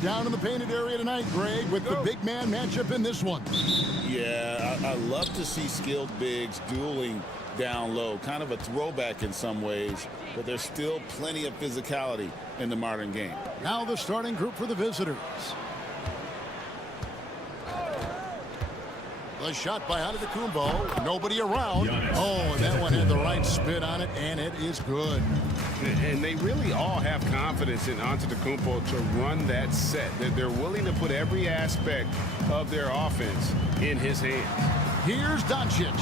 Down in the painted area tonight, Greg, with the big man matchup in this one. Yeah, I love to see skilled bigs dueling down low. Kind of a throwback in some ways, but there's still plenty of physicality in the modern game. Now the starting group for the visitors. The shot by Antetokounmpo. Nobody around. Oh, and that one had the right spin on it, and it is good. And they really all have confidence in Antetokounmpo to run that set. They're willing to put every aspect of their offense in his hands. Here's Doncic.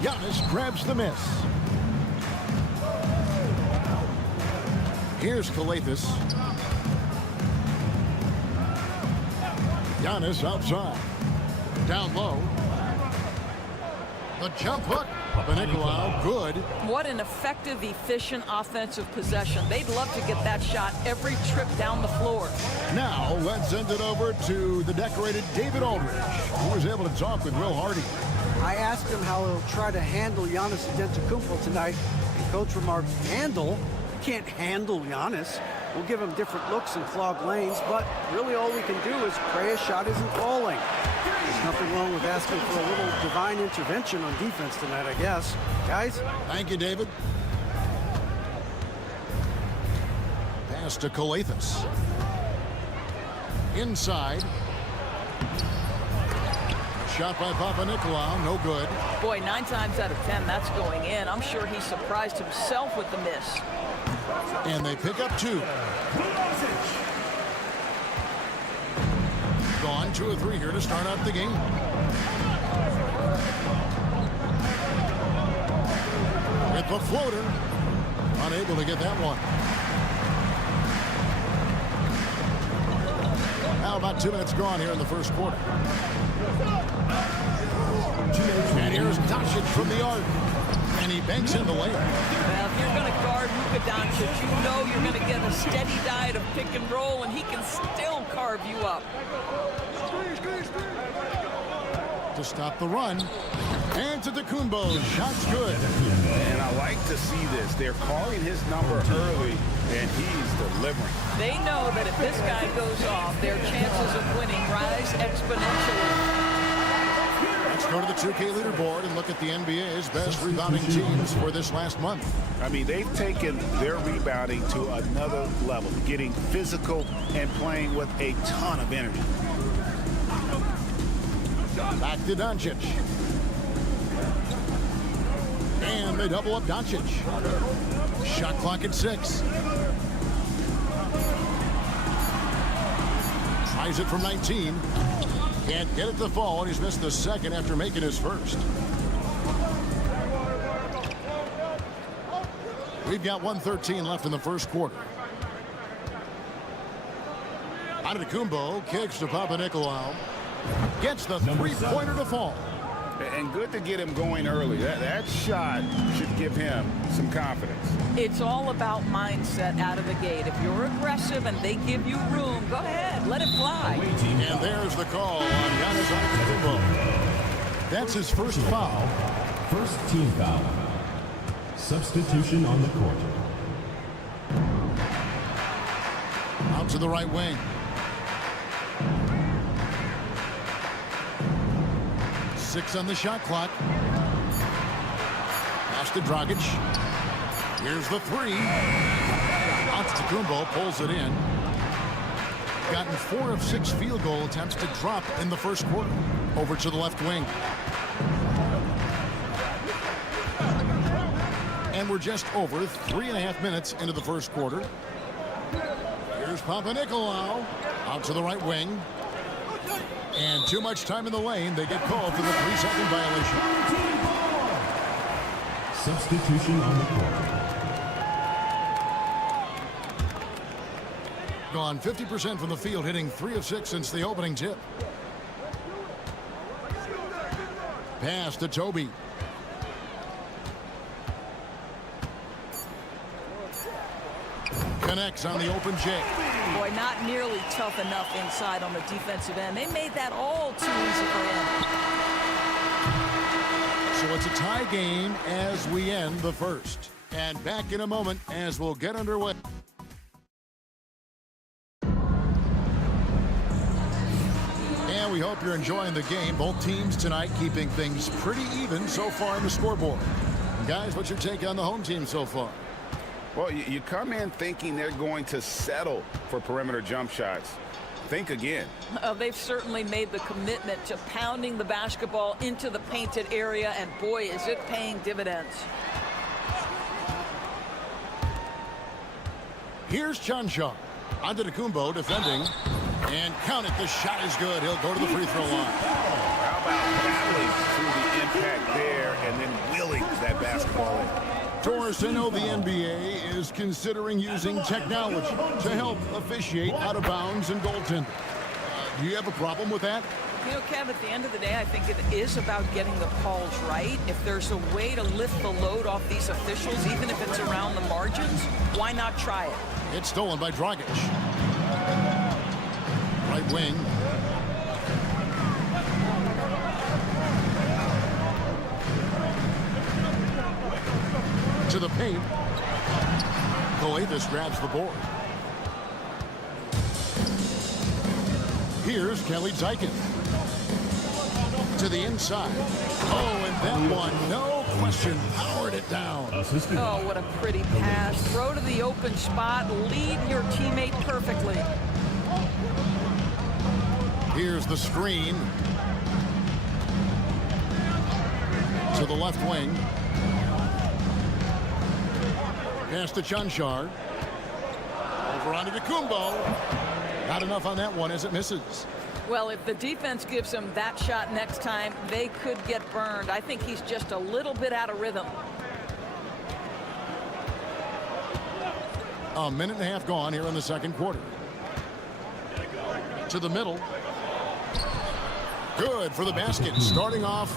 Giannis grabs the miss. Here's Kalathis. Giannis outside. Down low. The jump hook. Nicolau, good. What an effective, efficient offensive possession. They'd love to get that shot every trip down the floor. Now let's send it over to the decorated David Aldridge, who was able to talk with Will Hardy. I asked him how he'll try to handle Giannis Antetokounmpo tonight, and Coach remarked, handle? You can't handle Giannis. We'll give him different looks and clog lanes, but really all we can do is pray a shot isn't falling. There's nothing wrong with asking for a little divine intervention on defense tonight, I guess. Guys? Thank you, David. Pass to Kalathis. Inside. Shot by Nicolau, no good. Boy, 9 times out of 10, that's going in. I'm sure he surprised himself with the miss. And they pick up 2. Gone 2 of 3 here to start out the game. With the floater. Unable to get that one. Now about 2 minutes gone here in the first quarter. And here's Doncic from the arc. And he banks in the layup. Well, if you're going to guard Luka Doncic, you know you're going to get a steady diet of pick and roll, and he can still carve you up. To stop the run. And to Antetokounmpo. Shot's good. And I like to see this. They're calling his number early, and he's delivering. They know that if this guy goes off, their chances of winning rise exponentially. Let's go to the 2K leaderboard and look at the NBA's best rebounding teams for this last month. I mean, they've taken their rebounding to another level, getting physical and playing with a ton of energy. Back to Doncic. And they double up Doncic. Shot clock at 6. Tries it from 19. Can't get it to fall, and he's missed the second after making his first. We've got 1:13 left in the first quarter. Antetokounmpo kicks to Nicolau. Gets the three-pointer to fall. And good to get him going early. That shot should give him some confidence. It's all about mindset out of the gate. If you're aggressive and they give you room, go ahead, let it fly. And there's the call on Giannis Antetokounmpo. That's his first foul. First team foul. Substitution on the court. Out to the right wing. Six on the shot clock. Pass to Dragic. Here's the 3. Antetokounmpo pulls it in. Gotten 4 of 6 field goal attempts to drop in the first quarter. Over to the left wing. And we're just over 3.5 minutes into the first quarter. Here's Nicolau. Out to the right wing. And too much time in the lane. They get called for the 3-second violation. Substitution on the court. Gone 50% from the field, hitting 3 of 6 since the opening tip. Pass to Toby. Connects on the open J. Boy, not nearly tough enough inside on the defensive end. They made that all too easy for him. So it's a tie game as we end the first. And back in a moment as we'll get underway. And we hope you're enjoying the game. Both teams tonight keeping things pretty even so far on the scoreboard. Guys, what's your take on the home team so far? Well, you come in thinking they're going to settle for perimeter jump shots. Think again. They've certainly made the commitment to pounding the basketball into the painted area, and boy, is it paying dividends. Here's Chanchan. Antetokounmpo defending. And count it, the shot is good. He'll go to the free throw line. How about battling through the impact there and then willing that basketball in? Torres, I know the NBA is considering using technology to help officiate out of bounds and goaltending. Do you have a problem with that? You know, Kev, at the end of the day, I think it is about getting the calls right. If there's a way to lift the load off these officials, even if it's around the margins, why not try it? It's stolen by Dragic. Right wing. To the paint. Calathes grabs the board. Here's Kelly Zykin. To the inside. Oh, and that one, no question, powered it down. Oh, what a pretty pass. Throw to the open spot. Lead your teammate perfectly. Here's the screen. To the left wing. Pass to Chanchan. Over onto Antetokounmpo. Not enough on that one as it misses. Well, if the defense gives him that shot next time, they could get burned. I think he's just a little bit out of rhythm. A minute and a half gone here in the second quarter. To the middle. Good for the basket. Starting off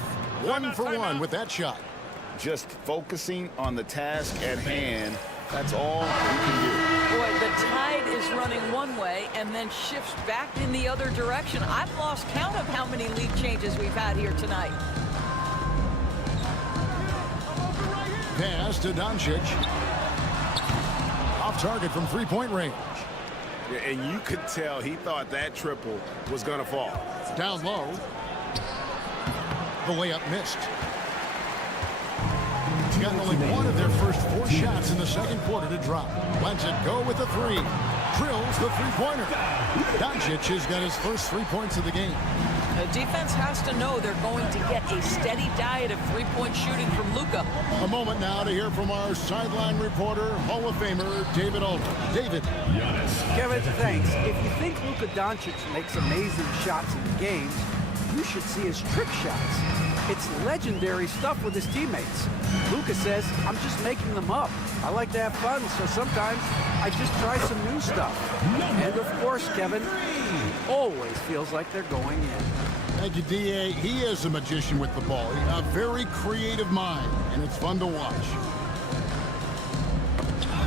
1 for 1 with that shot. Just focusing on the task at hand. That's all you can do. Boy, the tide is running one way and then shifts back in the other direction. I've lost count of how many lead changes we've had here tonight. Pass to Doncic. Off target from three-point range. Yeah, and you could tell he thought that triple was going to fall. Down low. The layup missed. He's gotten only one of their first 4 shots in the second quarter to drop. Lets it go with the 3. Drills the three-pointer. Doncic has got his first 3 points of the game. The defense has to know they're going to get a steady diet of three-point shooting from Luka. A moment now to hear from our sideline reporter, Hall of Famer David Aldridge. David. Kevin, thanks. If you think Luka Doncic makes amazing shots in games, you should see his trick shots. It's legendary stuff with his teammates. Luka says, I'm just making them up. I like to have fun, so sometimes I just try some new stuff. And of course, Kevin, he always feels like they're going in. Thank you, D.A. He is a magician with the ball. A very creative mind, and it's fun to watch.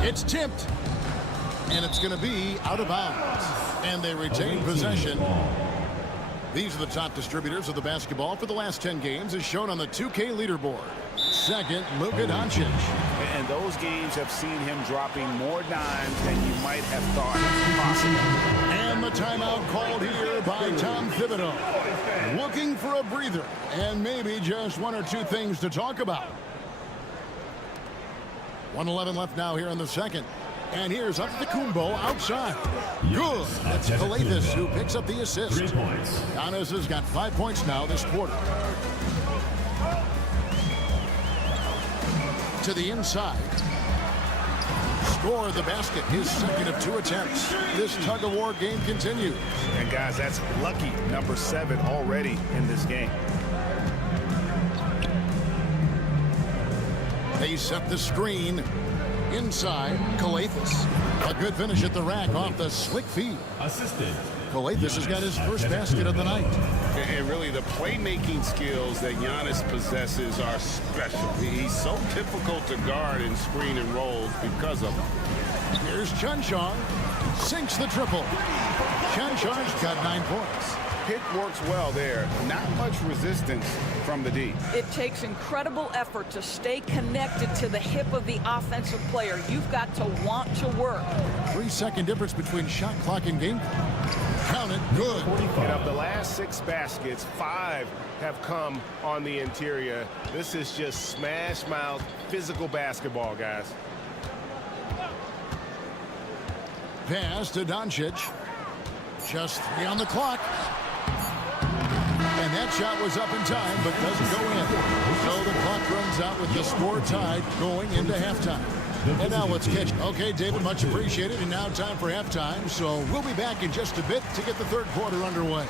It's tipped, and it's going to be out of bounds. And they retain possession. These are the top distributors of the basketball for the last 10 games, as shown on the 2K leaderboard. Second, Luka Doncic. And those games have seen him dropping more dimes than you might have thought possible. And the timeout called here by Tom Thibodeau. Looking for a breather and maybe just 1 or 2 things to talk about. 1:11 left now here in the second. And here's Antetokounmpo outside. Good. That's Calathes who picks up the assist. Giannis has got 5 points now this quarter. To the inside. Score the basket. His second of 2 attempts. This tug-of-war game continues. And guys, that's lucky number 7 already in this game. They set the screen. Inside, Calathes. A good finish at the rack off the slick feed. Assisted. Calathes has got his first basket of the night. And really, the playmaking skills that Giannis possesses are special. He's so difficult to guard in screen and rolls because of them. Here's Chunchong. Sinks the triple. Chunchong's got 9 points. Pick works well there. Not much resistance from the D. It takes incredible effort to stay connected to the hip of the offensive player. You've got to want to work. 3-second difference between shot clock and game clock. Count it. Good. And of the last 6 baskets, 5 have come on the interior. This is just smash mouth physical basketball, guys. Pass to Doncic. Just 3 on the clock. And that shot was up in time, but doesn't go in. So the clock runs out with the score tied going into halftime. And now let's catch. Okay, David, much appreciated. And now time for halftime. So we'll be back in just a bit to get the third quarter underway.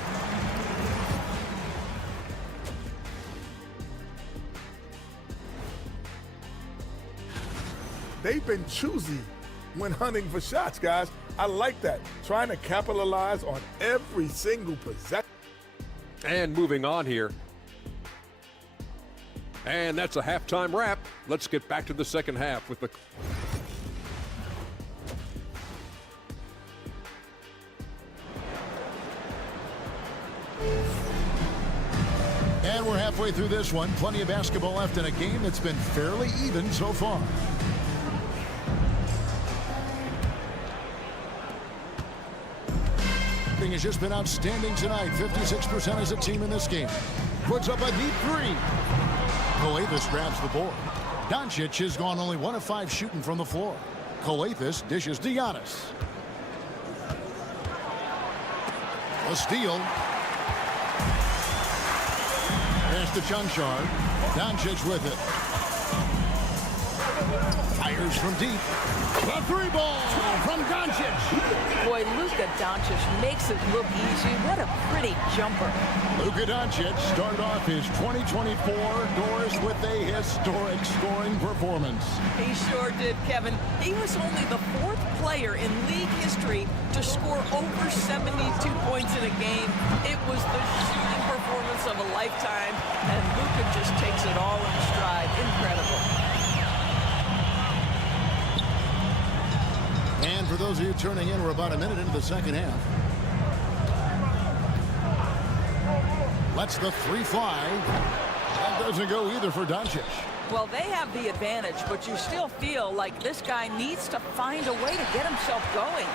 They've been choosy when hunting for shots, guys. I like that. Trying to capitalize on every single possession. And moving on here. And that's a halftime wrap. Let's get back to the second half with the... And we're halfway through this one. Plenty of basketball left in a game that's been fairly even so far. Has just been outstanding tonight. 56% as a team in this game. Puts up a deep 3. Coathis grabs the board. Doncic has gone only 1 of 5 shooting from the floor. Coathis dishes to Giannis. A steal. Pass to Chunchard. Doncic with it. Fires from deep. The 3-ball from Doncic. Boy, Luka Doncic makes it look easy. What a pretty jumper. Luka Doncic started off his 2024 doors with a historic scoring performance. He sure did, Kevin. He was only the 4th player in league history to score over 72 points in a game. It was the shooting performance of a lifetime, and Luka just takes it all in stride. Incredible. And for those of you turning in, we're about a minute into the second half. Lets the 3 fly. That doesn't go either for Doncic. Well, they have the advantage, but you still feel like this guy needs to find a way to get himself going.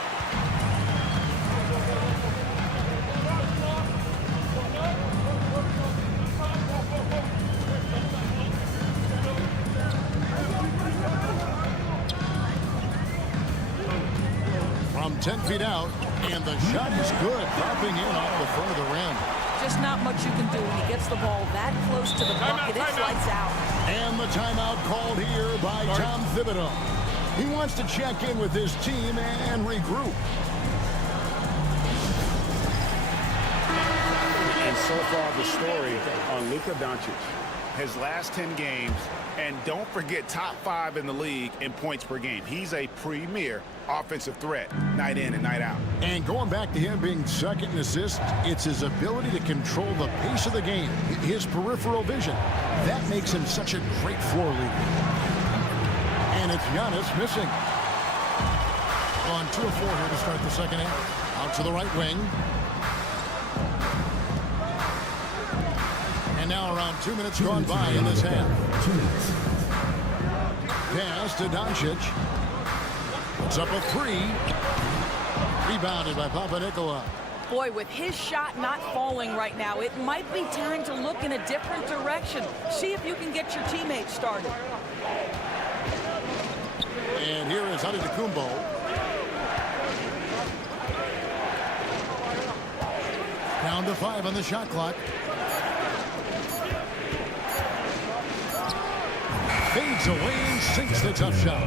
From 10 feet out, and the shot is good, dropping in off the front of the rim. Just not much you can do when he gets the ball that close to the bucket. It's lights out. And the timeout called here by Tom Thibodeau. He wants to check in with his team and regroup. And so far the story on Luka Doncic. His last 10 games, and don't forget top 5 in the league in points per game. He's a premier offensive threat night in and night out. And going back to him being second in assists, it's his ability to control the pace of the game, his peripheral vision. That makes him such a great floor leader. And it's Giannis missing. On 2 of 4 here to start the second half. Out to the right wing. And now around 2 minutes gone by in this half. 2 minutes. Pass to Doncic. Puts up a 3. Rebounded by Papanikolaou. Boy, with his shot not falling right now, it might be time to look in a different direction. See if you can get your teammates started. And here is Antetokounmpo. Down to 5 on the shot clock. Fades away and sinks the tough shot.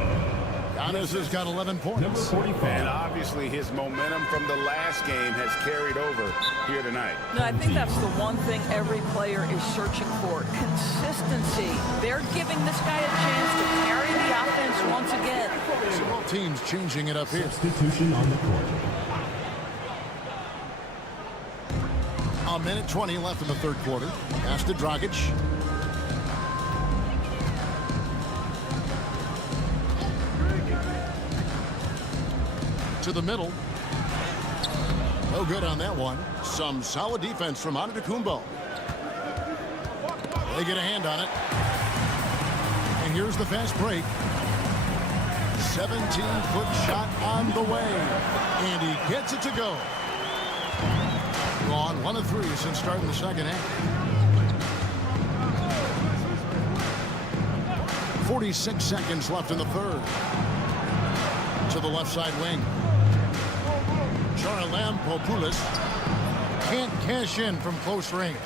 Giannis has got 11 points. Number 45. And obviously his momentum from the last game has carried over here tonight. No, I think that's the one thing every player is searching for. Consistency. They're giving this guy a chance to carry the offense once again. So both teams changing it up here. Substitution on the court. A minute 20 left in the third quarter. Pass to Dragic. To the middle. No good on that one. Some solid defense from Antetokounmpo. They get a hand on it. And here's the fast break. 17-foot shot on the way. And he gets it to go. Gone 1 of 3 since starting the second half. 46 seconds left in the third. To the left side wing. Charalampopoulos can't cash in from close range.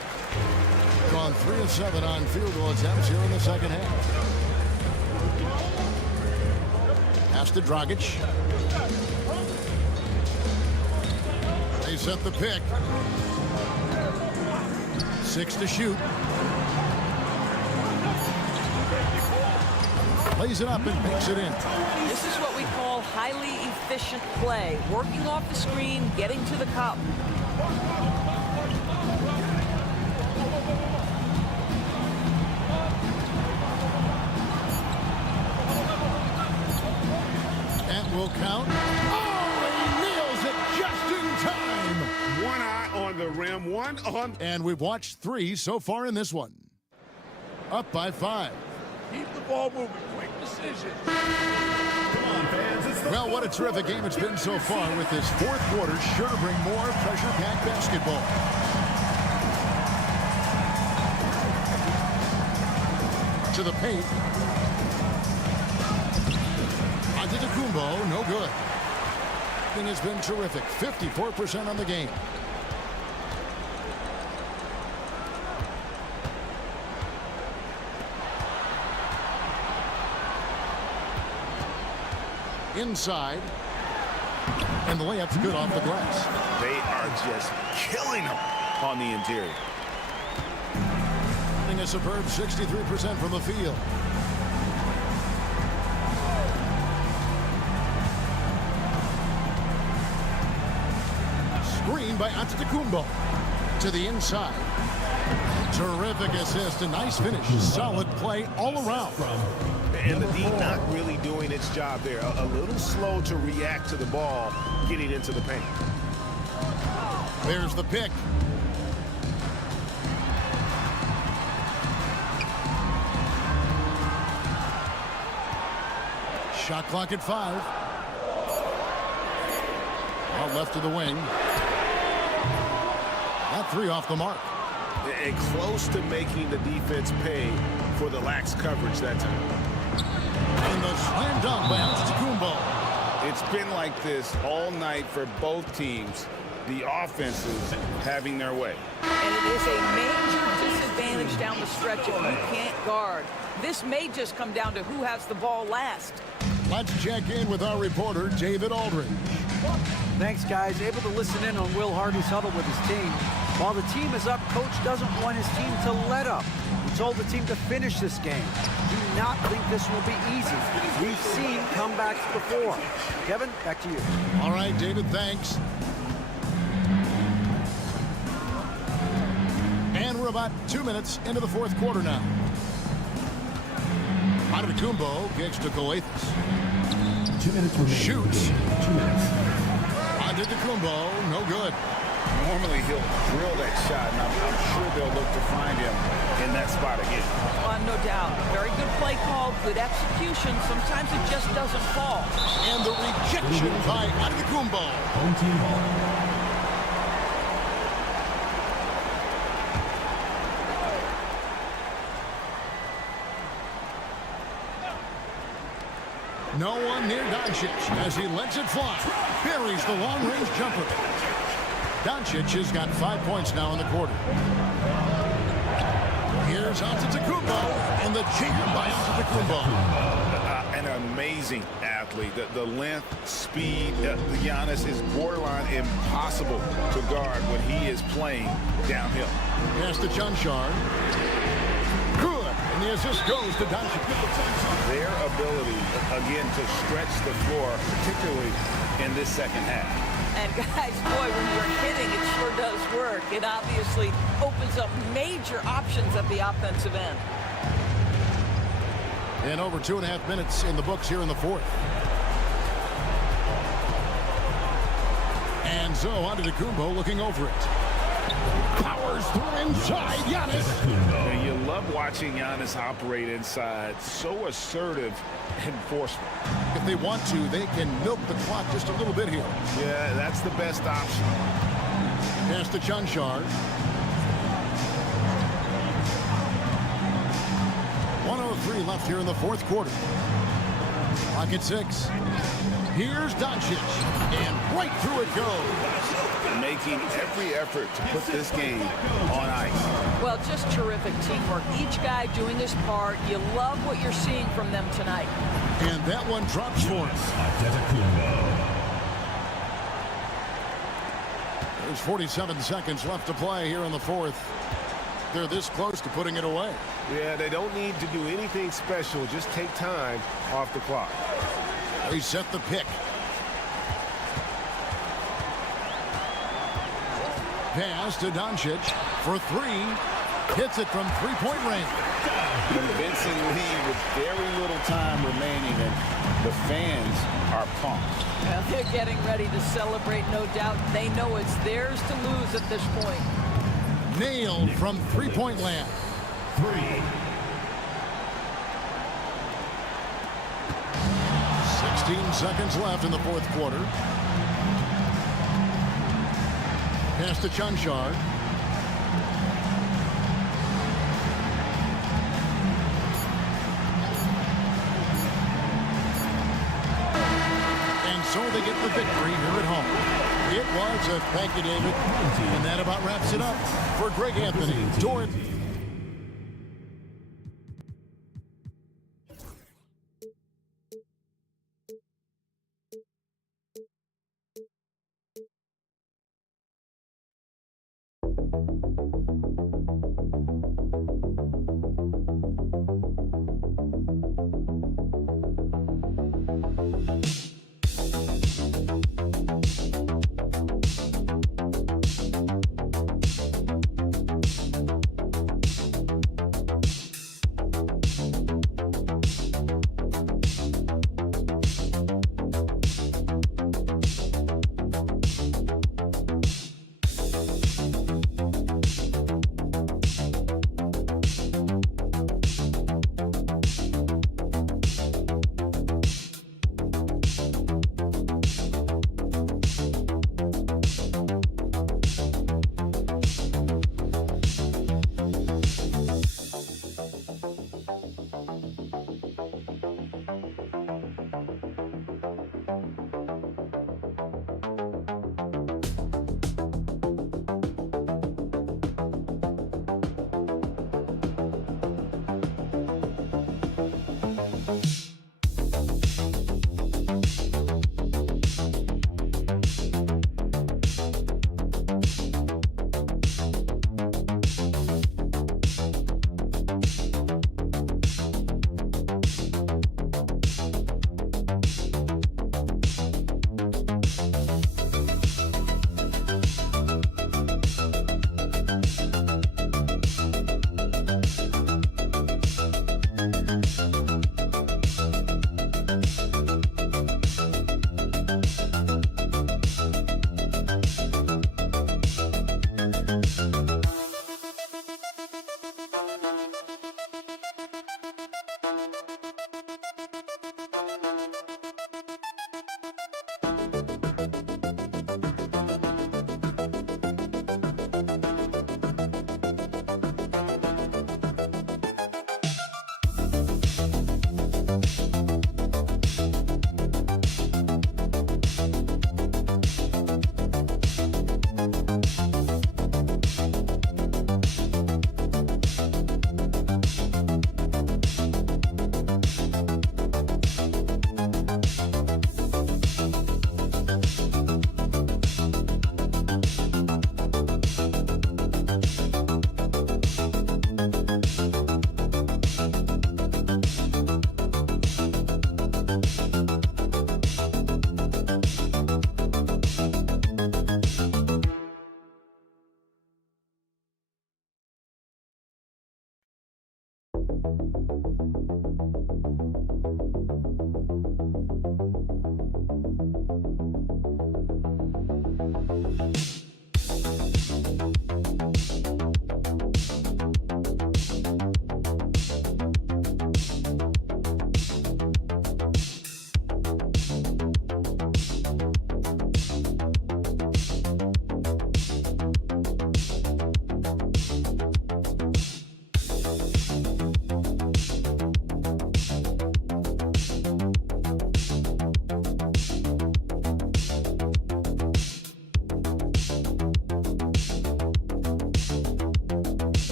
Gone 3 of 7 on field goal attempts here in the second half. Pass to Dragic. They set the pick. 6 to shoot. Plays it up and makes it in. This is what we call highly efficient play. Working off the screen, getting to the cup. That will count. Oh, he nails it just in time. One eye on the rim, one on. And we've watched 3 so far in this one. Up by 5. Keep the ball moving. Quick decision. Well, what a terrific game it's been so far, with this fourth quarter sure to bring more pressure-packed basketball. To the paint. Antetokounmpo, no good. Thing has been terrific. 54% on the game. Inside. And the layup's good off the glass. They are just killing them on the interior. Getting a superb 63% from the field. Screen by Antetokounmpo. To the inside. Terrific assist. A nice finish. Solid play all around. And the D not really doing its job there. A little slow to react to the ball getting into the paint. There's the pick. Shot clock at 5. Out left of the wing. That 3 off the mark. And close to making the defense pay for the lax coverage that time. And the slam dunk by Antetokounmpo. It's been like this all night for both teams. The offenses having their way. And it is a major disadvantage down the stretch if you can't guard. This may just come down to who has the ball last. Let's check in with our reporter, David Aldridge. Thanks, guys. Able to listen in on Will Hardy's huddle with his team. While the team is up, Coach doesn't want his team to let up. He told the team to finish this game. Do not think this will be easy. We've seen comebacks before. Kevin, back to you. All right, David, thanks. And we're about 2 minutes into the fourth quarter now. Antetokounmpo kicks to Coathis. 2 minutes remaining. Shoots. 2 minutes. Antetokounmpo, no good. Normally he'll drill that shot, and I'm sure they'll look to find him in that spot again. No doubt. Very good play call, good execution. Sometimes it just doesn't fall. And the rejection by Antetokounmpo. Home team ball. No one near Doncic as he lets it fly. Buries the long-range jumper. Doncic has got 5 points now in the quarter. Here's Antetokounmpo, and the jam by Antetokounmpo. An amazing athlete. The length, speed, Giannis is borderline impossible to guard when he is playing downhill. Pass to Chanchar. Good, and the assist goes to Doncic. Their ability, again, to stretch the floor, particularly in this second half. And guys, boy, when you're hitting, it sure does work. It obviously opens up major options at the offensive end. And over 2.5 minutes in the books here in the fourth. And so Antetokounmpo looking over it. Powers through inside. Giannis. And you love watching Giannis operate inside. So assertive enforcement. If they want to, they can milk the clock just a little bit here. Yeah, that's the best option. Pass to Chunchard. 1:03 left here in the fourth quarter. Clock at 6. Here's Doncic. And right through it goes. Making every effort to put this game on ice. Well, just terrific teamwork. Each guy doing his part. You love what you're seeing from them tonight. And that one drops for him. There's 47 seconds left to play here in the fourth. They're this close to putting it away. Yeah, they don't need to do anything special. Just take time off the clock. They set the pick. Pass to Doncic for 3. Hits it from three-point range. Convincing lead with very little time remaining, and the fans are pumped. Well, they're getting ready to celebrate, no doubt. They know it's theirs to lose at this point. Nailed from three-point land. 16 seconds left in the fourth quarter. Pass to Chunchard. And so they get the victory here at home. It was a thank you, David. And that about wraps it up for Greg Anthony. Jordan.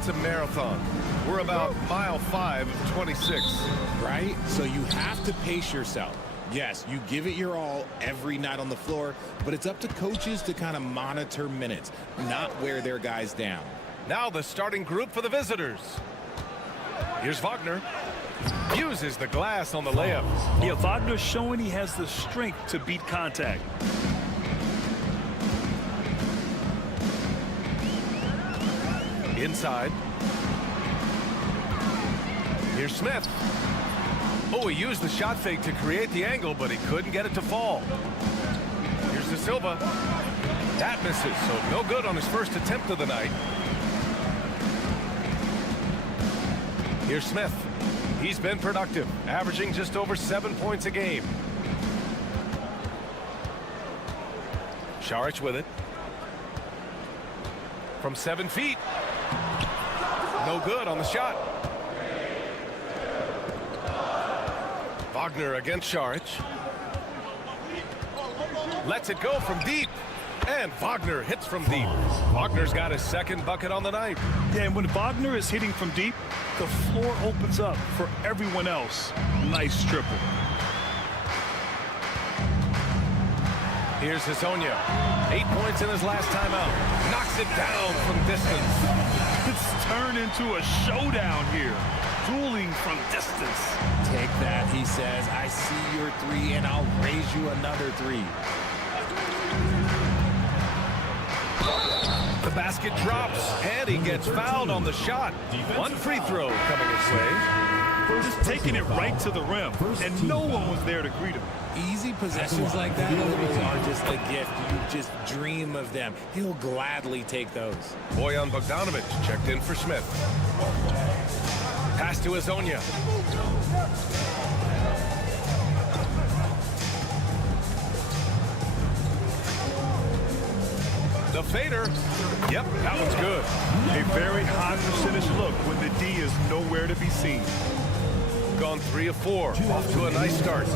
It's a marathon. We're about mile 5 of 26. Right? So you have to pace yourself. Yes, you give it your all every night on the floor, but it's up to coaches to kind of monitor minutes, not wear their guys down. Now the starting group for the visitors. Here's Wagner. Uses the glass on the layup. Yeah, Wagner's showing he has the strength to beat contact. Inside. Here's Smith. Oh, he used the shot fake to create the angle, but he couldn't get it to fall. Here's De Silva. That misses, so no good on his first attempt of the night. Here's Smith. He's been productive, averaging just over 7 points a game. Šarić with it. From 7 feet. No good on the shot. Wagner against Šarić. Lets it go from deep. And Wagner hits from deep. Wagner's got his second bucket on the night. Yeah, and when Wagner is hitting from deep, the floor opens up for everyone else. Nice triple. Here's Hezonja. 8 points in his last time out. Knocks it down from distance. It's turned into a showdown here. Dueling from distance. Take that, he says. I see your three, and I'll raise you another three. The basket drops, and he gets fouled on the shot. One free throw coming his way. Just taking it right to the rim, and no one was there to greet him. Easy possessions like that are just a gift. You just dream of them. He'll gladly take those. Bojan Bogdanović checked in for Smith. Pass to Hezonja. The fader. Yep, that one's good. A very high percentage look when the D is nowhere to be seen. Gone 3 of 4. Off to a nice start.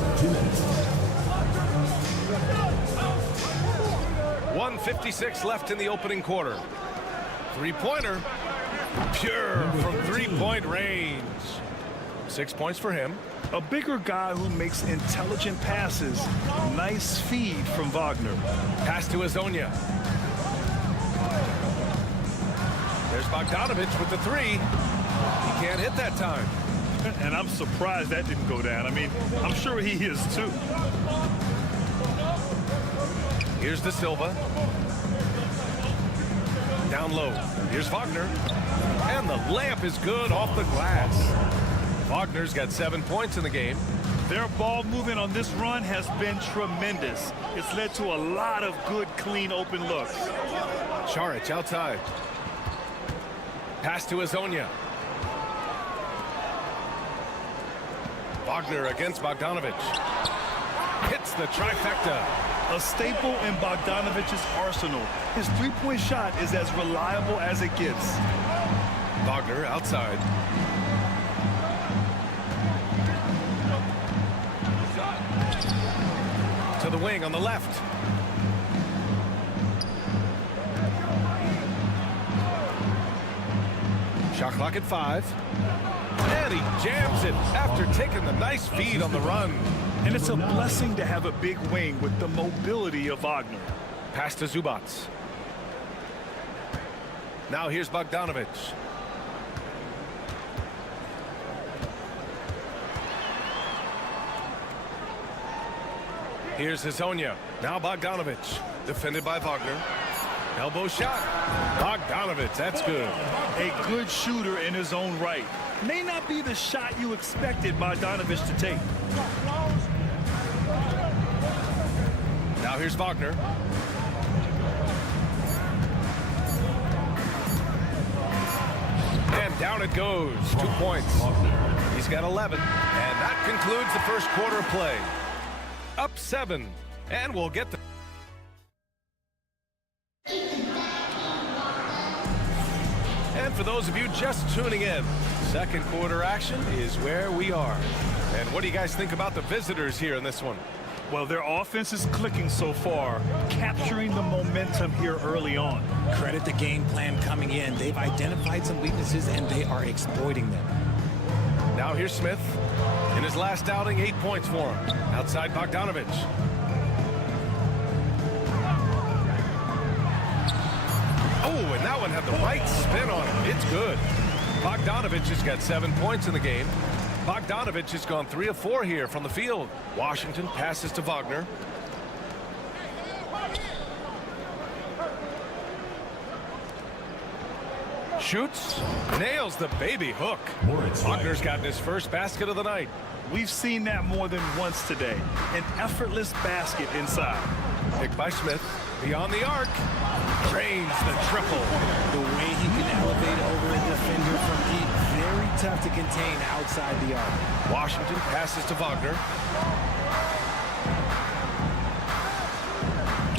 1:56 left in the opening quarter. Three-pointer. Pure from three-point range. 6 points for him. A bigger guy who makes intelligent passes. Nice feed from Wagner. Pass to Hezonja. There's Bogdanović with the three. He can't hit that time. And I'm surprised that didn't go down. I mean, I'm sure he is too. Here's De Silva. Down low. Here's Wagner. And the layup is good off the glass. Wagner's got 7 points in the game. Their ball movement on this run has been tremendous. It's led to a lot of good, clean, open looks. Šarić outside. Pass to Hezonja. Wagner against Bogdanović. Hits the trifecta. A staple in Bogdanović's arsenal. His three-point shot is as reliable as it gets. Wagner outside. To the wing on the left. Shot clock at 5. And he jams it after taking the nice feed on the run. And it's a blessing to have a big wing with the mobility of Wagner. Pass to Zubac. Now here's Bogdanović. Here's Hezonja. Now Bogdanović. Defended by Wagner. Elbow shot. Bogdanović, that's good. A good shooter in his own right. May not be the shot you expected Bogdanović to take. Now here's Wagner. And down it goes. 2 points. He's got 11. And that concludes the first quarter of play. Up 7. And we'll get the... And for those of you just tuning in, second quarter action is where we are. And what do you guys think about the visitors here in this one? Well, their offense is clicking so far, capturing the momentum here early on. Credit the game plan coming in. They've identified some weaknesses, and they are exploiting them. Now here's Smith. In his last outing, 8 points for him. Outside Bogdanović. Oh, and that one had the right spin on it. It's good. Bogdanović has got 7 points in the game. Bogdanović has gone 3 of 4 here from the field. Washington passes to Wagner. Shoots, nails the baby hook. Wagner's gotten his first basket of the night. We've seen that more than once today. An effortless basket inside. Picked by Smith. Beyond the arc. Drains the triple. The way he can elevate over a defender from deep, very tough to contain outside the arc. Washington passes to Wagner.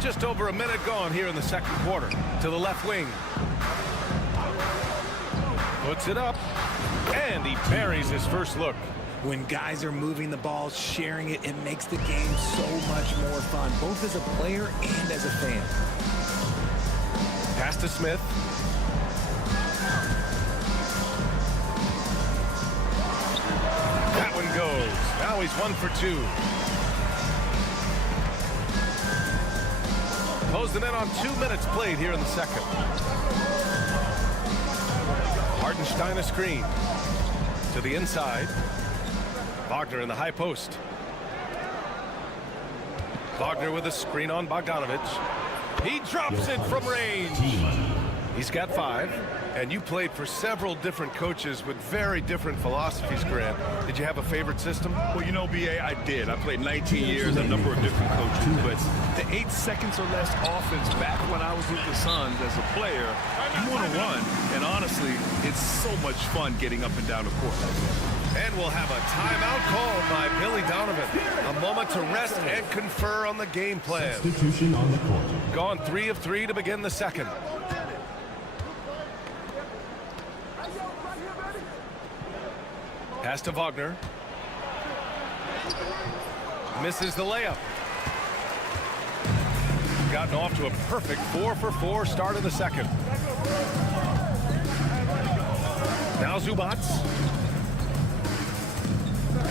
Just over a minute gone here in the second quarter. To the left wing. Puts it up. And he buries his first look. When guys are moving the ball, sharing it, it makes the game so much more fun, both as a player and as a fan. Pass to Smith. That one goes. Now he's 1 for 2. Closing in on 2 minutes played here in the second. Hartenstein a screen. To the inside. Wagner in the high post. Wagner with a screen on Bogdanovic. He drops it from range. He's got 5. And you played for several different coaches with very different philosophies, Grant. Did you have a favorite system? Well, you know, B.A., I did. I played 19 years, a number of different coaches. But the 8 seconds or less offense back when I was with the Suns as a player, you want to run. And honestly, it's so much fun getting up and down the court like that. And we'll have a timeout called by Billy Donovan. A moment to rest and confer on the game plan. Substitution on the court. Gone 3 of 3 to begin the second. Pass to Wagner. Misses the layup. Gotten off to a perfect 4 for 4 start of the second. Now Zubac.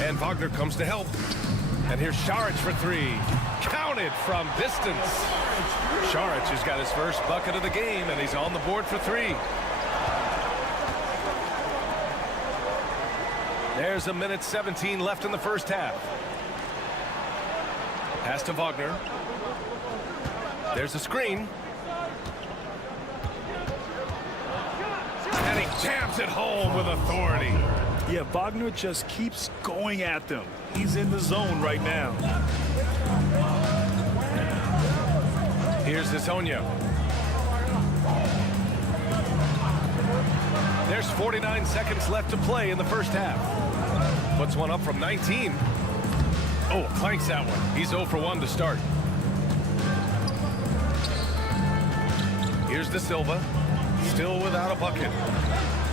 And Wagner comes to help. And here's Šarić for 3. Counted from distance. Šarić has got his first bucket of the game, and he's on the board for 3. There's 1:17 left in the first half. Pass to Wagner. There's a screen. And he jams it home with authority. Yeah, Wagner just keeps going at them. He's in the zone right now. Here's Hezonja. There's 49 seconds left to play in the first half. Puts one up from 19. Oh, clanks that one. He's 0 for 1 to start. Here's De Silva. Still without a bucket.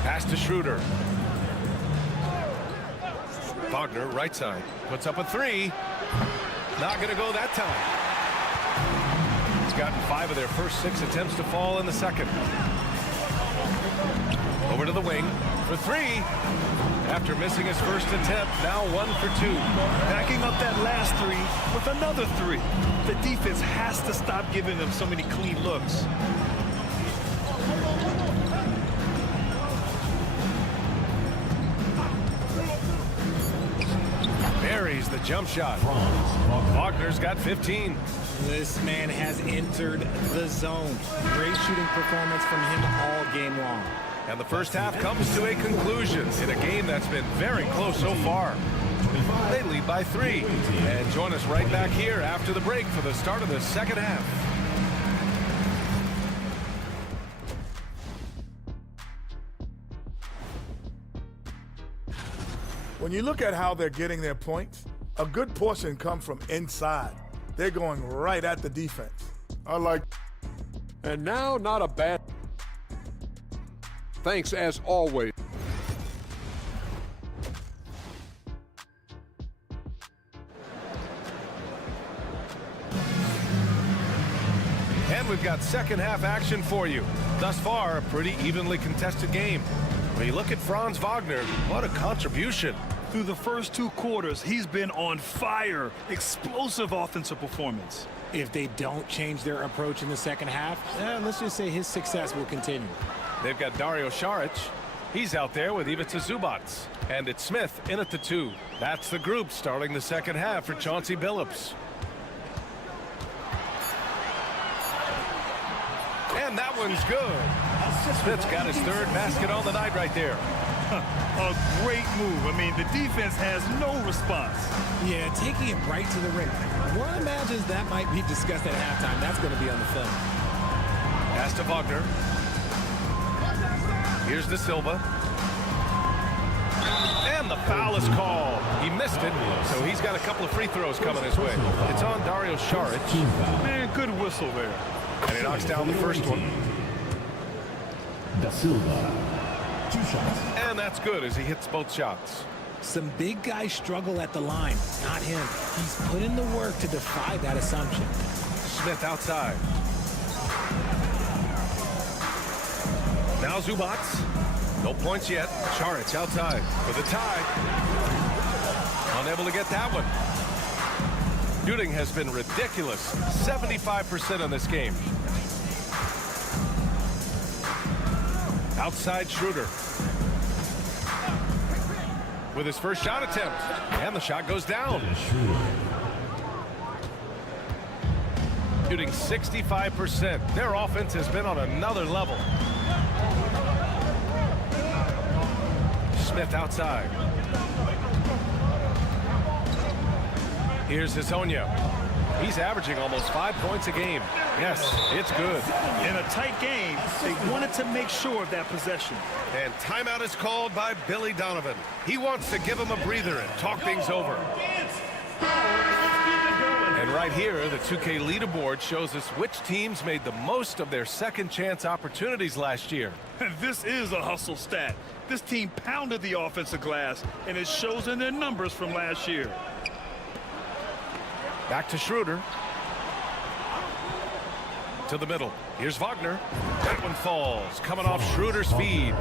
Pass to Schroeder. Wagner, right side. Puts up a 3. Not going to go that time. He's gotten 5 of their first 6 attempts to fall in the second. Over to the wing for 3. After missing his first attempt, now 1 for 2. Backing up that last 3 with another 3. The defense has to stop giving them so many clean looks. Buries the jump shot. Wagner's got 15. This man has entered the zone. Great shooting performance from him all game long. And the first half comes to a conclusion in a game that's been very close so far. They lead by 3. And join us right back here after the break for the start of the second half. When you look at how they're getting their points, a good portion come from inside. They're going right at the defense. I like. And now, not a bad. Thanks as always. And we've got second half action for you. Thus far, a pretty evenly contested game. When you look at Franz Wagner, what a contribution. Through the first 2 quarters, he's been on fire. Explosive offensive performance. If they don't change their approach in the second half, let's just say his success will continue. They've got Dario Šarić. He's out there with Ivica Zubac. And it's Smith in at the 2. That's the group starting the second half for Chauncey Billups. And that one's good. Smith's got his 3rd basket on the night right there. A great move. I mean, the defense has no response. Yeah, taking it right to the rim. One imagines that might be discussed at halftime. That's going to be on the film. Pass to Wagner. Here's De Silva. And the foul is called. He missed it, so he's got a couple of free throws coming his way. It's on Dario Saric. Man, good whistle there. And he knocks down the first one. Da Silva, 2 shots. And that's good as he hits both shots. Some big guys struggle at the line. Not him. He's put in the work to defy that assumption. Smith outside. Now Zubac. No points yet. Saric outside for the tie. Unable to get that one. Shooting has been ridiculous. 75% in this game. Outside Schroeder. With his first shot attempt. And the shot goes down. Shooting 65%. Their offense has been on another level. Smith outside. Here's Hezonja. He's averaging almost 5 points a game. Yes, it's good. In a tight game, they wanted to make sure of that possession. And timeout is called by Billy Donovan. He wants to give him a breather and talk things over. And right here, the 2K leaderboard shows us which teams made the most of their second chance opportunities last year. This is a hustle stat. This team pounded the offensive glass, and it shows in their numbers from last year. Back to Schroeder. To the middle. Here's Wagner. That one falls. Coming off Schroeder's feed.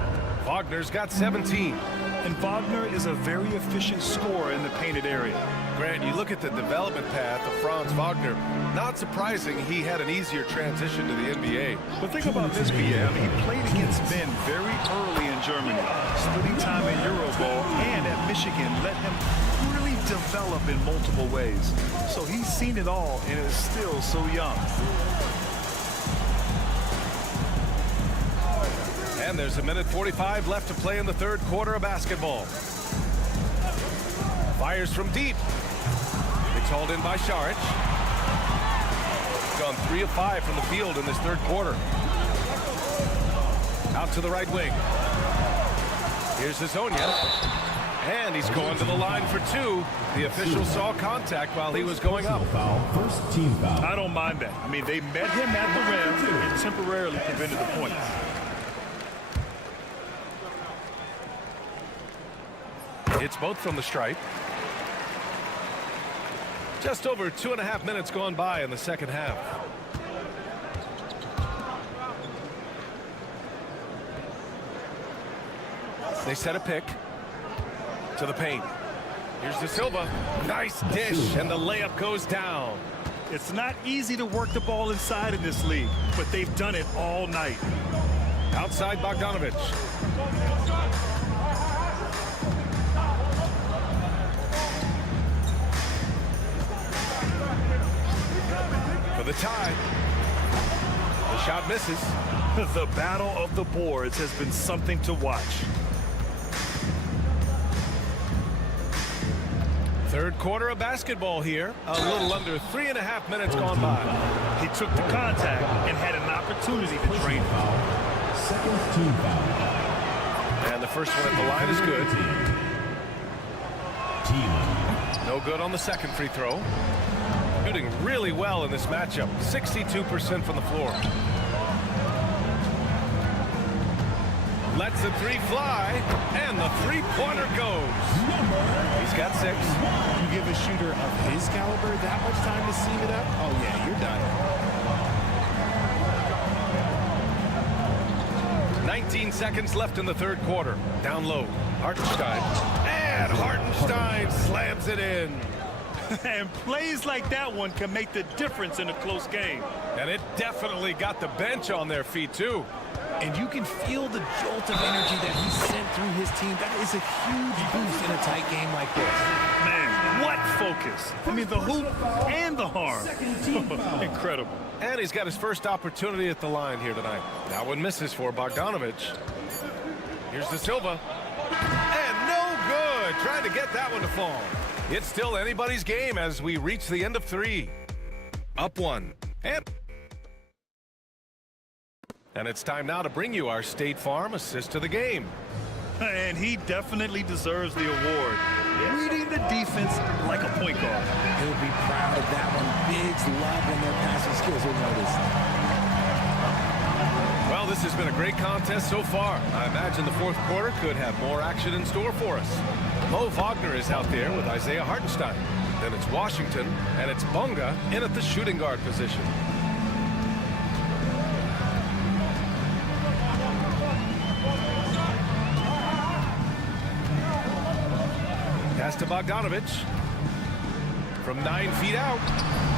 Wagner's got 17. And Wagner is a very efficient scorer in the painted area. Grant, you look at the development path of Franz Wagner. Not surprising he had an easier transition to the NBA. But think about this, BA. I mean, he played against men very early in Germany, splitting time in Euroball, and at Michigan let him really develop in multiple ways. So he's seen it all and is still so young. And there's a minute 45 left to play in the third quarter of basketball. Fires from deep. It's hauled in by Saric. Gone 3 of 5 from the field in this third quarter. Out to the right wing. Here's Hezonja. And he's going to the line for 2. The official saw contact while he was going up. First team foul. I don't mind that. I mean, they met him at the rim and temporarily prevented the points. It's both from the stripe. Just over 2.5 minutes gone by in the second half. They set a pick to the paint. Here's De Silva. Nice dish, and the layup goes down. It's not easy to work the ball inside in this league, but they've done it all night. Outside Bogdanovic. For the tie. The shot misses. The battle of the boards has been something to watch. Third quarter of basketball here. A little under 3.5 minutes gone by. He took the contact and had an opportunity to drain it. Second team foul. And the first one at the line is good. No good on the second free throw. Shooting really well in this matchup. 62% from the floor. Lets the 3 fly, and the three-pointer goes. He's got 6. You give a shooter of his caliber that much time to seam it up? Oh, yeah, you're done. 19 seconds left in the third quarter. Down low, Hartenstein. And Hartenstein slams it in. And plays like that one can make the difference in a close game. And it definitely got the bench on their feet, too. And you can feel the jolt of energy that he sent through his team. That is a huge boost in a tight game like this. Man, what focus. I mean, the hoop and the harm. Incredible. And he's got his first opportunity at the line here tonight. That one misses for Bogdanovic. Here's De Silva. trying to get that one to fall. It's still anybody's game as we reach the end of 3. Up 1. And it's time now to bring you our State Farm assist to the game. And he definitely deserves the award. Reading the defense like a point guard. He'll be proud of that one. Bigs love when their passing skills are noticed. Well, this has been a great contest so far. I imagine the fourth quarter could have more action in store for us. Mo Wagner is out there with Isaiah Hartenstein. Then it's Washington, and it's Bunga in at the shooting guard position. Pass to Bogdanovich. From 9 feet out.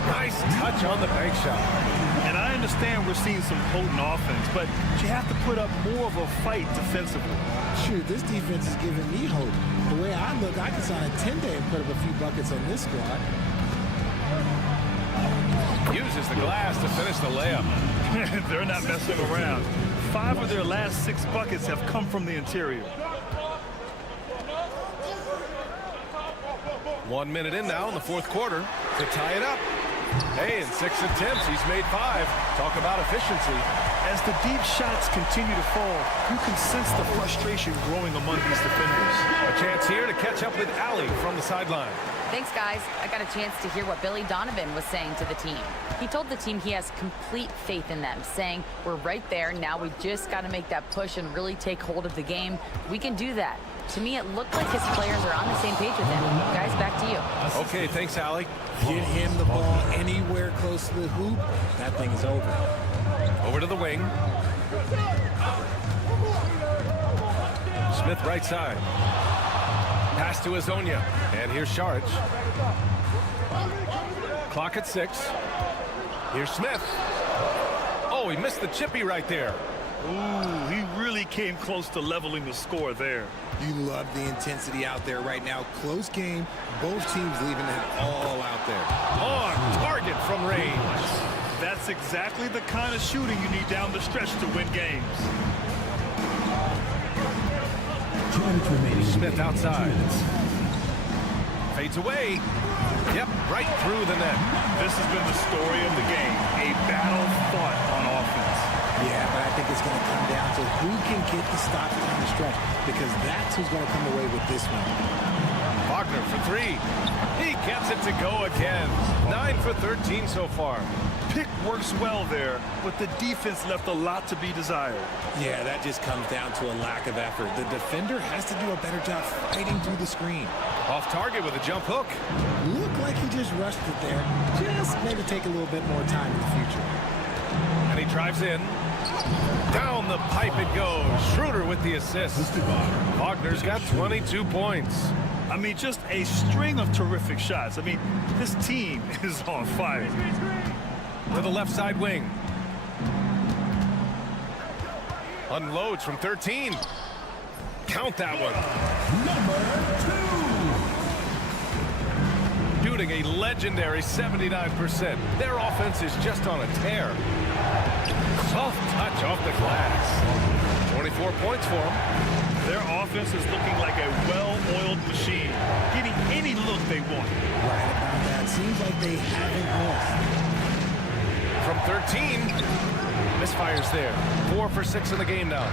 Nice touch on the bank shot. And I understand we're seeing some potent offense, but you have to put up more of a fight defensively. Shoot, this defense is giving me hope. The way I look, I could sign a 10-day and put up a few buckets on this squad. Uses the glass to finish the layup. They're not messing around. 5 of their last 6 buckets have come from the interior. 1 minute in now in the fourth quarter to tie it up. Hey, in 6 attempts, he's made 5. Talk about efficiency. As the deep shots continue to fall, you can sense the frustration growing among these defenders. A chance here to catch up with Allie from the sideline. Thanks, guys. I got a chance to hear what Billy Donovan was saying to the team. He told the team he has complete faith in them, saying, we're right there. Now we just got to make that push and really take hold of the game. We can do that. To me, it looked like his players are on the same page with him. Guys, back to you. Okay, thanks, Allie. Get him the ball anywhere close to the hoop. That thing is over. Over to the wing. Smith right side. Pass to Azonia. And here's Saric. Clock at 6. Here's Smith. Oh, he missed the chippy right there. Ooh, he really came close to leveling the score there. You love the intensity out there right now. Close game. Both teams leaving it all out there. On target from range. That's exactly the kind of shooting you need down the stretch to win games. Smith outside. Fades away. Yep, right through the net. This has been the story of the game. A battle fought on offense. Yeah, but I think it's going to come down to who can get the stop down the stretch, because that's who's going to come away with this one. Wagner for 3. He gets it to go again. 9 for 13 so far. Pick works well there, but the defense left a lot to be desired. Yeah, that just comes down to a lack of effort. The defender has to do a better job fighting through the screen. Off target with a jump hook. Looked like he just rushed it there. Just maybe take a little bit more time in the future. And he drives in. Down the pipe it goes. Schroeder with the assist. Wagner's got 22 points. I mean, just a string of terrific shots. I mean, this team is on fire. To the left side wing. Unloads from 13. Count that one. Number 2. Shooting a legendary 79%. Their offense is just on a tear. Soft touch off the glass. 24 points for them. Their offense is looking like a well-oiled machine, getting any look they want. Right about that. Seems like they haven't missed. From 13, misfires there. 4 for 6 in the game now.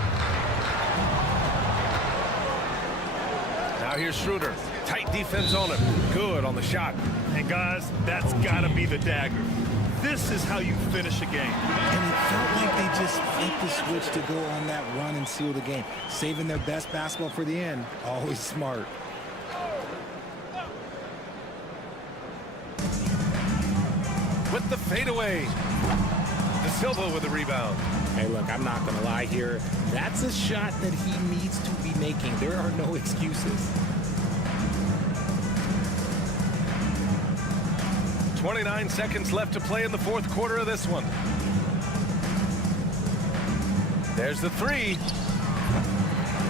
Now here's Schroeder. Tight defense on him. Good on the shot. And guys, that's got to be the dagger. This is how you finish a game. And it felt like they just flipped the switch to go on that run and seal the game. Saving their best basketball for the end. Always smart. With the fadeaway. De Silva with the rebound. Hey, look, I'm not going to lie here. That's a shot that he needs to be making. There are no excuses. 29 seconds left to play in the fourth quarter of this one. There's the 3.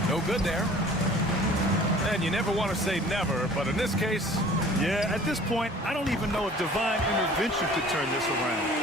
No good there. And you never want to say never, but in this case... Yeah, at this point, I don't even know if divine intervention could turn this around.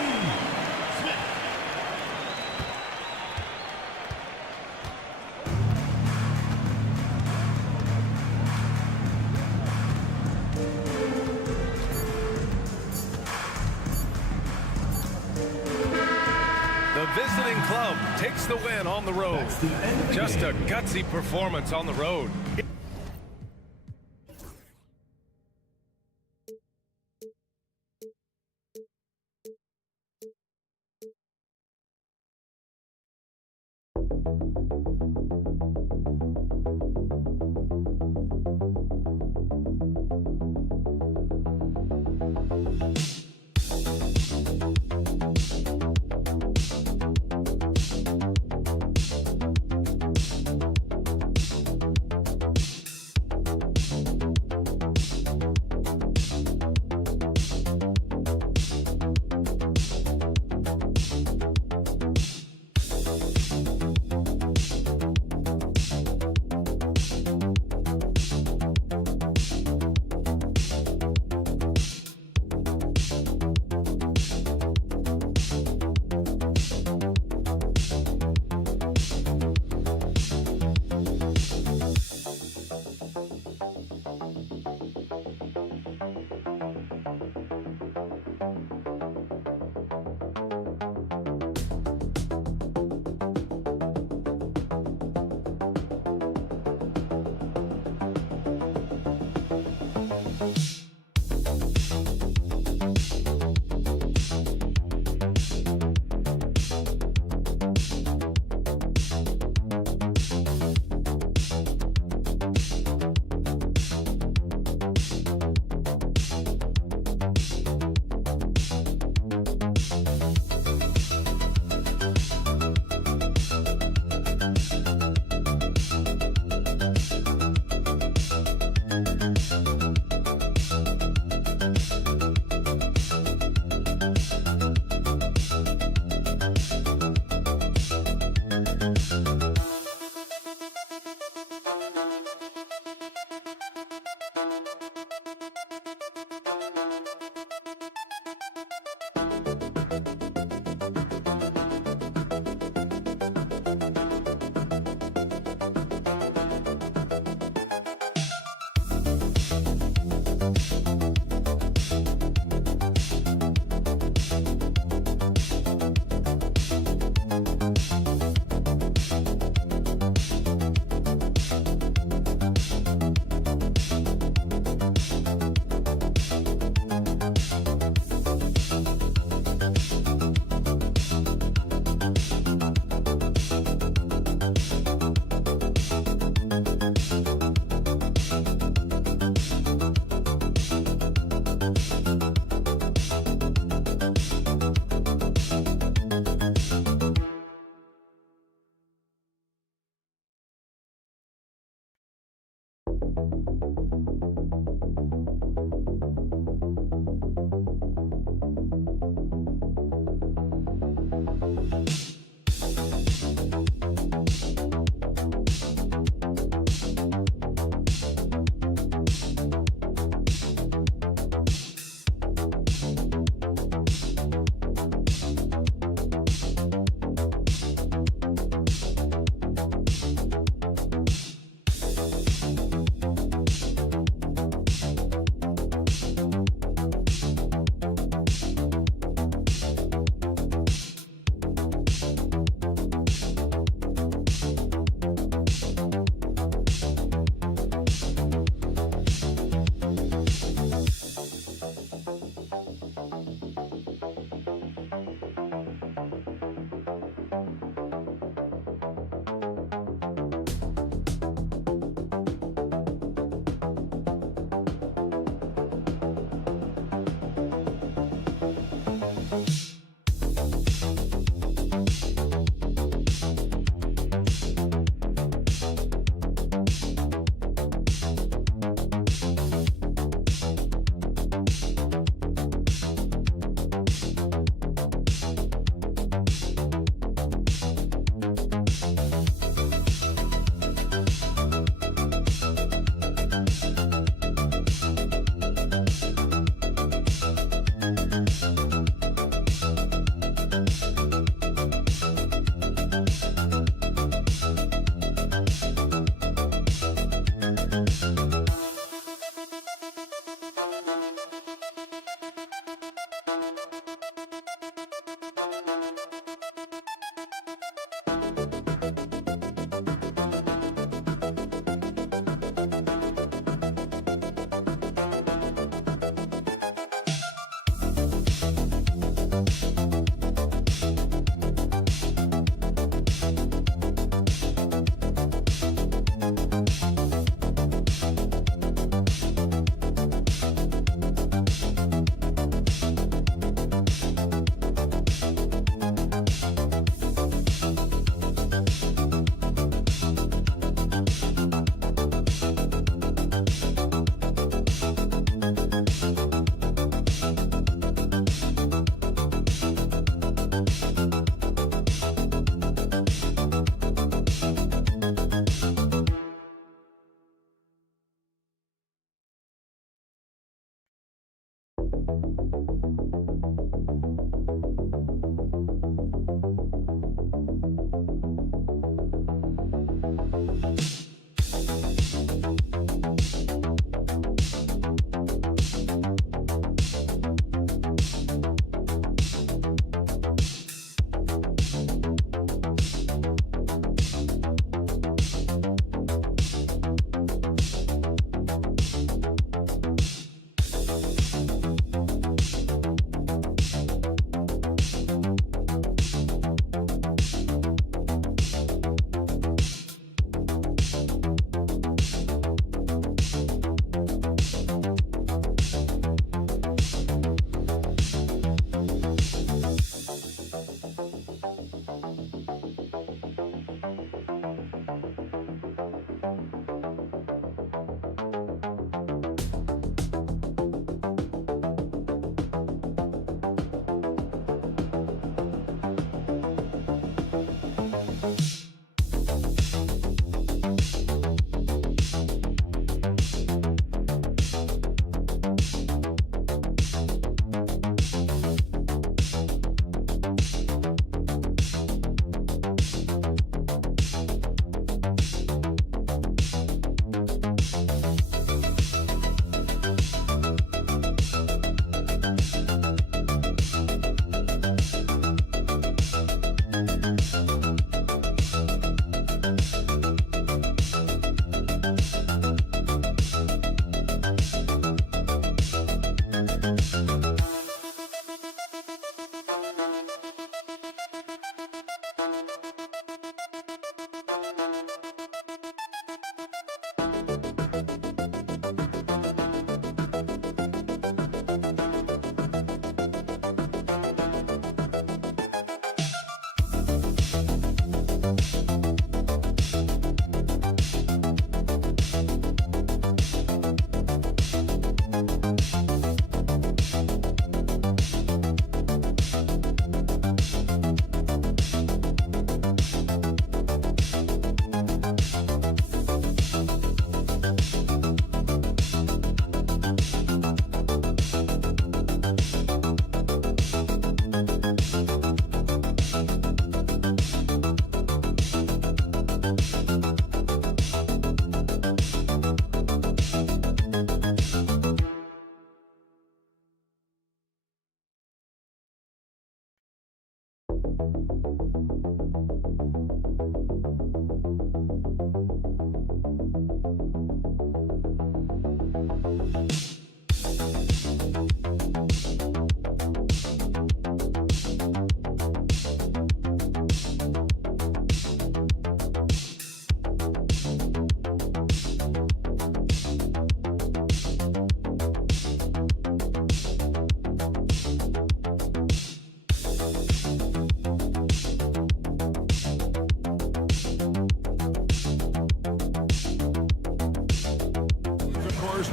the visiting club takes the win on the road. That's the end of the Just a game. gutsy performance on the road.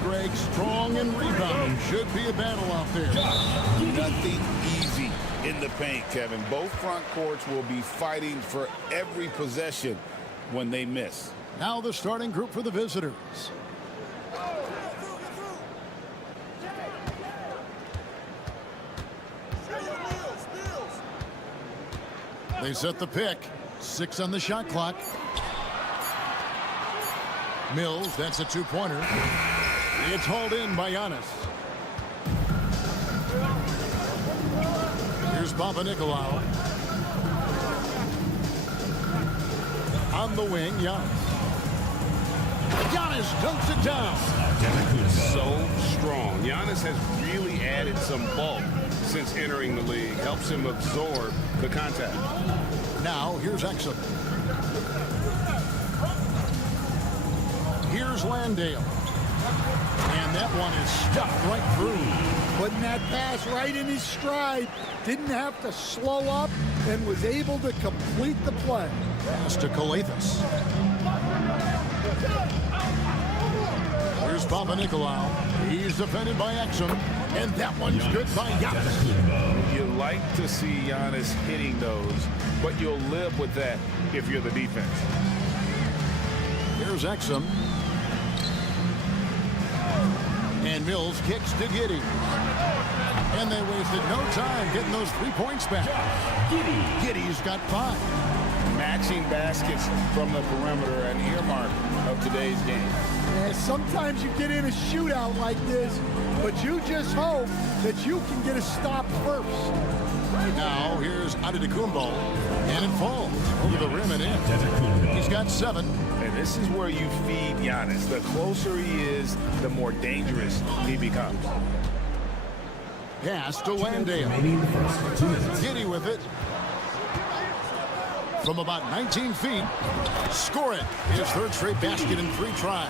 Greg, strong and rebounding. Should be a battle out there. Nothing easy in the paint, Kevin. Both front courts will be fighting for every possession when they miss. Now the starting group for the visitors. They set the pick. 6 on the shot clock. Mills, that's a two-pointer. It's hauled in by Giannis. Here's Papanikolaou. On the wing, Giannis. Giannis dunks it down. So strong. Giannis has really added some bulk since entering the league. Helps him absorb the contact. Now, here's Exum. Here's Landale. And that one is stuffed right through. Putting that pass right in his stride. Didn't have to slow up and was able to complete the play. Pass to Kalathis. Here's Papanikolaou. He's defended by Exum. And that one's good by Giannis. You like to see Giannis hitting those, but you'll live with that if you're the defense. Here's Exum. And Mills kicks to Giddey. And they wasted no time getting those 3 points back. Giddey's got 5. Matching baskets from the perimeter, an earmark of today's game. Yeah, sometimes you get in a shootout like this, but you just hope that you can get a stop first. Now, here's Antetokounmpo. And it falls over the rim and in. He's got 7. And this is where you feed Giannis. The closer he is, the more dangerous he becomes. Pass to Landale. Giddey with it. From about 19 feet. Score it. His third straight basket in 3 tries.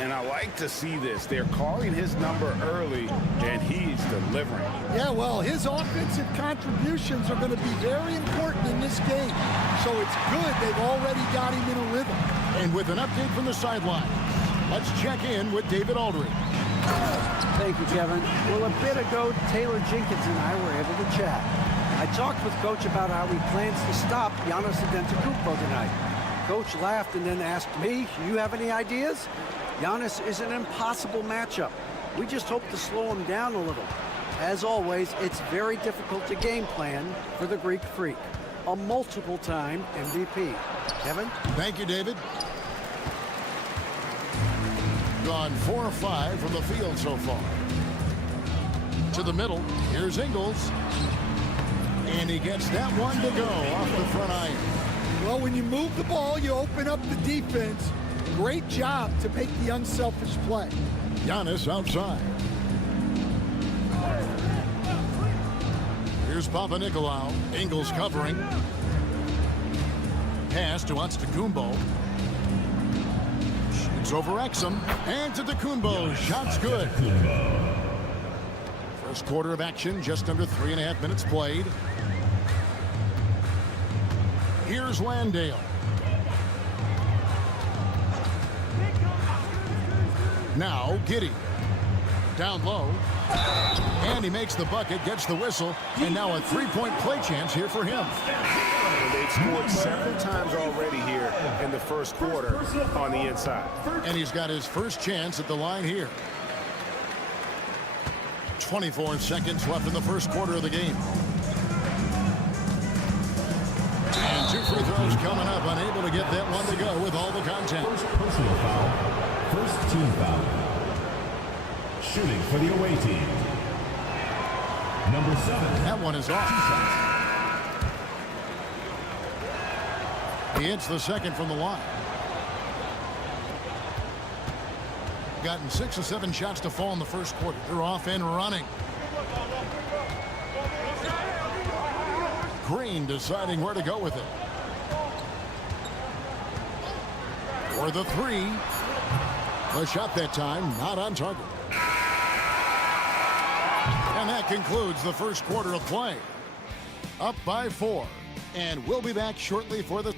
And I like to see this. They're calling his number early, and he's delivering. Yeah, well, his offensive contributions are going to be very important in this game. So it's good they've already got him in a rhythm. And with an update from the sideline, let's check in with David Aldridge. Thank you, Kevin. Well, a bit ago, Taylor Jenkins and I were able to chat. I talked with Coach about how he plans to stop Giannis Antetokounmpo tonight. Coach laughed and then asked me, "You have any ideas?" Giannis is an impossible matchup. We just hope to slow him down a little. As always, it's very difficult to game plan for the Greek Freak, a multiple-time MVP. Kevin? Thank you, David. Gone 4 of 5 from the field so far. To the middle, here's Ingles. And he gets that one to go off the front iron. Well, when you move the ball, you open up the defense. Great job to make the unselfish play. Giannis outside. Here's Papanikolaou. Ingles covering. Pass to Antetokounmpo. Shoots over Exum. And to Antetokounmpo. Shot's good. First quarter of action, just under 3.5 minutes played. Here's Landale. Now, Giddey. Down low. And he makes the bucket, gets the whistle, and now a 3-point play chance here for him. They've scored several times already here in the first quarter on the inside. And he's got his first chance at the line here. 24 seconds left in the first quarter of the game. And 2 free throws coming up, unable to get that one to go with all the contact. First personal foul. First team foul. Shooting for the away team. Number 7. That one is off. He hits the second from the line. Gotten 6 or 7 shots to fall in the first quarter. They're off and running. Green deciding where to go with it. For the 3. The shot that time not on target. And that concludes the first quarter of play. Up by 4. And we'll be back shortly for the...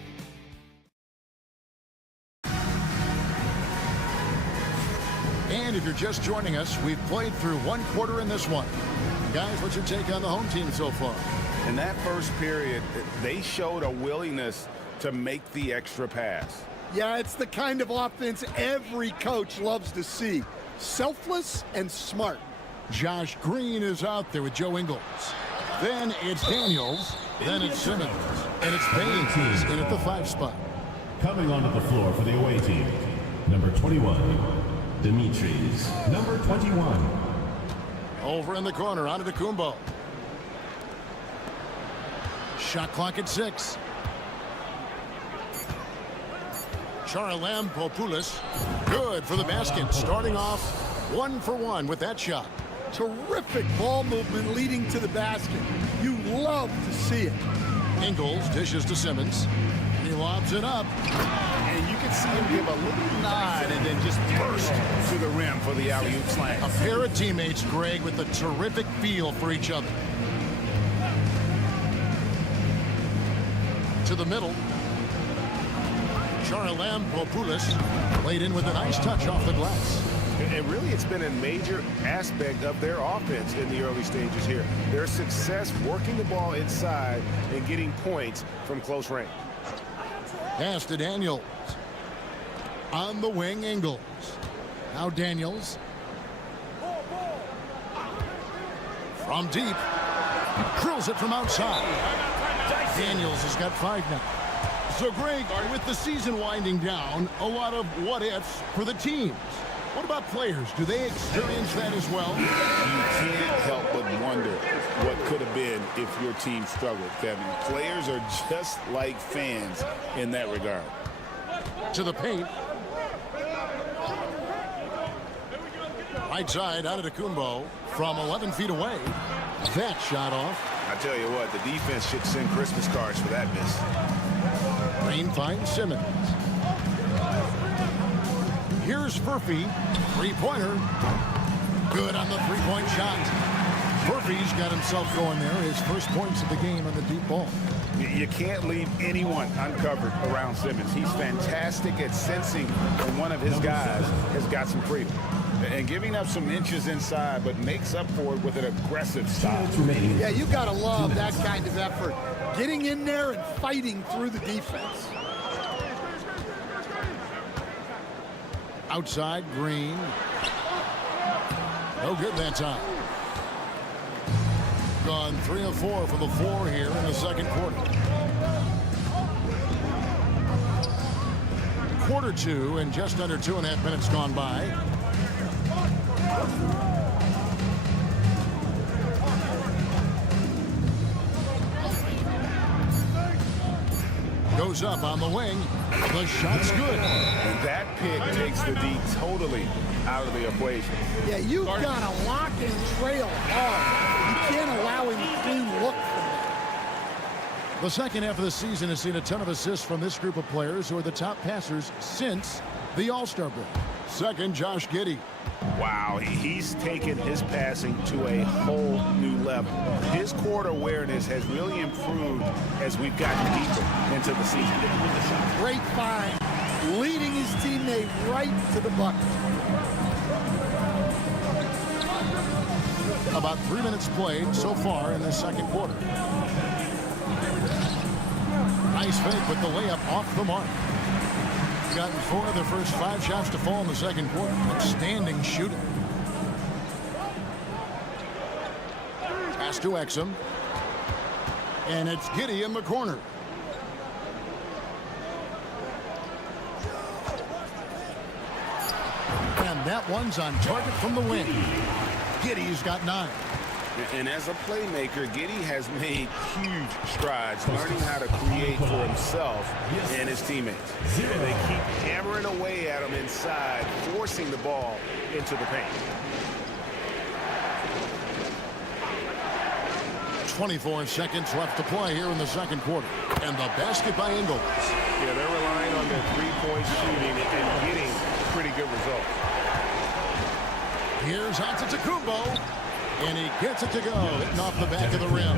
And if you're just joining us, we've played through 1 quarter in this one. Guys, what's your take on the home team so far? In that first period, they showed a willingness to make the extra pass. Yeah, it's the kind of offense every coach loves to see. Selfless and smart. Josh Green is out there with Joe Ingles. Then it's Daniels. Then it's Simmons. And it's Baines in at the 5 spot. Coming onto the floor for the away team, number 21, Dimitris. Number 21. Over in the corner, Antetokounmpo. Shot clock at 6. Charalampopoulos, good for the basket. Starting off 1 for 1 with that shot. Terrific ball movement leading to the basket. You love to see it. Ingles dishes to Simmons. He lobs it up. And you can see him give a little nod and then just burst to the rim for the alley-oop slam. A pair of teammates, Greg, with a terrific feel for each other. To the middle. Charalampopoulos laid in with a nice touch off the glass. And really, it's been a major aspect of their offense in the early stages here. Their success working the ball inside and getting points from close range. Pass to Daniels. On the wing, Ingles. Now Daniels. From deep. Drills it from outside. Daniels has got 5 now. So, Greg, with the season winding down, a lot of what-ifs for the teams. What about players? Do they experience that as well? You can't help but wonder what could have been if your team struggled, Kevin. Players are just like fans in that regard. To the paint. Right side, Antetokounmpo from 11 feet away. That shot off. I tell you what, the defense should send Christmas cards for that miss. Green finds Simmons. Here's Furphy. 3-pointer. Good on the 3-point shot. Furphy's got himself going there. His first points of the game on the deep ball. You can't leave anyone uncovered around Simmons. He's fantastic at sensing when one of his guys has got some freedom. And giving up some inches inside, but makes up for it with an aggressive style. Yeah, you got to love that kind of effort. Getting in there and fighting through the defense. Outside, Green. No good that time. Gone 3 of 4 for the floor here in the second quarter. Quarter 2 and just under 2.5 minutes gone by. Goes up on the wing. The shot's good. And that pick takes the D totally out of the equation. Yeah, you've got to lock and trail hard. You can't allow him a clean look from that. The second half of the season has seen a ton of assists from this group of players who are the top passers since the All-Star break. Second, Josh Giddey. Wow, he's taken his passing to a whole new level. His court awareness has really improved as we've gotten deeper into the season. Great find, leading his teammate right to the bucket. About 3 minutes played so far in the second quarter. Nice fake with the layup off the mark. Gotten 4 of their first 5 shots to fall in the second quarter. Outstanding shooting. Pass to Exum. And it's Giddey in the corner. And that one's on target from the wing. Giddey's got 9. And as a playmaker, Giddey has made huge strides learning how to create for himself and his teammates. And they keep hammering away at him inside, forcing the ball into the paint. 24 seconds left to play here in the second quarter. And the basket by Ingles. Yeah, they're relying on their three-point shooting and getting pretty good results. Here's Antetokounmpo. And he gets it to go, hitting off the back of the rim.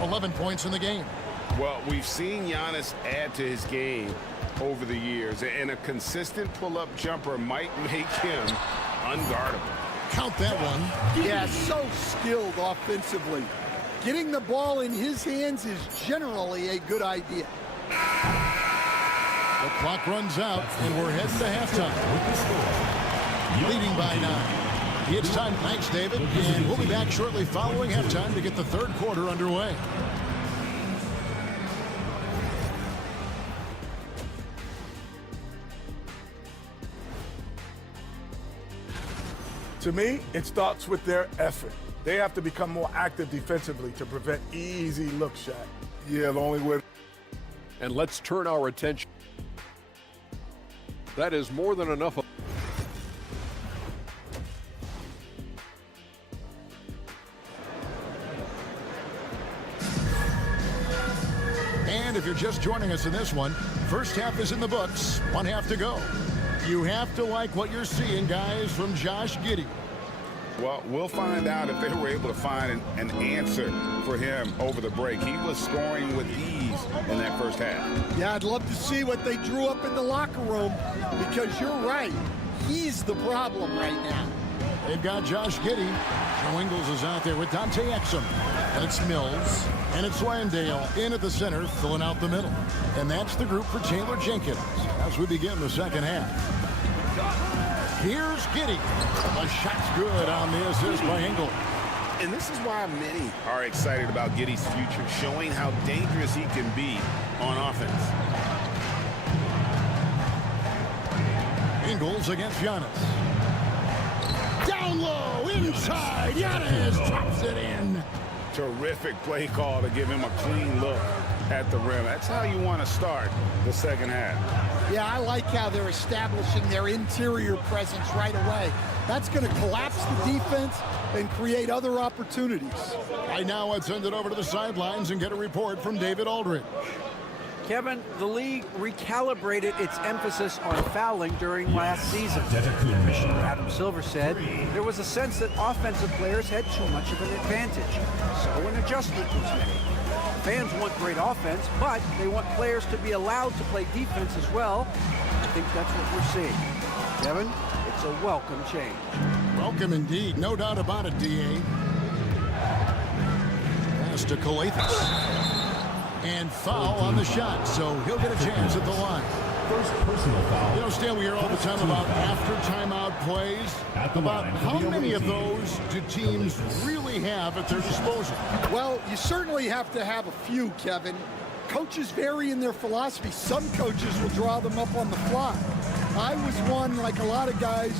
11 points in the game. Well, we've seen Giannis add to his game over the years, and a consistent pull-up jumper might make him unguardable. Count that one. Yeah, so skilled offensively. Getting the ball in his hands is generally a good idea. The clock runs out, and we're heading to halftime. Leading by 9. It's time. Thanks, David. And we'll be back shortly following halftime to get the third quarter underway. To me, it starts with their effort. They have to become more active defensively to prevent easy look shot. Yeah, the only way. And let's turn our attention. That is more than enough. And if you're just joining us in this one, first half is in the books, one half to go. You have to like what you're seeing, guys, from Josh Giddey. Well, we'll find out if they were able to find an answer for him over the break. He was scoring with ease in that first half. Yeah, I'd love to see what they drew up in the locker room, because you're right. He's the problem right now. They've got Josh Giddey. Joe Ingles is out there with Dante Exum. And it's Mills. And it's Landale in at the center, filling out the middle. And that's the group for Taylor Jenkins as we begin the second half. Here's Giddey. The shot's good on the assist by Ingles. And this is why many are excited about Giddey's future, showing how dangerous he can be on offense. Ingles against Giannis. Down low, inside, Giannis taps it in. Terrific play call to give him a clean look at the rim. That's how you want to start the second half. Yeah, I like how they're establishing their interior presence right away. That's going to collapse the defense and create other opportunities. Right now, let's send it over to the sidelines and get a report from David Aldridge. Kevin, the league recalibrated its emphasis on fouling during last season. Commissioner Adam Silver said there was a sense that offensive players had too much of an advantage, so an adjustment was made. Fans want great offense, but they want players to be allowed to play defense as well. I think that's what we're seeing. Kevin, it's a welcome change. Welcome indeed, no doubt about it, D.A. Pass to Kalathis. And foul on the shot, so he'll get a chance at the line. First personal foul. You know, Stan, we hear all the time about after timeout plays. About how many of those do teams really have at their disposal? Well, you certainly have to have a few, Kevin. Coaches vary in their philosophy. Some coaches will draw them up on the fly. I was one, like a lot of guys,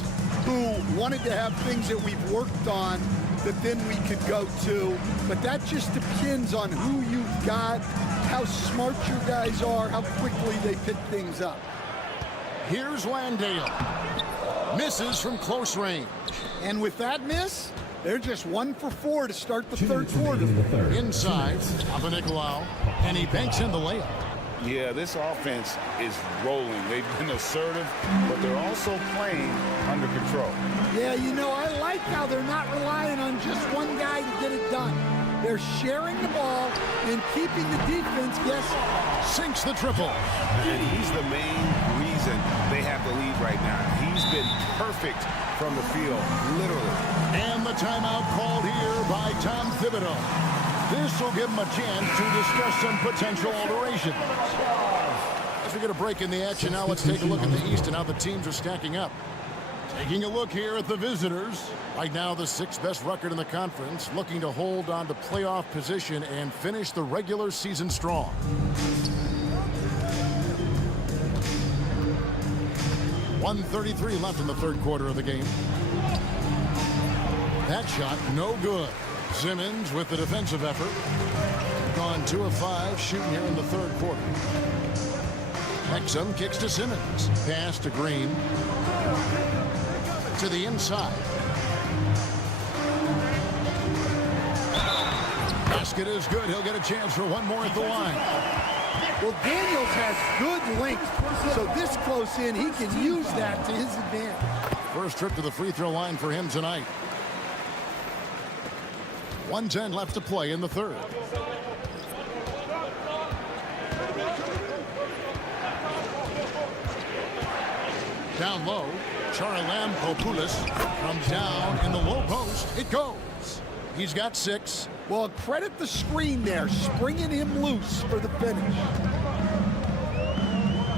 who wanted to have things that we've worked on that then we could go to. But that just depends on who you've got, how smart your guys are, how quickly they pick things up. Here's Landale. Misses from close range. And with that miss, they're just 1 for 4 to start the third quarter. Inside, Papanikolaou, and he banks in the layup. Yeah, this offense is rolling. They've been assertive, but they're also playing under control. Yeah, you know, I like how they're not relying on just one guy to get it done. They're sharing the ball and keeping the defense guessing. Sinks the triple. And he's the main reason they have the lead right now. He's been perfect from the field, literally. And the timeout called here by Tom Thibodeau. This will give him a chance to discuss some potential alterations. As we get a break in the action now, let's take a look at the East and how the teams are stacking up. Taking a look here at the visitors. Right now, the 6th best record in the conference, looking to hold on to playoff position and finish the regular season strong. .133 left in the third quarter of the game. That shot, no good. Simmons with the defensive effort. Gone 2 of 5 shooting here in the third quarter. Exum kicks to Simmons. Pass to Green. To the inside. Basket is good. He'll get a chance for one more at the line. Well, Daniels has good length, so this close in, he can use that to his advantage. First trip to the free throw line for him tonight. 1:10 left to play in the third. Down low, Charalampopoulos from down in the low post. It goes. He's got 6. Well, credit the screen there, springing him loose for the finish.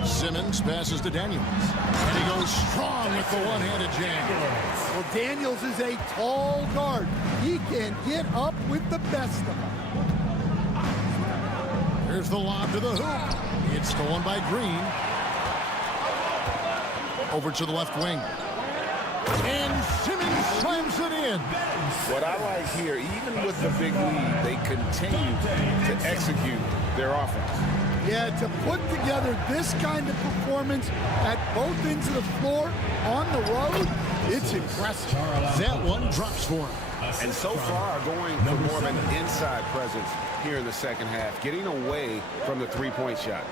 Simmons passes to Daniels. And he goes strong with the one-handed jam. Well, Daniels is a tall guard. He can get up with the best of them. Here's the lob to the hoop. It's stolen by Green. Over to the left wing. And Simmons slams it in. What I like here, even with the big lead, they continue to execute their offense. Yeah, to put together this kind of performance at both ends of the floor on the road, it's impressive. That one drops for him. And so far, going for more of an inside presence here in the second half, getting away from the three-point shot.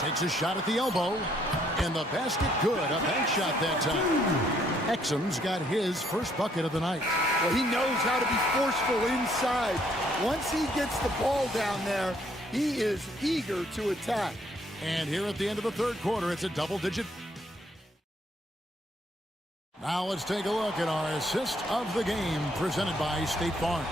Takes a shot at the elbow. And the basket good. A bank shot that time. Exum's got his first bucket of the night. Well, he knows how to be forceful inside. Once he gets the ball down there, he is eager to attack. And here at the end of the third quarter, it's a double-digit. Now let's take a look at our assist of the game presented by State Farm.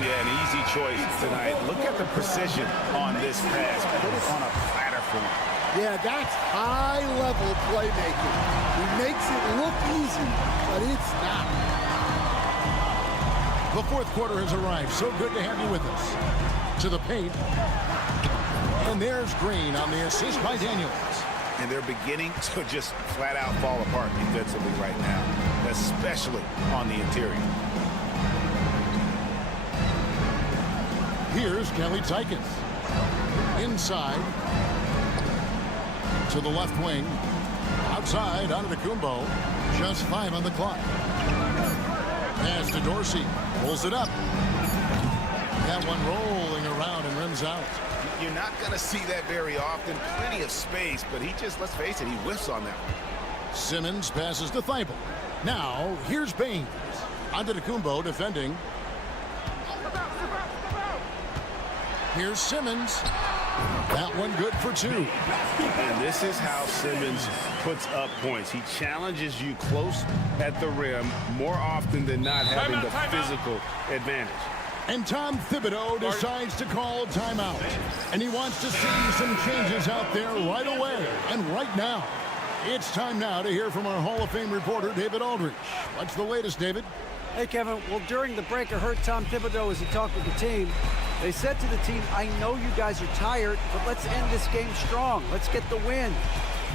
Yeah, an easy choice tonight. Look at the precision on this pass. Put it on a platter for him. Yeah, that's high-level playmaking. He makes it look easy, but it's not. The fourth quarter has arrived. So good to have you with us. To the paint. And there's Green on the assist by Daniels. And they're beginning to just flat-out fall apart defensively right now, especially on the interior. Here's Kelly Tykins. Inside. To the left wing. Outside, Antetokounmpo. Just 5 on the clock. Pass to Dorsey. Pulls it up. That one rolling around and rims out. You're not going to see that very often. Plenty of space, but he just, let's face it, he whiffs on that one. Simmons passes to Thibault. Now, here's Baines. Antetokounmpo defending. Here's Simmons. That one good for 2. And this is how Simmons puts up points. He challenges you close at the rim more often than not, having the physical advantage. And Tom Thibodeau decides to call timeout. And he wants to see some changes out there right away and right now. It's time now to hear from our Hall of Fame reporter, David Aldridge. What's the latest, David? Hey, Kevin. Well, during the break, I heard Tom Thibodeau as he talked with the team. They said to the team, I know you guys are tired, but let's end this game strong. Let's get the win.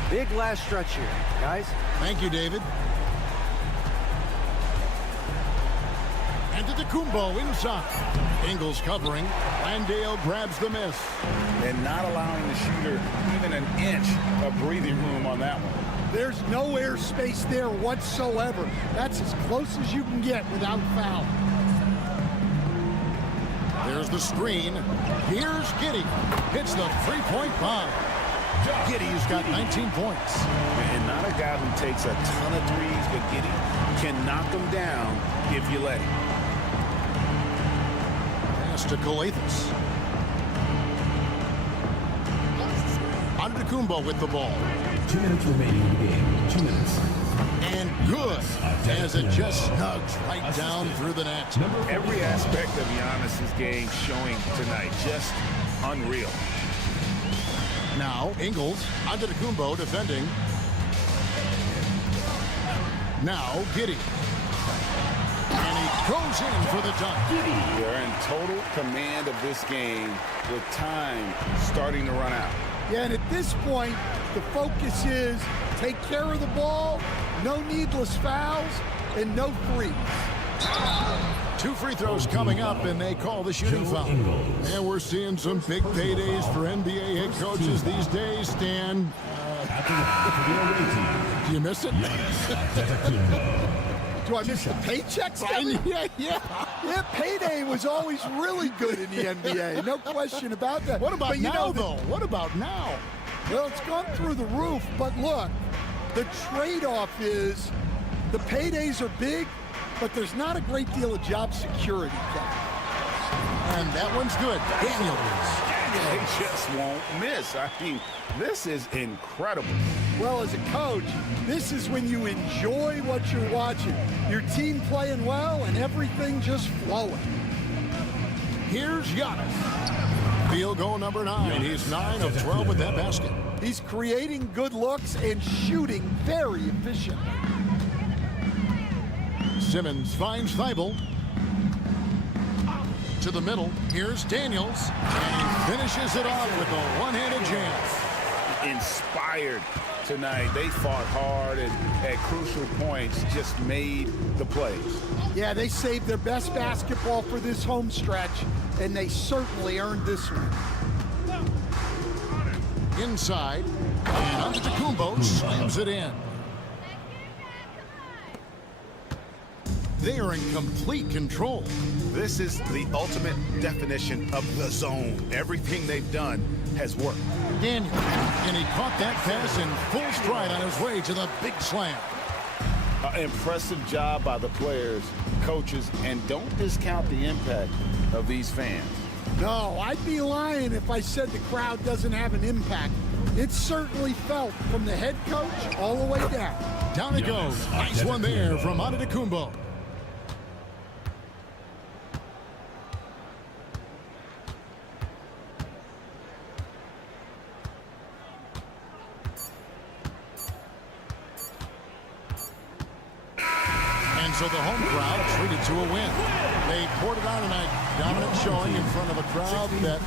Big last stretch here, guys. Thank you, David. Antetokounmpo inside. Ingles covering. Landale grabs the miss. And not allowing the shooter even an inch of breathing room on that one. There's no air space there whatsoever. That's as close as you can get without foul. There's the screen. Here's Giddey. Hits the three-point bomb. Giddey's got 19 points. And not a guy who takes a ton of threes, but Giddey can knock them down if you let him. Pass to Calathes. Antetokounmpo with the ball. 2 minutes remaining in the game. 2 minutes. And good, as it just snugs right down through the net. Every aspect of Giannis's game showing tonight, just unreal. Now, Ingles, Antetokounmpo defending. Now, Giddey. And he goes in for the dunk. They're in total command of this game with time starting to run out. Yeah, and at this point, the focus is take care of the ball, no needless fouls, and no threes. 2 free throws coming up, and they call the shooting foul. And we're seeing some big paydays for NBA head coaches these days, Stan. Do you miss it? Do I miss the paychecks, Kevin? Yeah, payday was always really good in the NBA. No question about that. What about now, though? What about now? Well, it's gone through the roof, but look, the trade-off is the paydays are big, but there's not a great deal of job security, Kevin. And that one's good. Daniels. They just won't miss. I mean, this is incredible. Well, as a coach, this is when you enjoy what you're watching. Your team playing well and everything just flowing. Here's Giannis. Field goal number 9. He's 9 of 12 with that basket. He's creating good looks and shooting very efficiently. Simmons finds Thibault. To the middle. Here's Daniels. And he finishes it off with a one-handed jam. Inspired tonight. They fought hard and at crucial points just made the plays. Yeah, they saved their best basketball for this home stretch, and they certainly earned this one. Inside. And Antetokounmpo slams it in. They are in complete control. This is the ultimate definition of the zone. Everything they've done has worked. Daniel, and he caught that pass in full stride on his way to the big slam. Impressive job by the players, coaches, and don't discount the impact of these fans. No, I'd be lying if I said the crowd doesn't have an impact. It's certainly felt from the head coach all the way down. Down it goes. Nice one there from Antetokounmpo. And so the home crowd treated to a win. They poured it out tonight. Dominant showing in front of a crowd that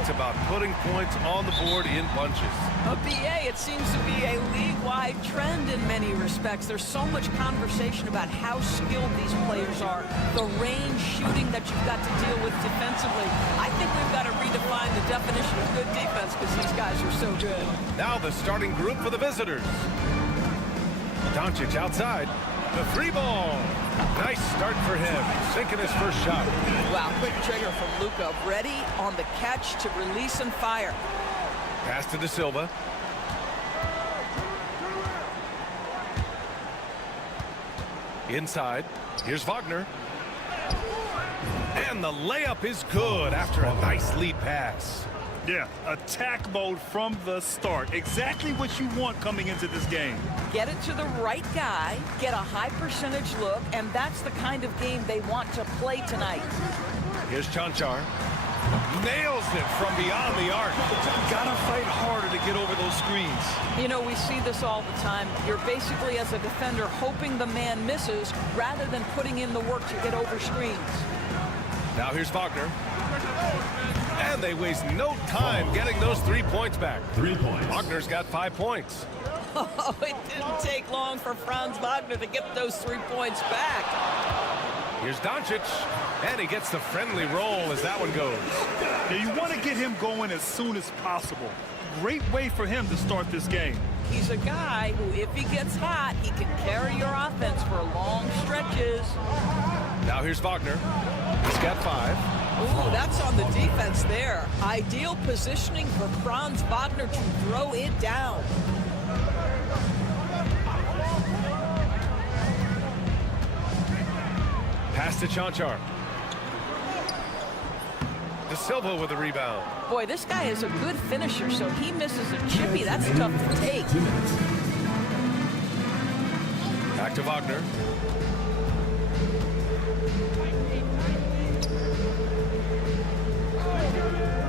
It's about putting points on the board in bunches. A BA, it seems to be a league-wide trend in many respects. There's so much conversation about how skilled these players are, the range shooting that you've got to deal with defensively. I think we've got to redefine the definition of good defense because these guys are so good. Now the starting group for the visitors. Doncic outside. The three ball. Nice start for him. Sinking his first shot. Wow, quick trigger from Luka. Ready on the catch to release and fire. Pass to De Silva. Inside. Here's Wagner. And the layup is good after a nice lead pass. Yeah, attack mode from the start. Exactly what you want coming into this game. Get it to the right guy, get a high percentage look, and that's the kind of game they want to play tonight. Here's Chanchar. Nails it from beyond the arc. Gotta fight harder to get over those screens. You know, we see this all the time. You're basically, as a defender, hoping the man misses rather than putting in the work to get over screens. Now here's Wagner. And they waste no time getting those 3 points back. 3 points. Wagner's got 5 points. Oh, it didn't take long for Franz Wagner to get those 3 points back. Here's Doncic, and he gets the friendly roll as that one goes. Yeah, you want to get him going as soon as possible. Great way for him to start this game. He's a guy who, if he gets hot, he can carry your offense for long stretches. Now here's Wagner. He's got 5. Ooh, that's on the defense there. Ideal positioning for Franz Wagner to throw it down. Pass to Chanchar. De Silva with a rebound. Boy, this guy is a good finisher, so he misses a chippy. That's tough to take. Back to Wagner.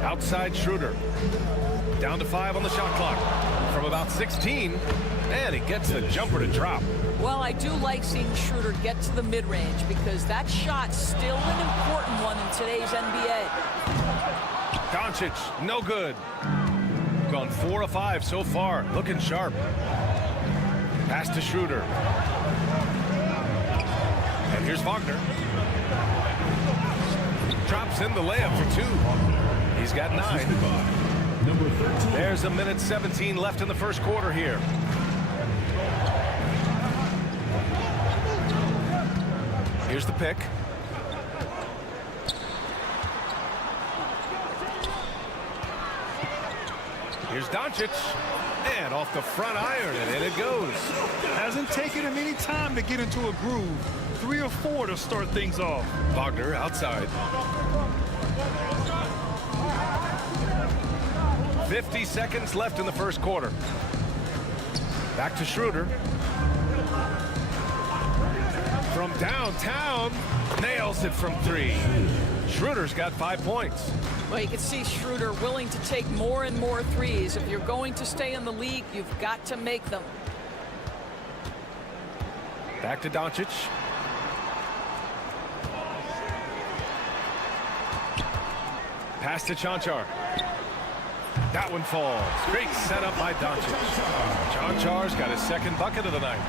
Outside Schroeder. Down to 5 on the shot clock. From about 16, and he gets the jumper to drop. Well, I do like seeing Schroeder get to the mid-range because that shot's still an important one in today's NBA. Doncic, no good. Gone 4 of 5 so far, looking sharp. Pass to Schroeder. And here's Wagner. drops in the layup for 2. He's got 9. Number 13. There's 1:17 left in the first quarter here. Here's the pick. Here's Doncic. And off the front iron, and in it goes. Hasn't taken him any time to get into a groove. 3 or 4 to start things off. Wagner outside. 50 seconds left in the first quarter. Back to Schroeder. From downtown, nails it from 3. Schroeder's got 5 points. Well, you can see Schroeder willing to take more and more threes. If you're going to stay in the league, you've got to make them. Back to Doncic. Pass to Chanchar. That one falls. Great setup by Doncic. Chanchar's got his second bucket of the night.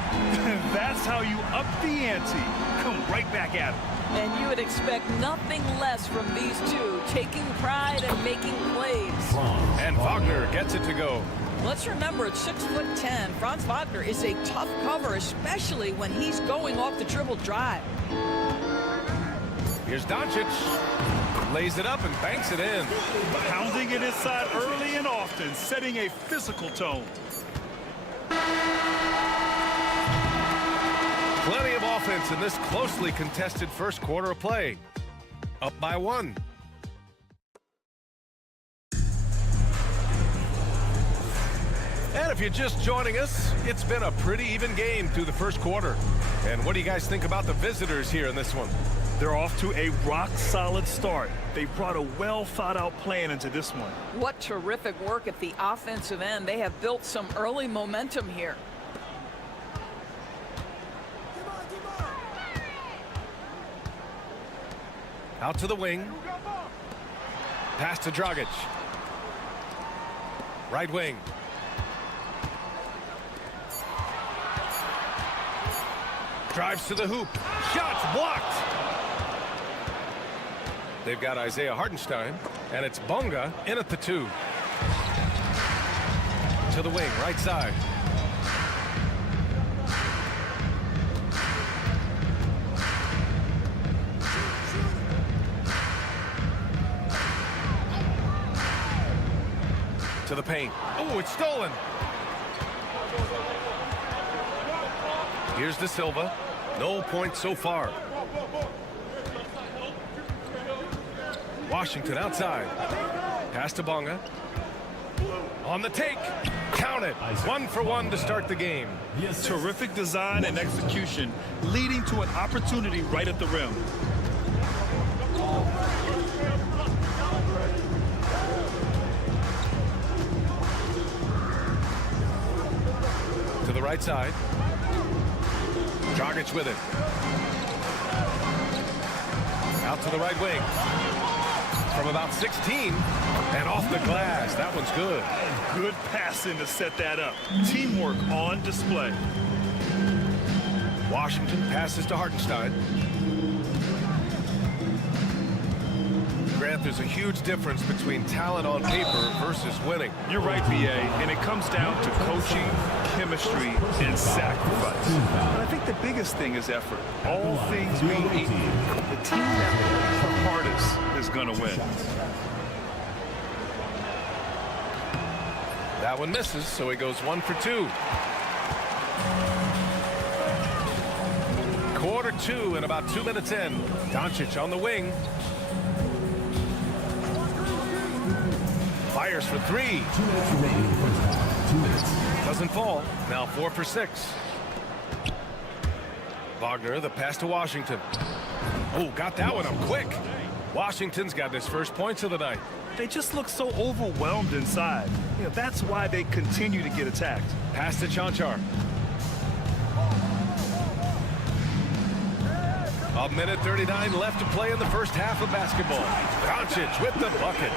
That's how you up the ante. Come right back at him. And you would expect nothing less from these two, taking pride and making plays. And Wagner gets it to go. Let's remember, at 6'10", Franz Wagner is a tough cover, especially when he's going off the dribble drive. Here's Doncic. Lays it up and banks it in. Pounding it inside early and often, setting a physical tone. Plenty of offense in this closely contested first quarter of play. Up by 1. And if you're just joining us, it's been a pretty even game through the first quarter. And what do you guys think about the visitors here in this one? They're off to a rock-solid start. They brought a well-thought-out plan into this one. What terrific work at the offensive end. They have built some early momentum here. Out to the wing. Pass to Dragic. Right wing. Drives to the hoop. Shots blocked. They've got Isaiah Hartenstein, and it's Bonga in at the 2. To the wing, right side. To the paint. Oh, it's stolen. Here's De Silva. No points so far. Washington outside. Pass to Bonga. On the take. Count it. 1 for 1 to start the game. Terrific design and execution, leading to an opportunity right at the rim. To the right side. Dragic with it. Out to the right wing. From about 16 and off the glass. That one's good. Good passing to set that up. Teamwork on display. Washington passes to Hartenstein. Grant, there's a huge difference between talent on paper versus winning. You're right, BA, and it comes down to coaching, chemistry, and sacrifice. But I think the biggest thing is effort. All things being equal, the team that plays the hardest is going to win. That one misses, so he goes 1 for 2. Quarter 2 and about 2 minutes in. Doncic on the wing. Fires for 3. 2 minutes remaining in the first half. 2 minutes. Doesn't fall. Now 4 for 6. Wagner, the pass to Washington. Oh, got that one up quick. Washington's got his first points of the night. They just look so overwhelmed inside. You know, that's why they continue to get attacked. Pass to Chanchar. 1:39 left to play in the first half of basketball. Doncic with the bucket.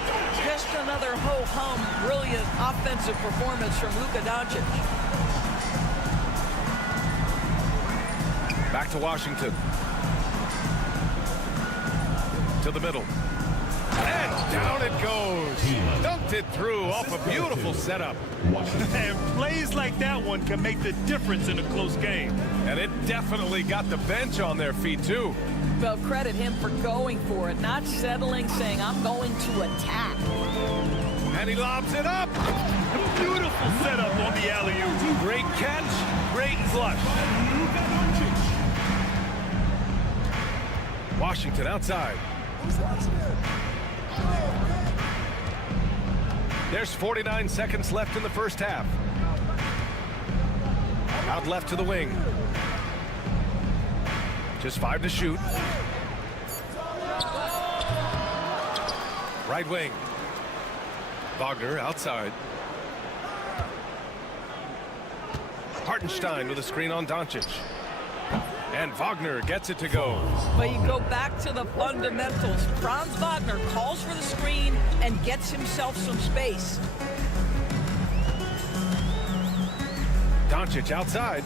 Just another ho-hum, brilliant offensive performance from Luka Doncic. Back to Washington. To the middle. And down it goes. Dunked it through off a beautiful setup. And plays like that one can make the difference in a close game. And it definitely got the bench on their feet, too. Well, credit him for going for it, not settling, saying, I'm going to attack. And he lobs it up. Beautiful setup on the alley-oop. Great catch, great flush. Washington outside. There's 49 seconds left in the first half. Out left to the wing. Just 5 to shoot. Right wing. Wagner outside. Hartenstein with a screen on Doncic. And Wagner gets it to go. But you go back to the fundamentals. Franz Wagner calls for the screen and gets himself some space. Doncic outside.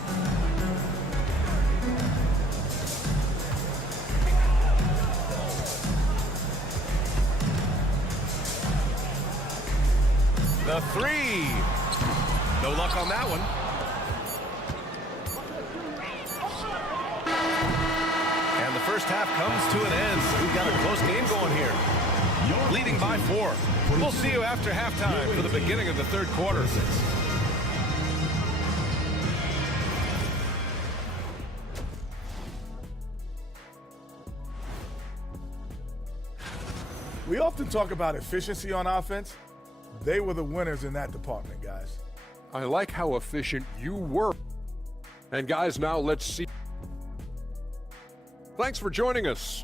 The three. No luck on that one. And the first half comes to an end. We've got a close game going here. Leading by 4. We'll see you after halftime for the beginning of the third quarter. We often talk about efficiency on offense. They were the winners in that department, guys. I like how efficient you were. And guys, now let's see. Thanks for joining us.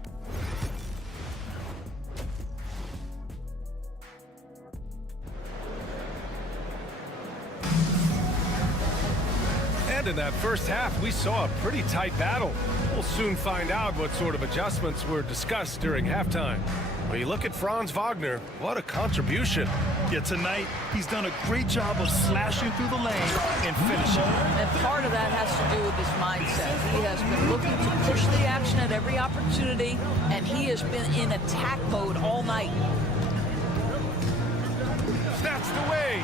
And in that first half, we saw a pretty tight battle. We'll soon find out what sort of adjustments were discussed during halftime. But you look at Franz Wagner, what a contribution. Yeah, tonight, he's done a great job of slashing through the lane and finishing. And part of that has to do with his mindset. He has been looking to push the action at every opportunity, and he has been in attack mode all night. Snatched away.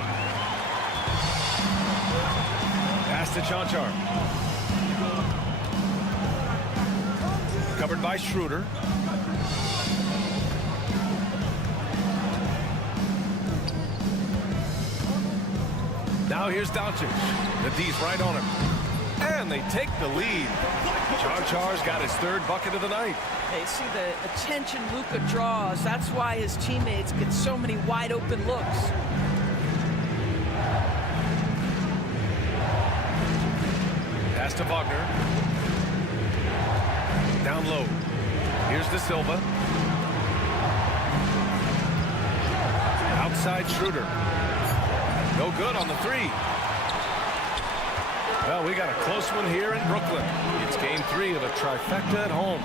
Pass to Chanchar. Covered by Schroeder. Now here's Doncic. The D's right on him. And they take the lead. Chanchar's got his 3rd bucket of the night. They see the attention Luka draws. That's why his teammates get so many wide open looks. Pass to Wagner. Down low. Here's De Silva. Outside Schroeder. No good on the 3. Well, we got a close one here in Brooklyn. It's game 3 of a trifecta at home.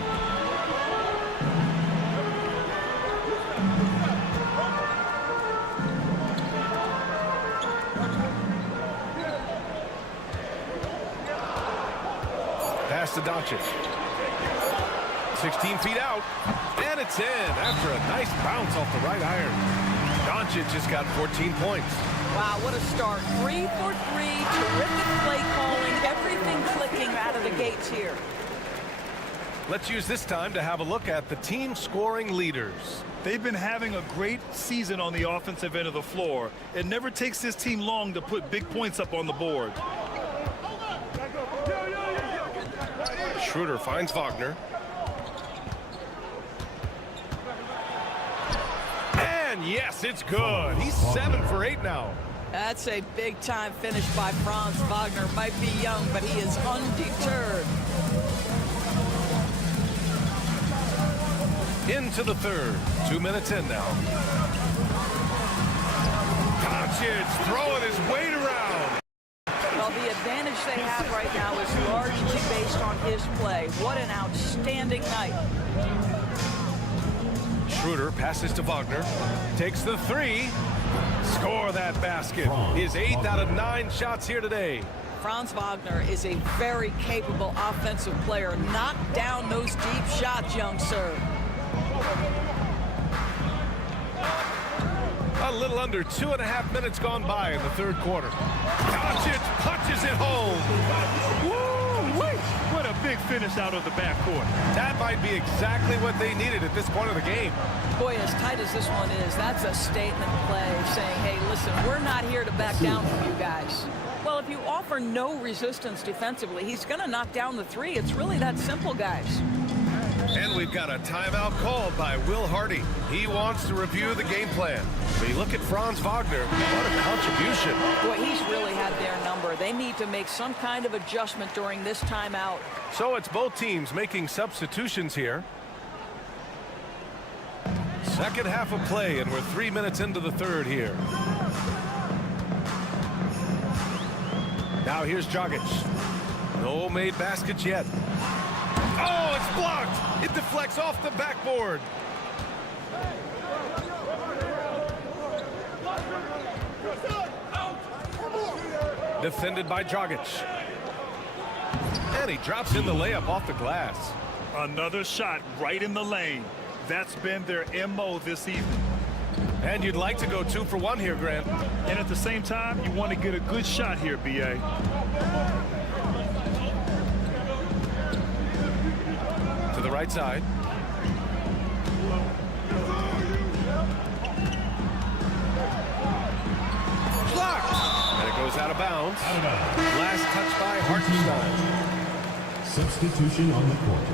Pass to Doncic. 16 feet out. And it's in after a nice bounce off the right iron. Doncic has got 14 points. Wow, what a start. 3 for 3. Terrific play calling. Everything clicking out of the gates here. Let's use this time to have a look at the team scoring leaders. They've been having a great season on the offensive end of the floor. It never takes this team long to put big points up on the board. Schroeder finds Wagner. And yes, it's good. He's 7 for 8 now. That's a big-time finish by Franz Wagner. Might be young, but he is undeterred. Into the 3rd. 2 minutes in now. Doncic throwing his weight around. Well, the advantage they have right now is largely based on his play. What an outstanding night. Schroeder passes to Wagner. Takes the 3. Score that basket. His 8th out of 9 shots here today. Franz Wagner is a very capable offensive player. Knock down those deep shots, young sir. A little under 2.5 minutes gone by in the third quarter. Doncic punches it home. Woo-wee! What a big finish out of the backcourt. That might be exactly what they needed at this point of the game. Boy, as tight as this one is, that's a statement play saying, hey, listen, we're not here to back down from you guys. Well, if you offer no resistance defensively, he's going to knock down the three. It's really that simple, guys. And we've got a timeout called by Will Hardy. He wants to review the game plan. But you look at Franz Wagner, what a contribution. Boy, he's really had their number. They need to make some kind of adjustment during this timeout. So it's both teams making substitutions here. Second half of play, and we're 3 minutes into the third here. Now here's Dragic. No made baskets yet. Oh, it's blocked. It deflects off the backboard. Defended by Dragic. And he drops in the layup off the glass. Another shot right in the lane. That's been their MO this evening. And you'd like to go 2 for 1 here, Grant. And at the same time, you want to get a good shot here, B.A. To the right side. Blocked. And it goes out of bounds. Last touch by Hartenstein. Substitution on the court.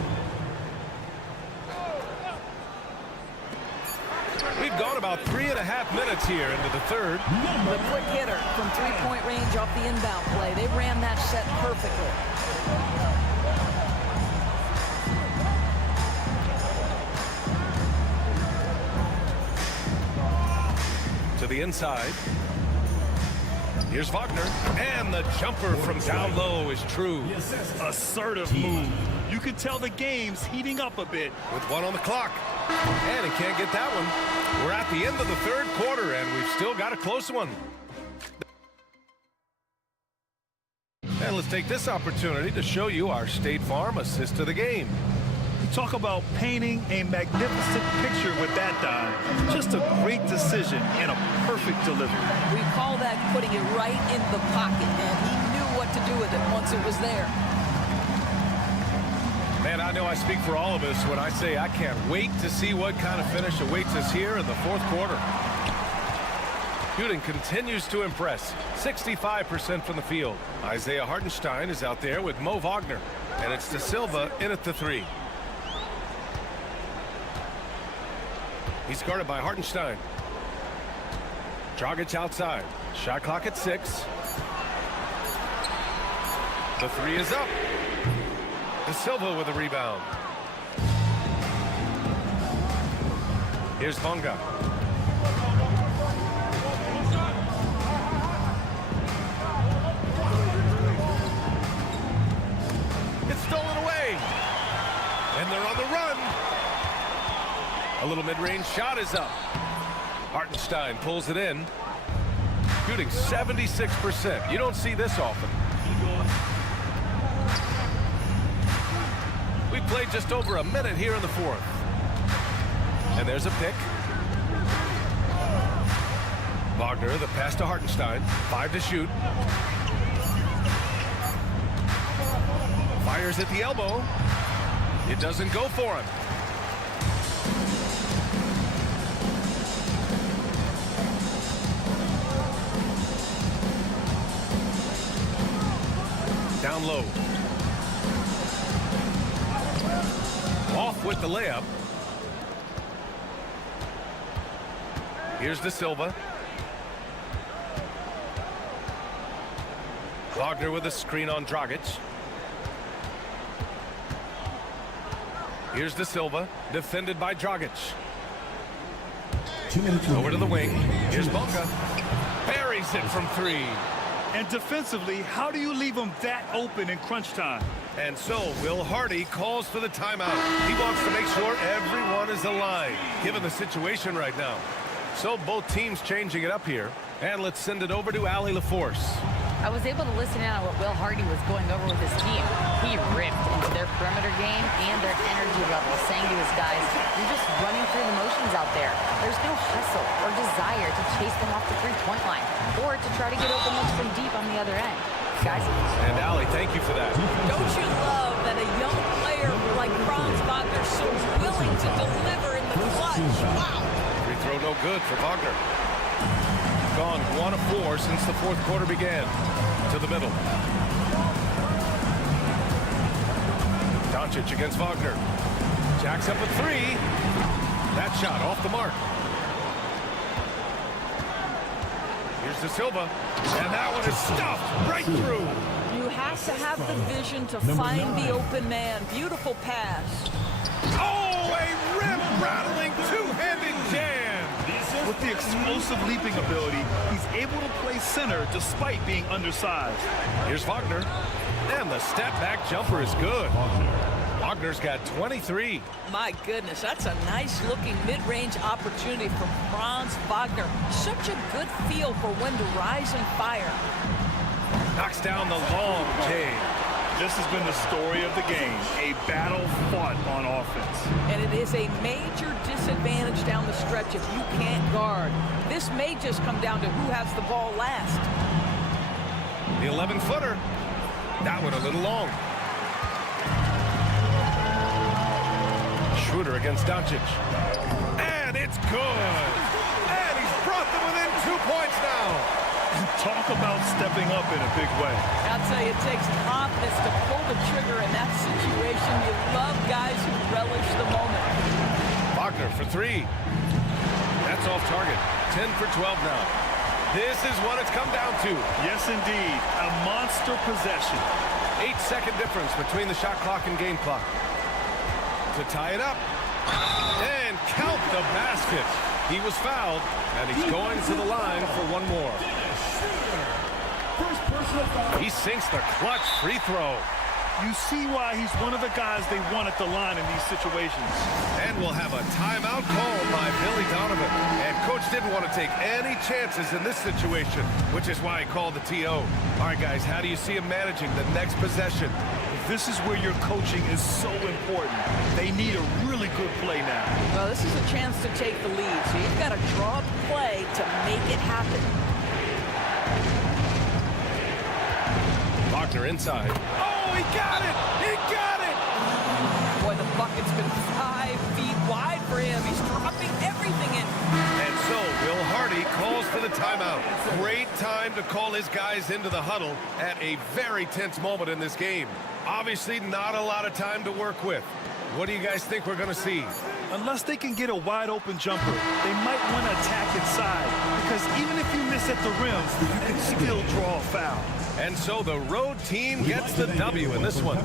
We've gone about 3.5 minutes here into the third. The quick hitter from three-point range off the inbound play. They ran that set perfectly. To the inside. Here's Wagner. And the jumper from down low is true. Assertive move. You can tell the game's heating up a bit. With 1 on the clock. And he can't get that one. We're at the end of the third quarter, and we've still got a close one. And let's take this opportunity to show you our State Farm assist to the game. Talk about painting a magnificent picture with that dive. Just a great decision and a perfect delivery. We call that putting it right in the pocket, and he knew what to do with it once it was there. Man, I know I speak for all of us when I say I can't wait to see what kind of finish awaits us here in the fourth quarter. Shooting continues to impress. 65% from the field. Isaiah Hartenstein is out there with Mo Wagner. And it's De Silva in at the 3. He's guarded by Hartenstein. Dragic outside. Shot clock at 6. The 3 is up. De Silva with a rebound. Here's Bonga. It's stolen away. And they're on the run. A little mid-range shot is up. Hartenstein pulls it in. Shooting 76%. You don't see this often. We played just over a minute here in the fourth. And there's a pick. Wagner, the pass to Hartenstein. 5 to shoot. Fires at the elbow. It doesn't go for him. Down low. Off with the layup. Here's De Silva. Wagner with a screen on Dragic. Here's De Silva, defended by Dragic. 2 minutes over to the wing. Here's Bonga. Buries it from 3. And defensively, how do you leave them that open in crunch time? And so Will Hardy calls for the timeout. He wants to make sure everyone is aligned, given the situation right now. So both teams changing it up here. And let's send it over to Allie LaForce. I was able to listen in on what Will Hardy was going over with his team. He ripped into their perimeter game and their energy level, saying to his guys, you're just running through the motions out there. There's no hustle or desire to chase them off the three-point line or to try to get open looks from deep on the other end. Guys? And Allie, thank you for that. Don't you love that a young player like Franz Wagner so willing to deliver in the clutch? Wow. Free throw no good for Wagner. Gone 1 of 4 since the fourth quarter began. To the middle. Doncic against Wagner. Jacks up a 3. That shot off the mark. Here's De Silva. And that one is stuffed right through. You have to have the vision to find the open man. Beautiful pass. Oh, a rim-rattling two-handed jam. With the explosive leaping ability, he's able to play center despite being undersized. Here's Wagner. And the step-back jumper is good. Wagner's got 23. My goodness, that's a nice-looking mid-range opportunity from Franz Wagner. Such a good feel for when to rise and fire. Knocks down the long J. This has been the story of the game, a battle fought on offense. And it is a major disadvantage down the stretch if you can't guard. This may just come down to who has the ball last. The 11-footer. That one a little long. Schroeder against Doncic. And it's good. And he's brought them within 2 points now. Talk about stepping up in a big way. I'll tell you, it takes confidence to pull the trigger in that situation. You love guys who relish the moment. Wagner for 3. That's off target. 10 for 12 now. This is what it's come down to. Yes, indeed. A monster possession. 8-second difference between the shot clock and game clock. To tie it up. And count the basket. He was fouled, and he's going to the line for one more. He sinks the clutch free throw. You see why he's one of the guys they want at the line in these situations. And we'll have a timeout called by Billy Donovan. And Coach didn't want to take any chances in this situation, which is why he called the TO. All right, guys, how do you see him managing the next possession? This is where your coaching is so important. They need a really good play now. Well, this is a chance to take the lead, so you've got to draw up play to make it happen. Wagner inside. Oh, he got it! He got it! Boy, the bucket's been 5 feet wide for him. He's dropping everything in. And so Will Hardy calls for the timeout. Great time to call his guys into the huddle at a very tense moment in this game. Obviously, not a lot of time to work with. What do you guys think we're going to see? Unless they can get a wide-open jumper, they might want to attack inside. Because even if you miss at the rim, you can still draw a foul. And so the road team gets the W in this one.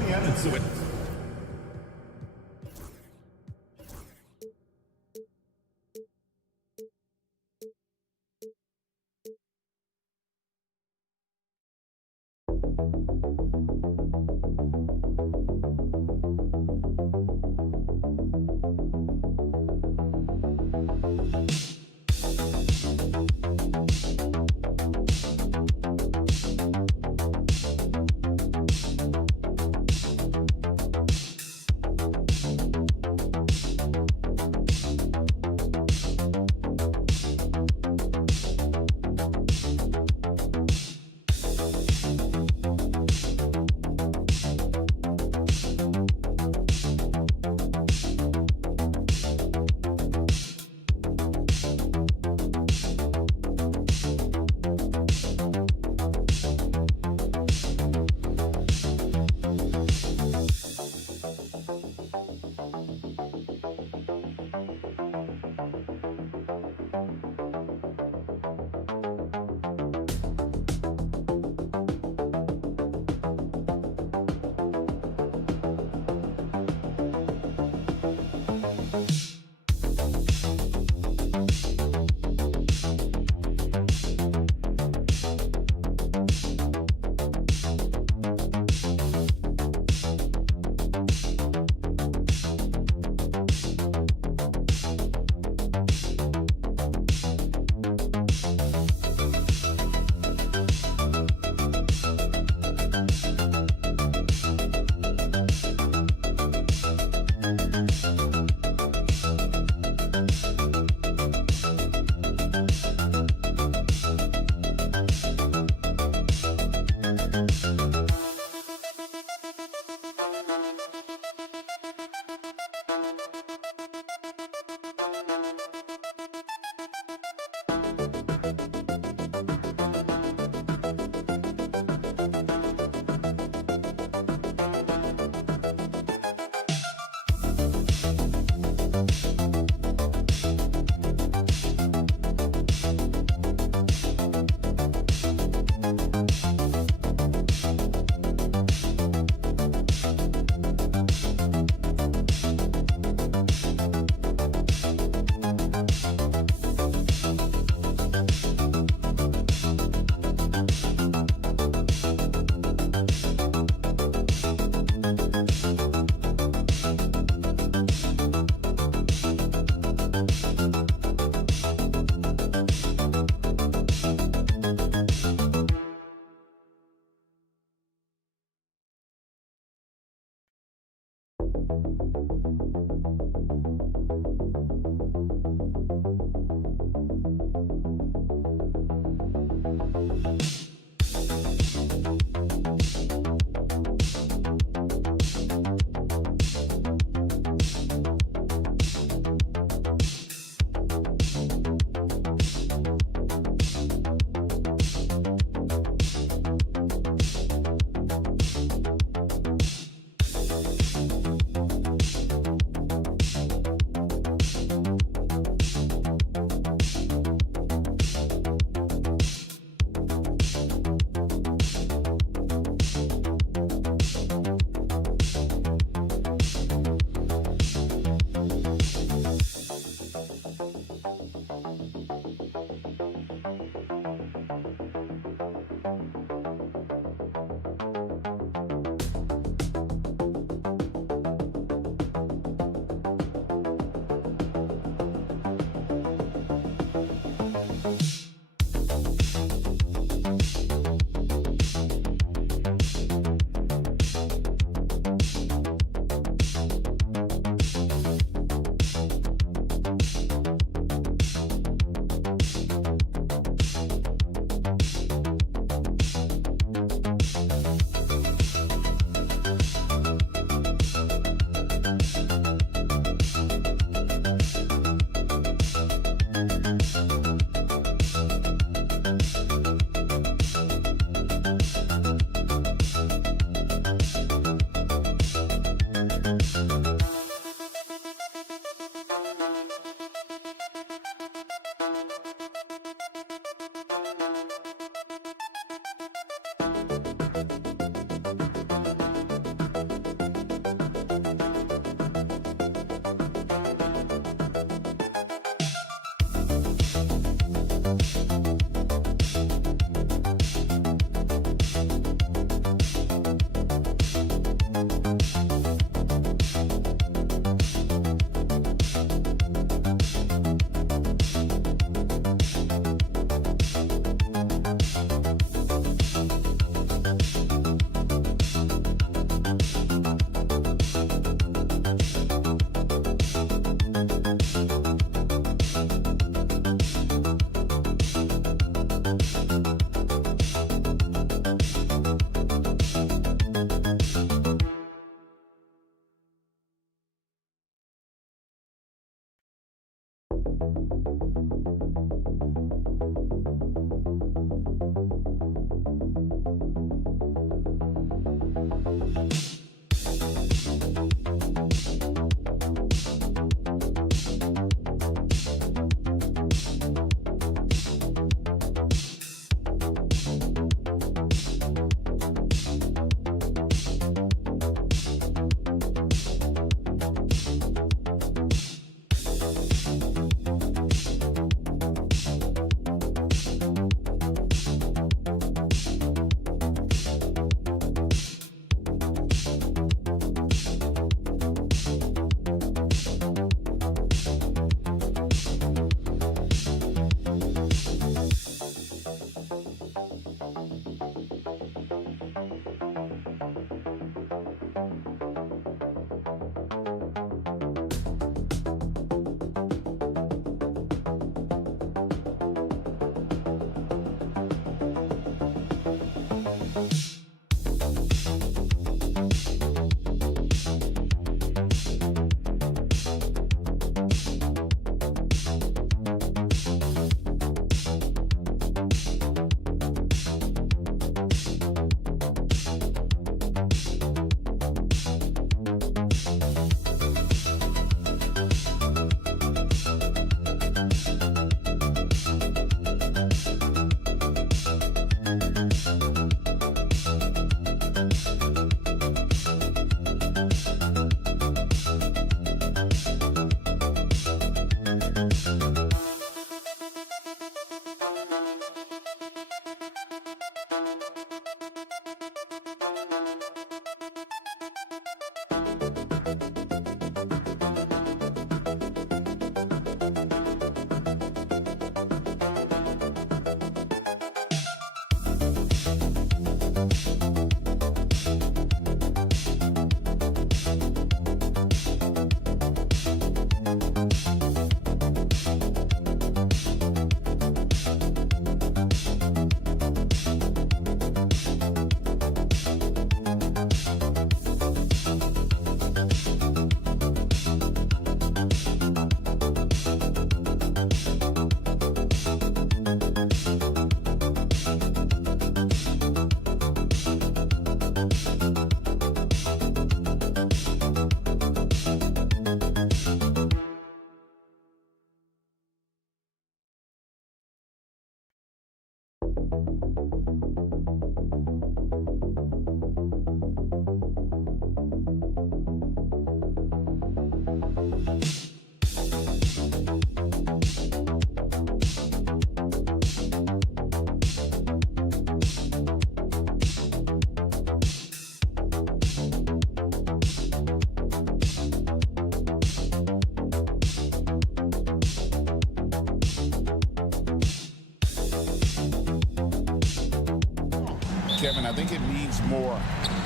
Kevin, I think it means more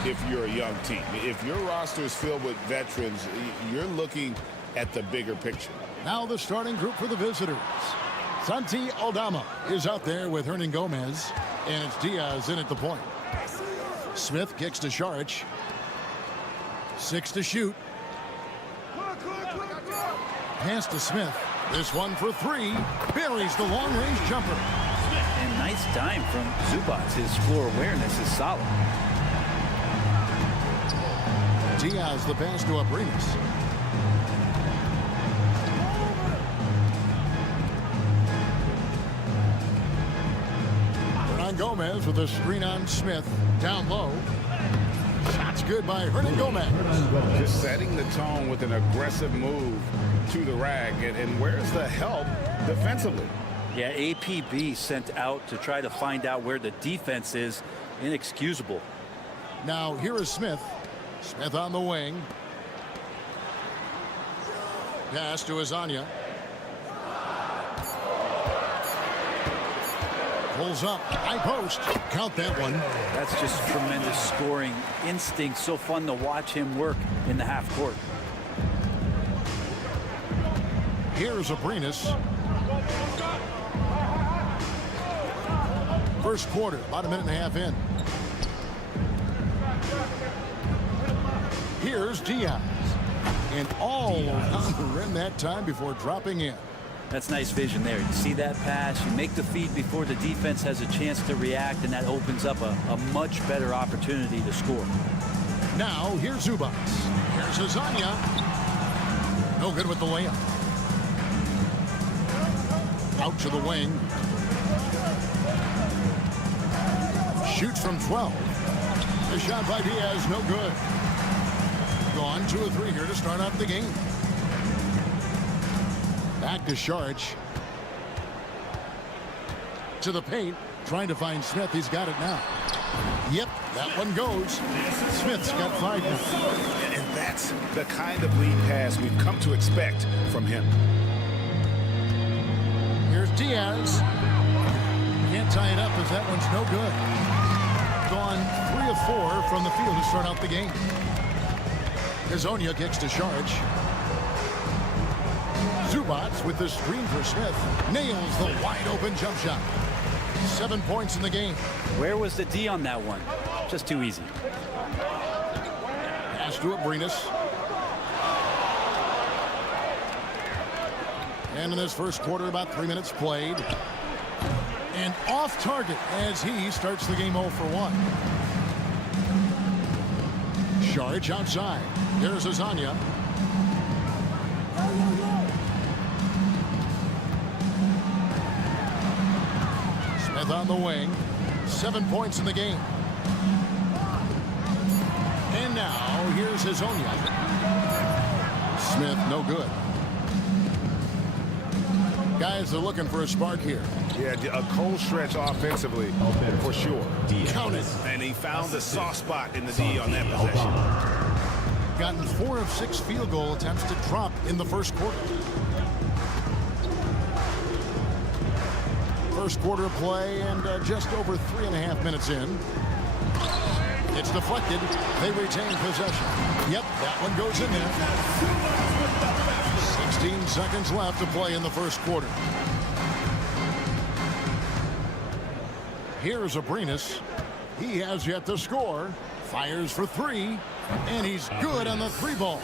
if you're a young team. If your roster is filled with veterans, you're looking at the bigger picture. Now the starting group for the visitors. Santi Aldama is out there with Hernan Gomez, and it's Diaz in at the point. Smith kicks to Šarić. 6 to shoot. Pass to Smith. This one for 3. Buries the long-range jumper. And nice dime from Zubac. His floor awareness is solid. Diaz the pass to Abrinas. Hernan Gomez with a screen on Smith. Down low. Shot's good by Hernan Gomez. Just setting the tone with an aggressive move to the rack. And where's the help defensively? Yeah, APB sent out to try to find out where the defense is. Inexcusable. Now here is Smith. Smith on the wing. Pass to Azania. Pulls up. High post. Count that one. That's just tremendous scoring instinct. So fun to watch him work in the half court. Here's Abrinas. First quarter, about a minute and a half in. Here's Diaz. And all around the rim that time before dropping in. That's nice vision there. You see that pass, you make the feed before the defense has a chance to react, and that opens up a much better opportunity to score. Now, here's Zubac. Here's Azania. No good with the layup. Out to the wing. Shoots from 12. The shot by Diaz, no good. Gone 2 of 3 here to start off the game. Back to Šarić. To the paint. Trying to find Smith. He's got it now. Yep, that one goes. Smith's got 5 now. And that's the kind of lead pass we've come to expect from him. Here's Diaz. Can't tie it up as that one's no good. Gone 3 of 4 from the field to start out the game. Hazonia kicks to Šarić. Zubac with the screen for Smith. Nails the wide open jump shot. 7 points in the game. Where was the D on that one? Just too easy. Pass to Abrinas. And in this first quarter, about 3 minutes played. And off target as he starts the game 0 for 1. Šarić outside. There's Azania. Smith on the wing. 7 points in the game. And now here's Hazonia. Smith no good. Guys are looking for a spark here. Yeah, a cold stretch offensively for sure. Count it. And he found the soft spot in the D on that possession. Gotten 4 of 6 field goal attempts to drop in the first quarter. First quarter of play and just over 3.5 minutes in. It's deflected. They retain possession. Yep, that one goes in there. 16 seconds left to play in the first quarter. Here's Abrinas. He has yet to score. Fires for 3. And he's good on the 3 ball.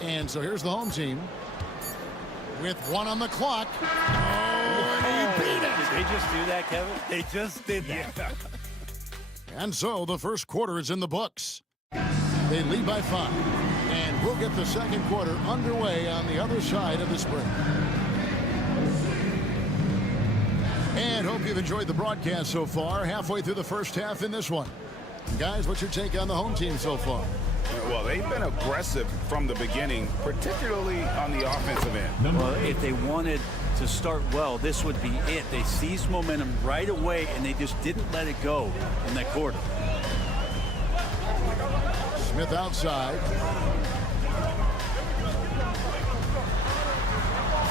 And so here's the home team. With 1 on the clock. Oh, and he beat it. Did they just do that, Kevin? They just did that. Yeah. And so the first quarter is in the books. They lead by 5. And we'll get the second quarter underway on the other side of this break. And hope you've enjoyed the broadcast so far. Halfway through the first half in this one. Guys, what's your take on the home team so far? Well, they've been aggressive from the beginning, particularly on the offensive end. Well, if they wanted to start well, this would be it. They seized momentum right away, and they just didn't let it go in that quarter. Smith outside.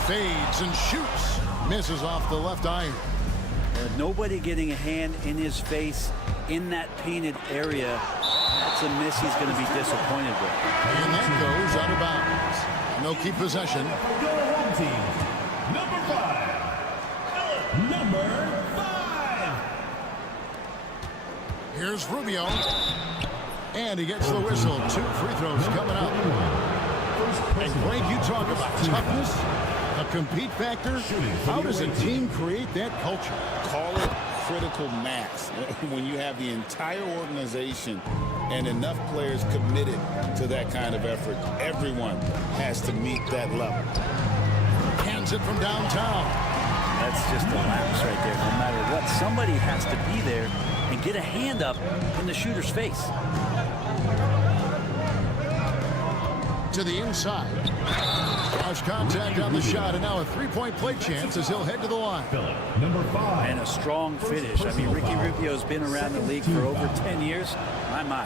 Fades and shoots. Misses off the left iron. Nobody getting a hand in his face in that painted area. That's a miss he's going to be disappointed with. And that goes out of bounds. And they'll keep possession. Home team, number 5. Number 5. Here's Rubio. And he gets the whistle. 2 free throws coming up. And Greg, you talk about toughness, a compete factor. How does a team create that culture? Call it critical mass. When you have the entire organization and enough players committed to that kind of effort, everyone has to meet that level. Hands it from downtown. That's just a lapse right there. No matter what, somebody has to be there and get a hand up in the shooter's face. To the inside. Cross contact on the shot, and now a three-point play chance as he'll head to the line. Number 5. And a strong finish. I mean, Ricky Rubio's been around the league for over 10 years. My.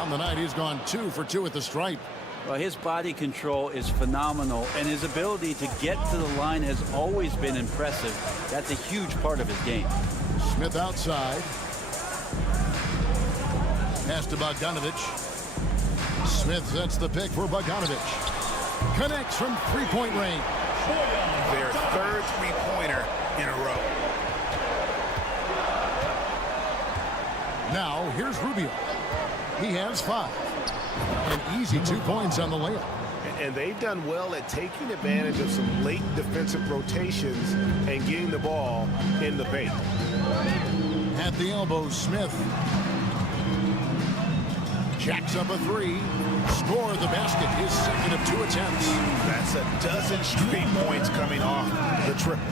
On the night, he's gone 2 for 2 at the stripe. Well, his body control is phenomenal, and his ability to get to the line has always been impressive. That's a huge part of his game. Smith outside. Pass to Bogdanovich. Smith sets the pick for Bogdanovich. Connects from three-point range. Their third three-pointer in a row. Now, here's Rubio. He has 5. An easy 2 points on the layup. And they've done well at taking advantage of some late defensive rotations and getting the ball in the paint. At the elbow, Smith. Jacks up a 3. Score the basket. His second of 2 attempts. That's a dozen straight points coming off the triple.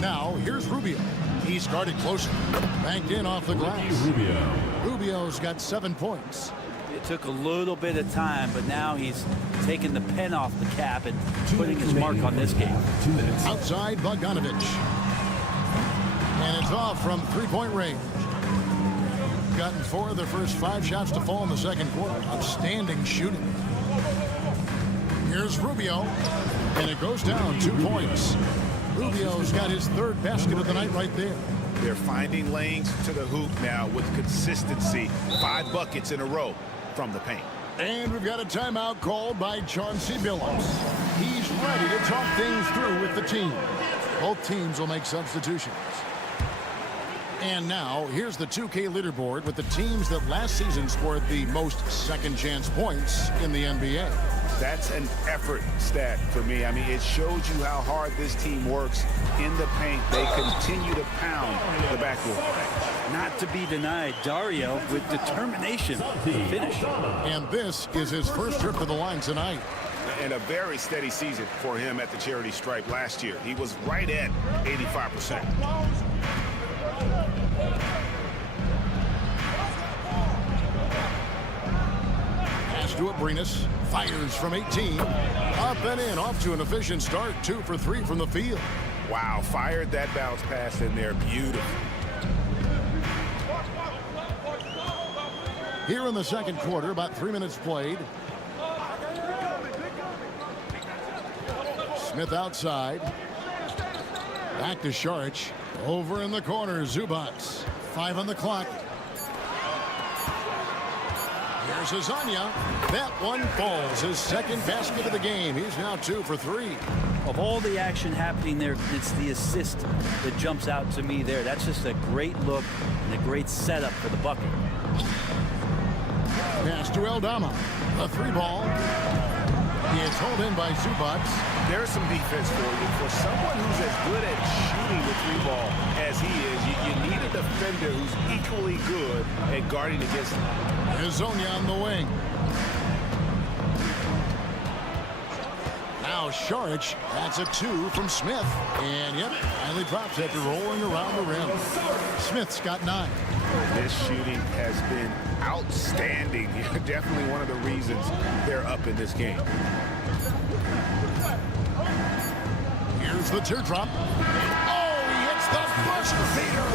Now, here's Rubio. He's guarded closer. Banked in off the glass. Rubio's got 7 points. It took a little bit of time, but now he's taking the pen off the cap and putting his mark on this game. 2 minutes. Outside Bogdanovich. And it's off from three-point range. Gotten 4 of the first 5 shots to fall in the second quarter. Outstanding shooting. Here's Rubio. And it goes down 2 points. Rubio's got his 3rd basket of the night right there. They're finding lanes to the hoop now with consistency. 5 buckets in a row from the paint. And we've got a timeout called by Chauncey Billups. He's ready to talk things through with the team. Both teams will make substitutions. And now, here's the 2K leaderboard with the teams that last season scored the most second-chance points in the NBA. That's an effort stat for me. I mean, it shows you how hard this team works in the paint. They continue to pound the backboard. Not to be denied, Dario with determination to finish. And this is his first trip to the line tonight. And a very steady season for him at the charity stripe last year. He was right at 85%. Pass to Abrinas. Fires from 18. Up and in. Off to an efficient start. 2 for 3 from the field. Wow, fired that bounce pass in there. Beautiful. Here in the second quarter, about 3 minutes played. Smith outside. Back to Šarić. Over in the corner, Zubats. 5 on the clock. Here's Azania. That one falls. His second basket of the game. He's now 2 for 3. Of all the action happening there, it's the assist that jumps out to me there. That's just a great look and a great setup for the bucket. Pass to Eldama. A 3-ball. He is hauled in by Zubats. There's some defense for you. For someone who's as good at shooting the 3-ball as he is, you need a defender who's equally good at guarding against him. Hazonia on the wing. Now Šarić. That's a 2 from Smith. And yep, finally drops after rolling around the rim. Smith's got 9. This shooting has been outstanding. Definitely one of the reasons they're up in this game. Here's the teardrop. Oh, he hits the buzzer beater.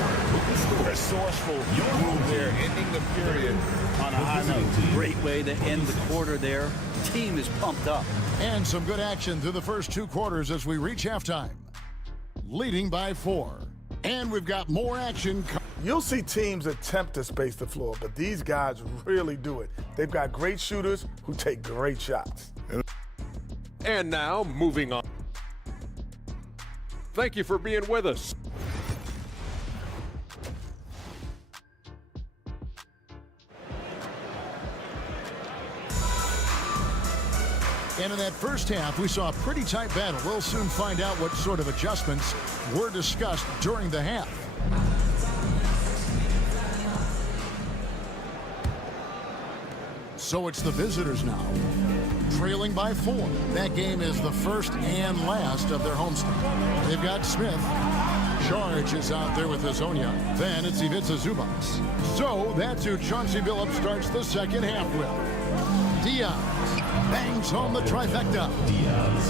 Resourceful move there, ending the period on a high note. Great way to end the quarter there. Team is pumped up. And some good action through the first 2 quarters as we reach halftime. leading by 4. And we've got more action. You'll see teams attempt to space the floor, but these guys really do it. They've got great shooters who take great shots. And now, moving on. Thank you for being with us. And in that first half, we saw a pretty tight battle. We'll soon find out what sort of adjustments were discussed during the half. So it's the visitors now, trailing by 4. That game is the first and last of their homestand. They've got Smith. George is out there with Hazonia. Then it's Ivica Zubac. So that's who Chauncey Billups starts the second half with. Diaz bangs home the trifecta.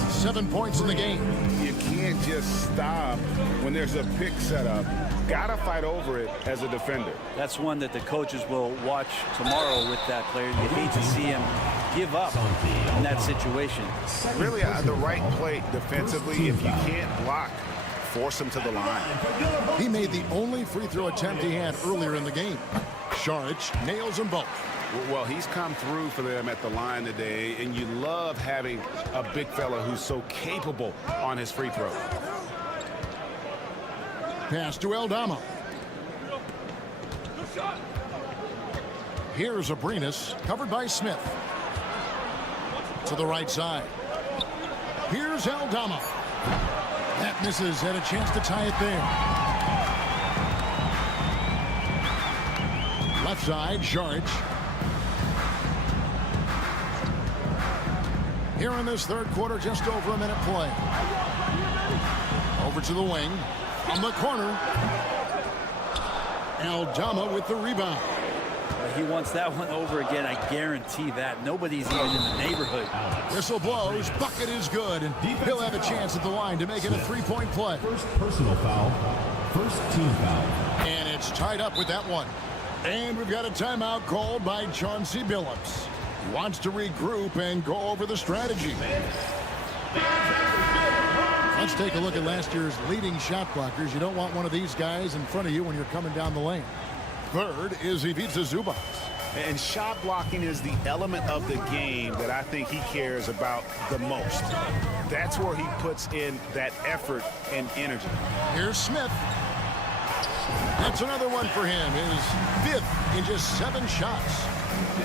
7 points in the game. You can't just stop when there's a pick set up. Gotta fight over it as a defender. That's one that the coaches will watch tomorrow with that player. You hate to see him give up in that situation. Really, the right play defensively. If you can't block, force him to the line. He made the only free throw attempt he had earlier in the game. Saric nails them both. Well, he's come through for them at the line today, and you love having a big fella who's so capable on his free throw. Pass to Aldama. Here's Abrinas, covered by Smith. To the right side. Here's Aldama. That misses, had a chance to tie it there. Left side, Saric. Here in this third quarter, just over a minute play. Over to the wing. On the corner. Aldama with the rebound. He wants that one over again, I guarantee that. Nobody's even in the neighborhood. Whistle blows, bucket is good, and he'll have a chance at the line to make it a three-point play. First personal foul, first team foul. And it's tied up with that one. And we've got a timeout called by Chauncey Billups. He wants to regroup and go over the strategy. Let's take a look at last year's leading shot blockers. You don't want one of these guys in front of you when you're coming down the lane. Third is Ivica Zubac. And shot blocking is the element of the game that I think he cares about the most. That's where he puts in that effort and energy. Here's Smith. That's another one for him. His fifth in just 7 shots.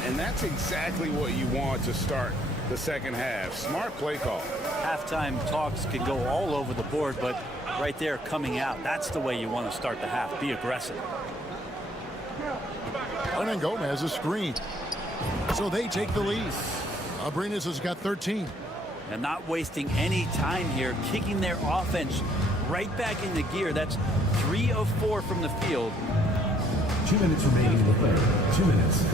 And that's exactly what you want to start the second half. Smart play call. Halftime talks can go all over the board, but right there coming out, that's the way you want to start the half. Be aggressive. Hernan Gomez a screen. So they take the lead. Abrinas has got 13. And not wasting any time here, kicking their offense right back into gear. That's 3 of 4 from the field. 2 minutes remaining in the third. 2 minutes.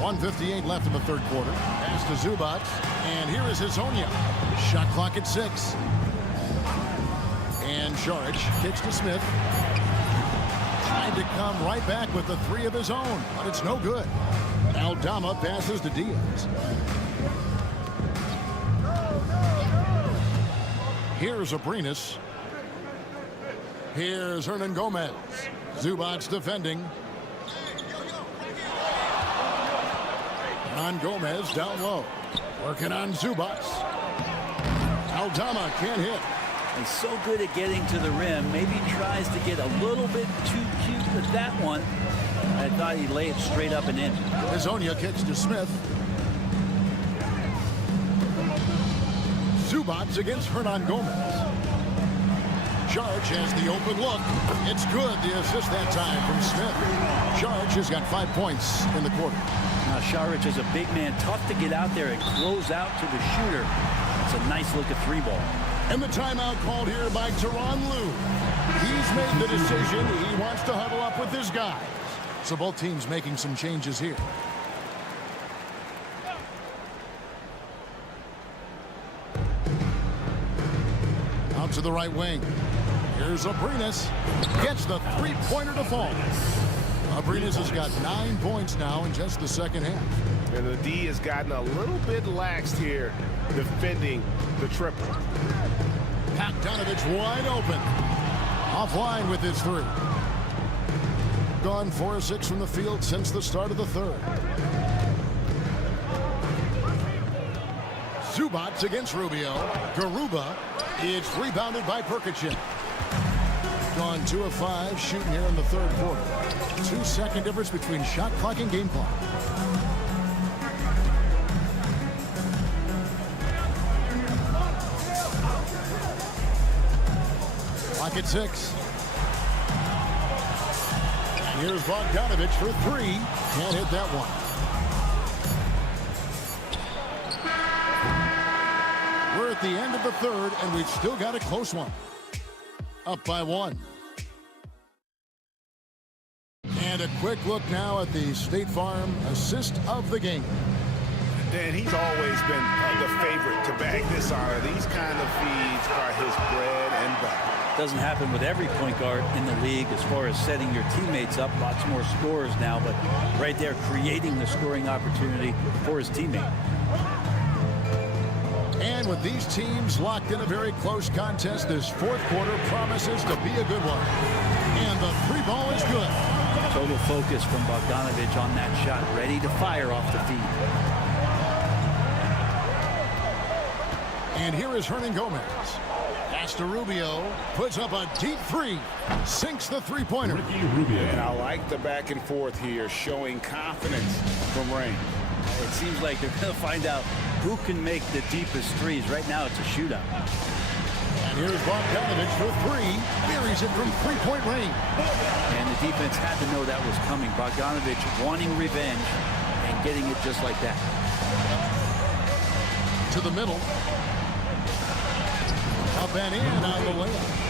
1:58 left in the third quarter. Pass to Zubac. And here is Hazonia. Shot clock at 6. And Saric kicks to Smith. Tried to come right back with the 3 of his own, but it's no good. Aldama passes to Diaz. Here's Abrinas. Here's Hernan Gomez. Zubac defending. On Gomez down low. Working on Zubac. Aldama can't hit. He's so good at getting to the rim. Maybe tries to get a little bit too cute with that one. I thought he'd lay it straight up and in. Hazonia kicks to Smith. Zubac against Hernan Gomez. Saric has the open look. It's good. The assist that time from Smith. Saric has got 5 points in the quarter. Now Saric is a big man, tough to get out there and close out to the shooter. It's a nice look at 3 ball. And the timeout called here by Tyronn Lue. He's made the decision. He wants to huddle up with his guys. So both teams making some changes here. Out to the right wing. Here's Abrinas. Gets the 3-pointer to fall. Abrinas has got 9 points now in just the second half. And the D has gotten a little bit laxed here defending the triple. Bogdanovich wide open. Offline with his three. Gone 4 of 6 from the field since the start of the third. Zubac against Rubio. Garuba. It's rebounded by Perkichin. Gone 2 of 5 shooting here in the third quarter. 2-second difference between shot clock and game clock. Clock at 6. Here's Bogdanovich for 3. Can't hit that one. We're at the end of the third, and we've still got a close one. Up by 1. And a quick look now at the State Farm assist of the game. Dan, he's always been the favorite to bag this honor. These kind of feeds are his bread and butter. Doesn't happen with every point guard in the league as far as setting your teammates up. Lots more scorers now, but right there creating the scoring opportunity for his teammate. And with these teams locked in a very close contest, this fourth quarter promises to be a good one. And the three ball is good. Total focus from Bogdanovich on that shot, ready to fire off the feed. And here is Hernan Gomez. Pass to Rubio, puts up a deep three, sinks the three-pointer. And I like the back and forth here, showing confidence from range. It seems like they're going to find out who can make the deepest threes. Right now, it's a shootout. And here's Bogdanovich for 3, buries it from three-point range. And the defense had to know that was coming. Bogdanovich wanting revenge and getting it just like that. To the middle. Up and in on the layup.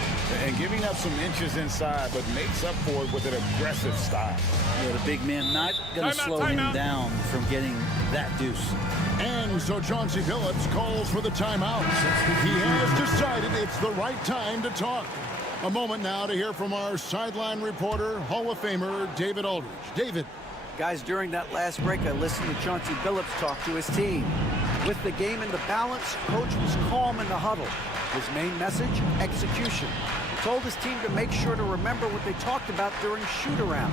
And giving up some inches inside, but makes up for it with an aggressive style. Yeah, the big man not going to slow him down from getting that deuce. And so Chauncey Billups calls for the timeout. He has decided it's the right time to talk. A moment now to hear from our sideline reporter, Hall of Famer David Aldridge. David. Guys, during that last break, I listened to Chauncey Billups talk to his team. With the game in the balance, coach was calm in the huddle. His main message, execution. He told his team to make sure to remember what they talked about during shoot-around.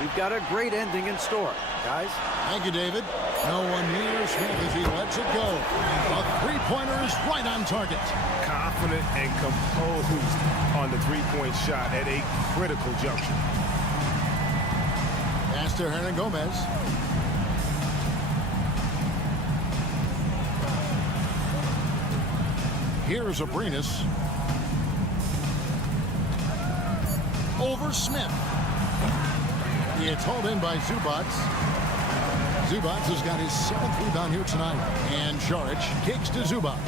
We've got a great ending in store, guys. Thank you, David. No one near Smith as he lets it go. A three-pointer is right on target. Confident and composed on the three-point shot at a critical juncture. Pass to Hernan Gomez. Here's Abrinas. Over Smith. It's hauled in by Zubac. Zubac has got his 7th rebound here tonight. And Šarić kicks to Zubac.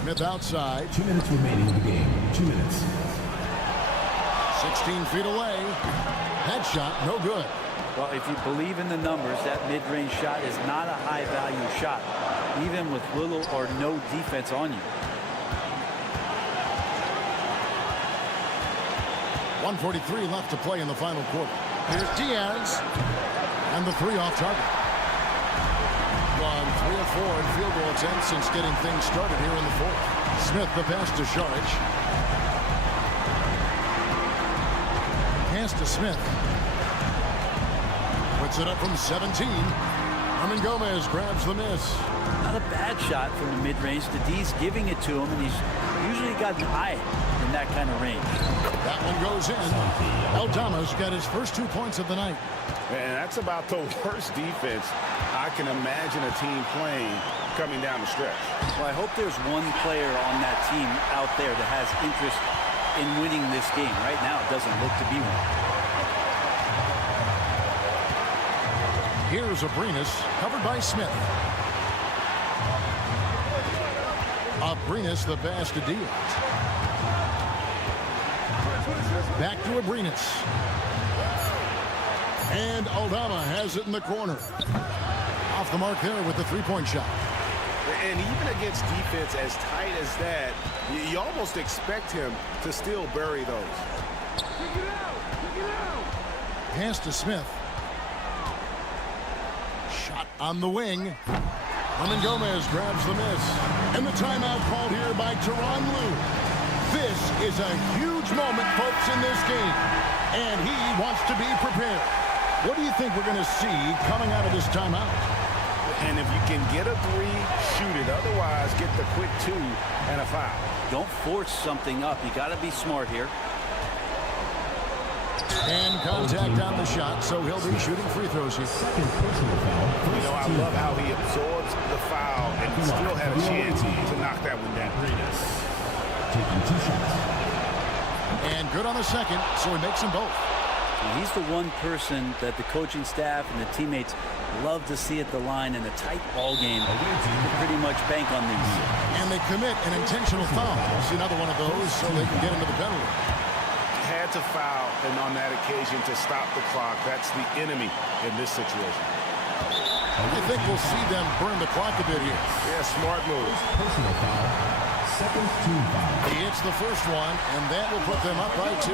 Smith outside. 2 minutes remaining in the game. 2 minutes. 16 feet away. That shot, no good. Well, if you believe in the numbers, that mid-range shot is not a high-value shot, even with little or no defense on you. 1:43 left to play in the final quarter. Here's Diaz. And the 3 off target. Gone 3 of 4 in field goal attempts since getting things started here in the fourth. Smith the pass to Šarić. Pass to Smith. Puts it up from 17. Hernan Gomez grabs the miss. Not a bad shot from the mid-range. The D's giving it to him, and he's usually got an eye in that kind of range. That one goes in. Aldama's got his first 2 points of the night. And that's about the worst defense I can imagine a team playing coming down the stretch. Well, I hope there's one player on that team out there that has interest in winning this game. Right now, it doesn't look to be one. Here's Abrinas, covered by Smith. Abrinas the pass to Diaz. Back to Abrinas. And Aldama has it in the corner. Off the mark there with the three-point shot. And even against defense as tight as that, you almost expect him to still bury those. Pass to Smith. Shot on the wing. Herman Gomez grabs the miss. And the timeout called here by Tyronn Lue. This is a huge moment, folks, in this game. And he wants to be prepared. What do you think we're going to see coming out of this timeout? And if you can get a three, shoot it. Otherwise, get the quick 2 and a foul. Don't force something up. You got to be smart here. And contact on the shot, so he'll be shooting free throws here. You know, I love how he absorbs the foul and still had a chance to knock that one down. Taking 2 shots. And good on the second, so he makes them both. And he's the one person that the coaching staff and the teammates love to see at the line in a tight ball game. They pretty much bank on these. And they commit an intentional foul. See another one of those so they can get into the penalty. Had to foul, and on that occasion to stop the clock. That's the enemy in this situation. I think we'll see them burn the clock a bit here. Yeah, smart move. Personal foul. Second team foul. He hits the first one, and that will put them up by 2.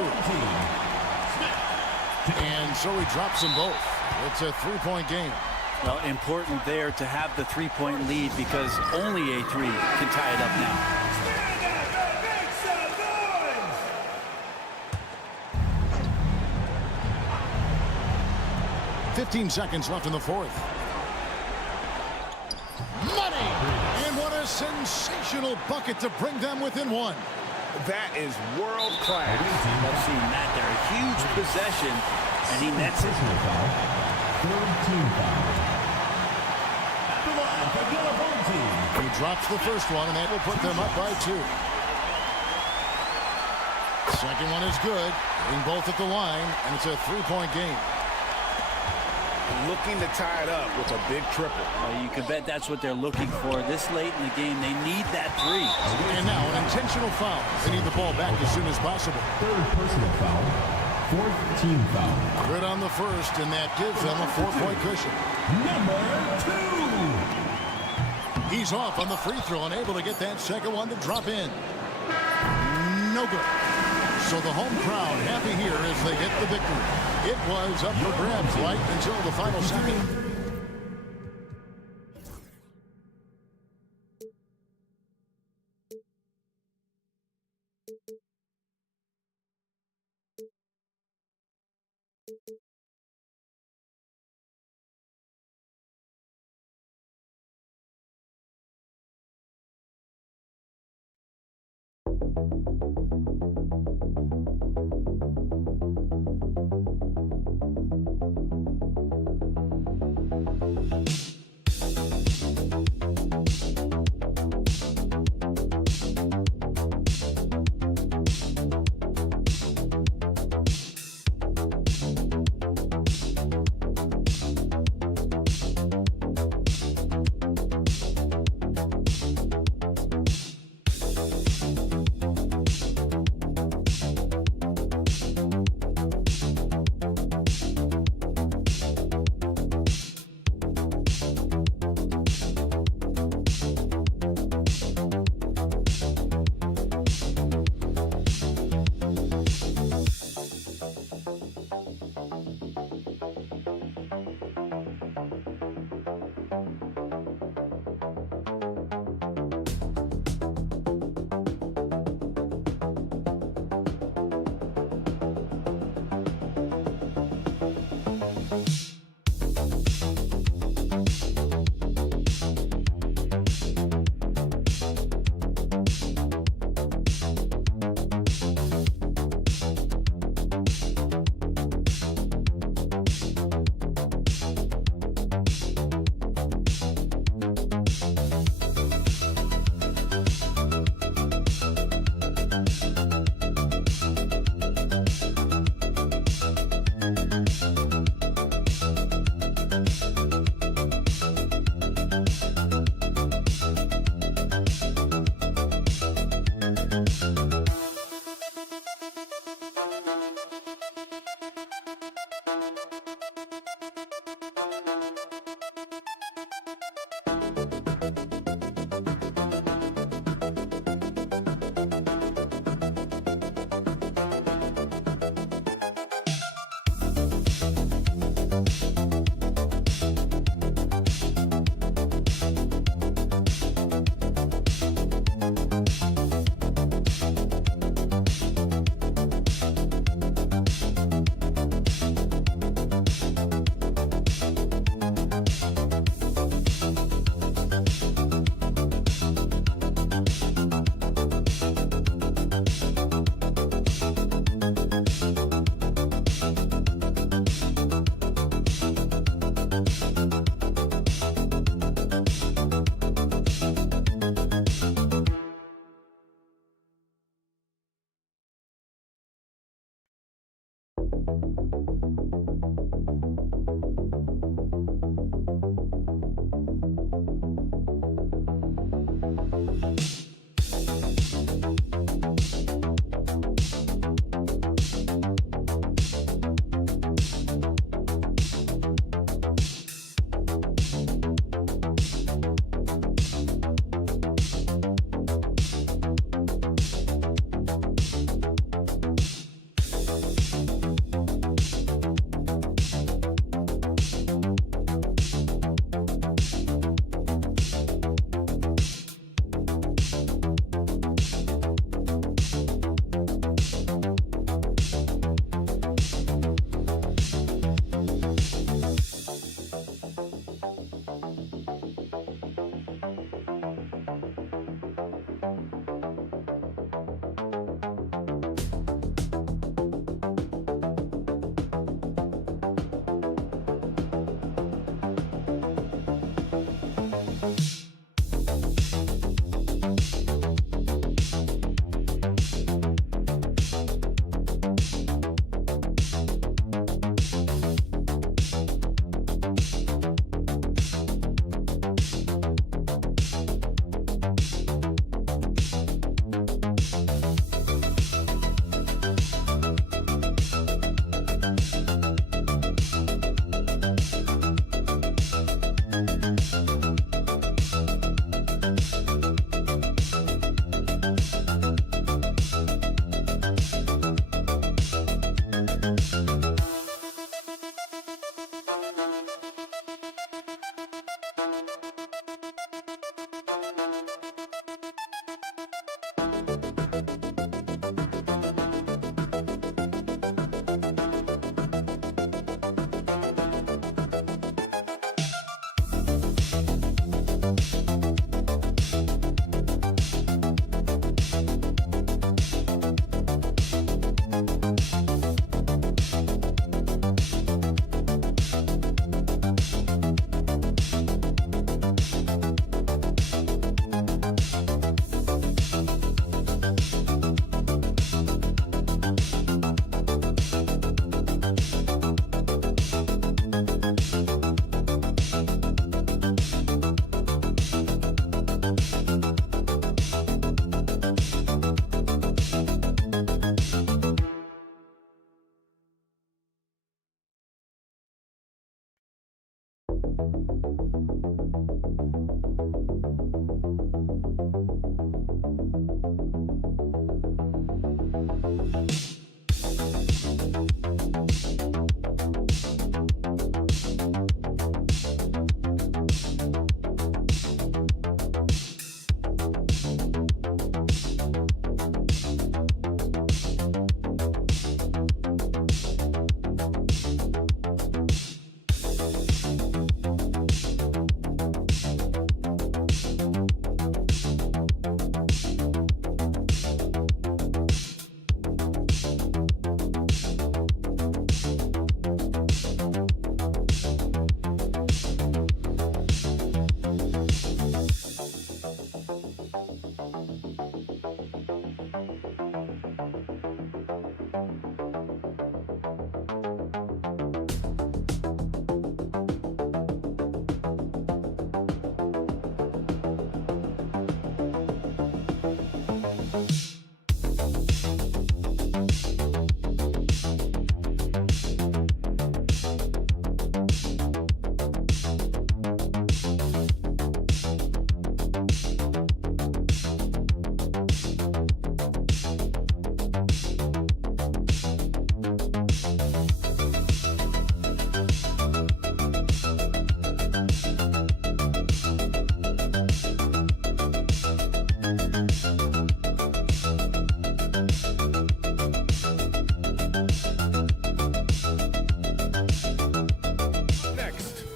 And so he drops them both. It's a 3-point game. Well, important there to have the 3-point lead because only a 3 can tie it up now. 15 seconds left in the fourth. Money! And what a sensational bucket to bring them within 1. That is world class. I've seen that there. A huge possession, and he nets it. Third team foul. At the line for the opposing team. He drops the first one, and that will put them up by 2. Second one is good. Hitting both at the line, and it's a 3-point game. Looking to tie it up with a big triple. You can bet that's what they're looking for. This late in the game, they need that 3. And now an intentional foul. They need the ball back as soon as possible. Third personal foul. Fourth team foul. Good on the first, and that gives them a 4-point cushion. Number 2. He's off on the free throw, unable to get that second one to drop in. No good. So the home crowd happy here as they get the victory. It was up for grabs right until the final second.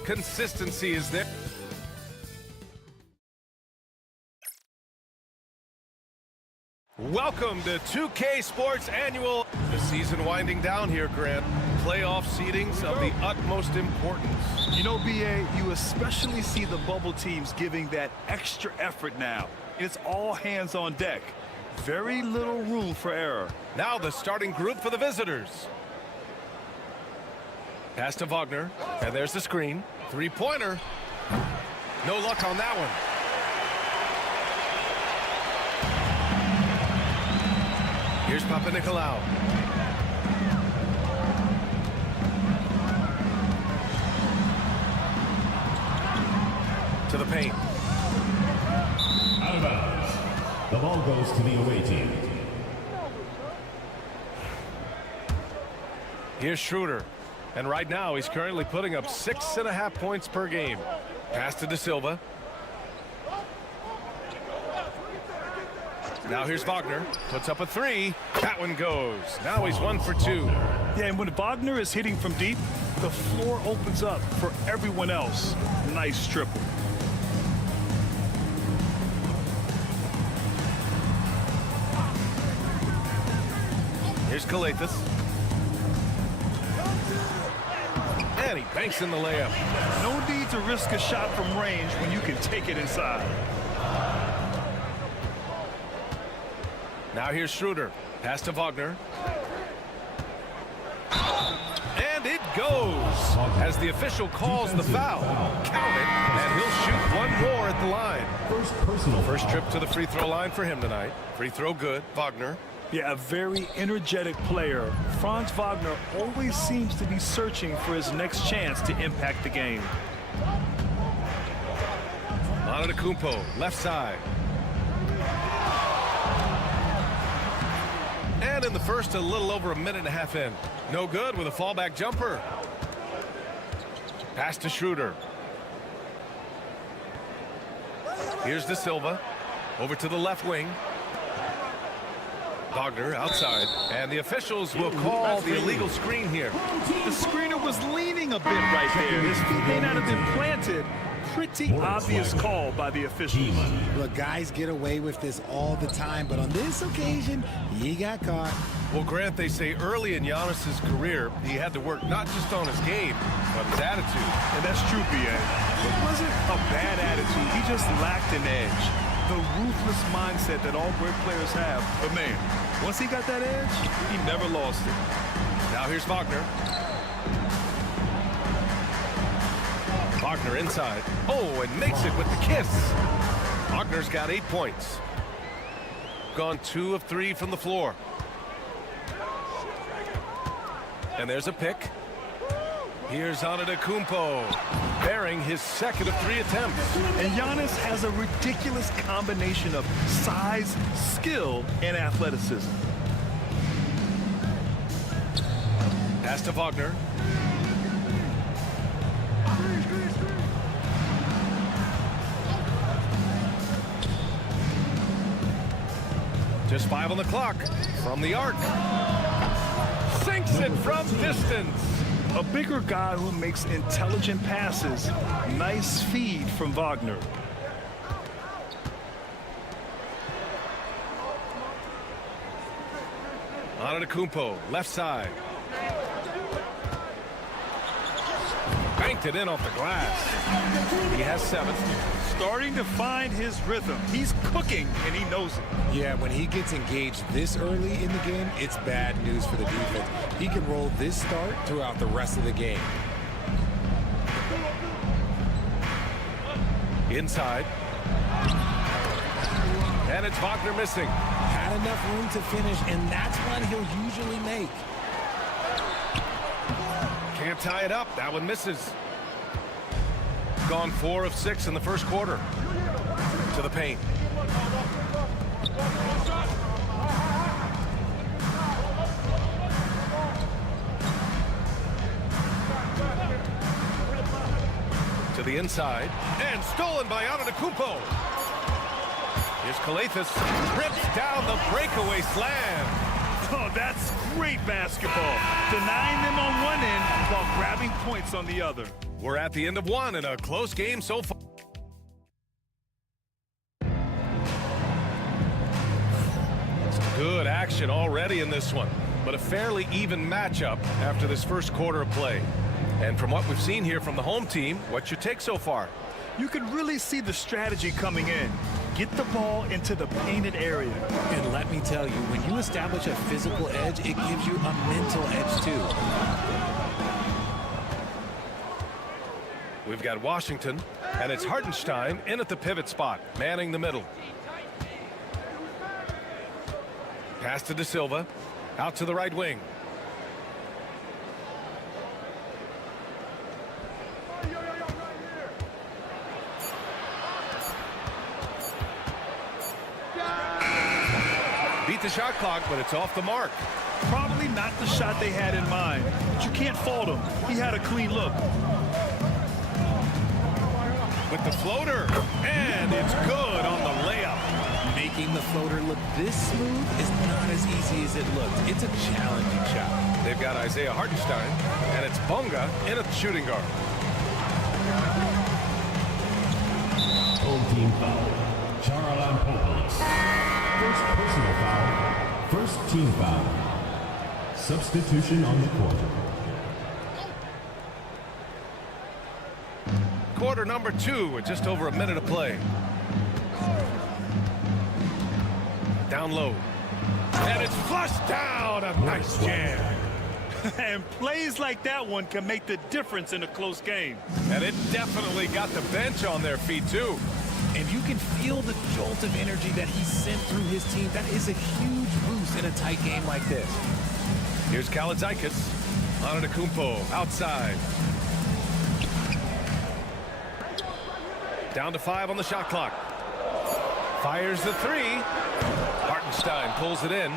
Consistency is there. Welcome to 2K Sports Annual. The season winding down here, Grant. Playoff seedings of the utmost importance. You know, BA, you especially see the bubble teams giving that extra effort now. It's all hands on deck. Very little room for error. Now the starting group for the visitors. Pass to Wagner, and there's the screen. Three-pointer. No luck on that one. Here's Papanikolaou. To the paint. Out of bounds. The ball goes to the away team. Here's Schroeder. And right now, he's currently putting up 6.5 points per game. Pass to De Silva. Now here's Wagner. Puts up a three. That one goes. Now he's 1 for 2. Yeah, and when Wagner is hitting from deep, the floor opens up for everyone else. Nice triple. Here's Calathes. And he banks in the layup. No need to risk a shot from range when you can take it inside. Now here's Schroeder. Pass to Wagner. And it goes as the official calls the foul. Count it, and he'll shoot one more at the line. First trip to the free throw line for him tonight. Free throw good. Wagner. Yeah, a very energetic player. Franz Wagner always seems to be searching for his next chance to impact the game. Antetokounmpo, left side. And in the first, a little over a minute and a half in. No good with a fallback jumper. Pass to Schroeder. Here's De Silva. Over to the left wing. Wagner outside. And the officials will call the illegal screen here. The screener was leaning a bit right there. His feet may not have been planted. Pretty obvious call by the officials. Look, guys get away with this all the time, but on this occasion, he got caught. Well, Grant, they say early in Giannis's career, he had to work not just on his game, but his attitude. And that's true, B.A. It wasn't a bad attitude. He just lacked an edge. The ruthless mindset that all great players have. But, man, once he got that edge, he never lost it. Now here's Wagner. Wagner inside. Oh, and makes it with the kiss. Wagner's got 8 points. Gone 2 of 3 from the floor. And there's a pick. Here's Antetokounmpo, bearing his second of 3 attempts. And Giannis has a ridiculous combination of size, skill, and athleticism. Pass to Wagner. Just 5 on the clock from the arc. Sinks it from distance. A bigger guy who makes intelligent passes. Nice feed from Wagner. Antetokounmpo, left side. Banked it in off the glass. He has 7. Starting to find his rhythm. He's cooking, and he knows it. Yeah, when he gets engaged this early in the game, it's bad news for the defense. He can roll this start throughout the rest of the game. Inside. And it's Wagner missing. Had enough room to finish, and that's one he'll usually make. Can't tie it up. That one misses. Gone 4 of 6 in the first quarter. To the paint. To the inside. And stolen by Antetokounmpo. Here's Kalathis. Rips down the breakaway slam. Oh, that's great basketball. Denying them on one end while grabbing points on the other. We're at the end of one in a close game so far. Good action already in this one, but a fairly even matchup after this first quarter of play. And from what we've seen here from the home team, what's your take so far? You can really see the strategy coming in. Get the ball into the painted area. And let me tell you, when you establish a physical edge, it gives you a mental edge too. We've got Washington, and it's Hartenstein in at the pivot spot, manning the middle. Pass to De Silva, out to the right wing. Beat the shot clock, but it's off the mark. Probably not the shot they had in mind, but you can't fault him. He had a clean look. With the floater, and it's good on the layup. Making the floater look this smooth is not as easy as it looked. It's a challenging shot. They've got Isaiah Hartenstein, and it's Bonga in at the shooting guard. Home team foul. Charalampopoulos. First personal foul. First team foul. Substitution on the court. quarter number 2 with just over a minute of play. Down low. And it's flushed down. A nice jam. And plays like that one can make the difference in a close game. And it definitely got the bench on their feet, too. And you can feel the jolt of energy that he sent through his team. That is a huge boost in a tight game like this. Here's Kaladzikis. Antetokounmpo outside. Down to 5 on the shot clock. Fires the 3. Hartenstein pulls it in.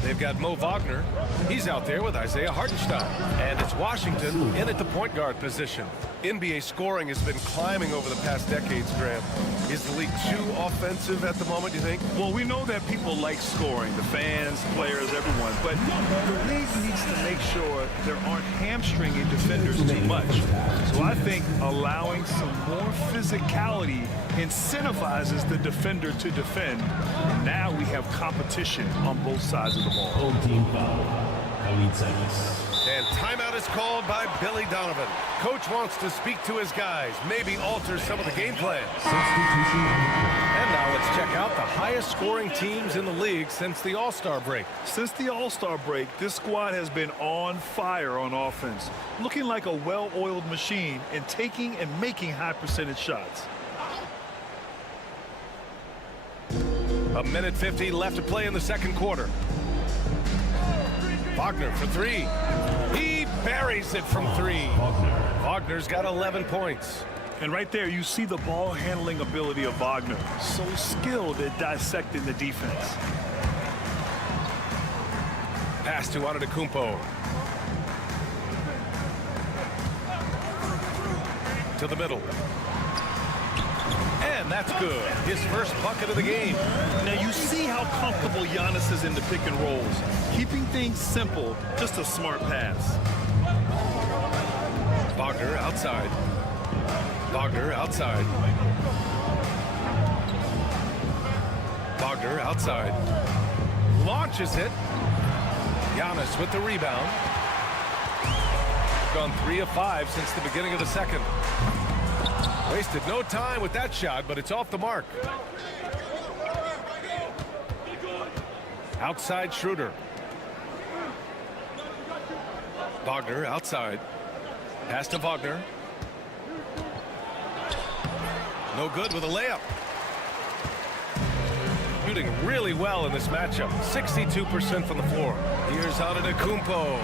They've got Mo Wagner. He's out there with Isaiah Hartenstein. And it's Washington in at the point guard position. NBA scoring has been climbing over the past decades, Graham. Is the league too offensive at the moment, you think? Well, we know that people like scoring, the fans, players, everyone. But the league needs to make sure there aren't hamstringing defenders too much. So I think allowing some more physicality incentivizes the defender to defend. And now we have competition on both sides of the ball. Home team foul. And timeout is called by Billy Donovan. Coach wants to speak to his guys, maybe alter some of the game plan. And now let's check out the highest scoring teams in the league since the All-Star break. Since the All-Star break, this squad has been on fire on offense, looking like a well-oiled machine and taking and making high percentage shots. A minute 50 left to play in the second quarter. Wagner for 3. He buries it from 3. Wagner's got 11 points. And right there, you see the ball handling ability of Wagner. So skilled at dissecting the defense. Pass to Antetokounmpo. To the middle. And that's good. His first bucket of the game. Now you see how comfortable Giannis is in the pick and rolls. Keeping things simple, just a smart pass. Wagner outside. Wagner outside. Wagner outside. Launches it. Giannis with the rebound. Gone 3 of 5 since the beginning of the second. Wasted no time with that shot, but it's off the mark. Outside Schroeder. Wagner outside. Pass to Wagner. No good with a layup. Shooting really well in this matchup. 62% from the floor. Here's Antetokounmpo.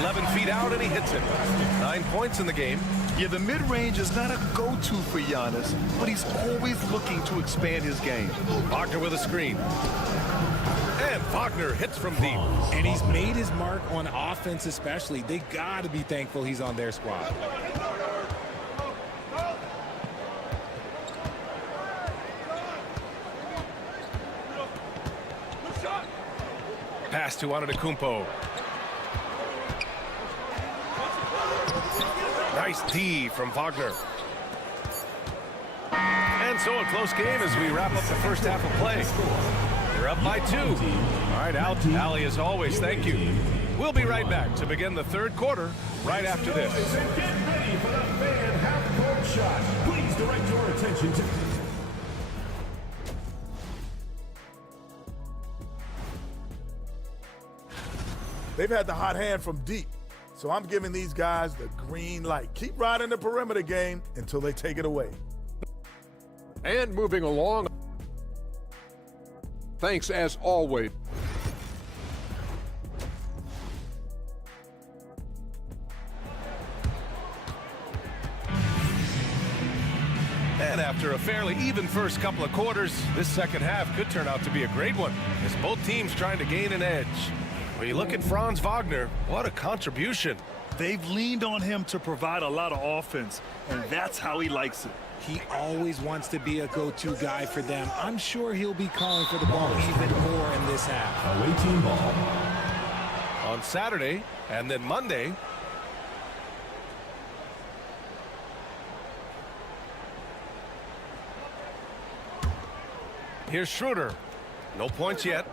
11 feet out and he hits it. 9 points in the game. Yeah, the mid-range is not a go-to for Giannis, but he's always looking to expand his game. Wagner with a screen. And Wagner hits from deep. And he's made his mark on offense especially. They got to be thankful he's on their squad. Pass to Antetokounmpo. Nice D from Wagner. And so a close game as we wrap up the first half of play. We're up by 2. All right, Allie, as always, thank you. We'll be right back to begin the third quarter right after this. Get ready for the fan half-court shot. Please direct your attention to... They've had the hot hand from deep, so I'm giving these guys the green light. Keep riding the perimeter game until they take it away. And moving along. Thanks as always. And after a fairly even first couple of quarters, this second half could turn out to be a great one as both teams trying to gain an edge. When you look at Franz Wagner, what a contribution. They've leaned on him to provide a lot of offense, and that's how he likes it. He always wants to be a go-to guy for them. I'm sure he'll be calling for the ball even more in this half. Away team ball. On Saturday and then Monday. Here's Schroeder. No points yet.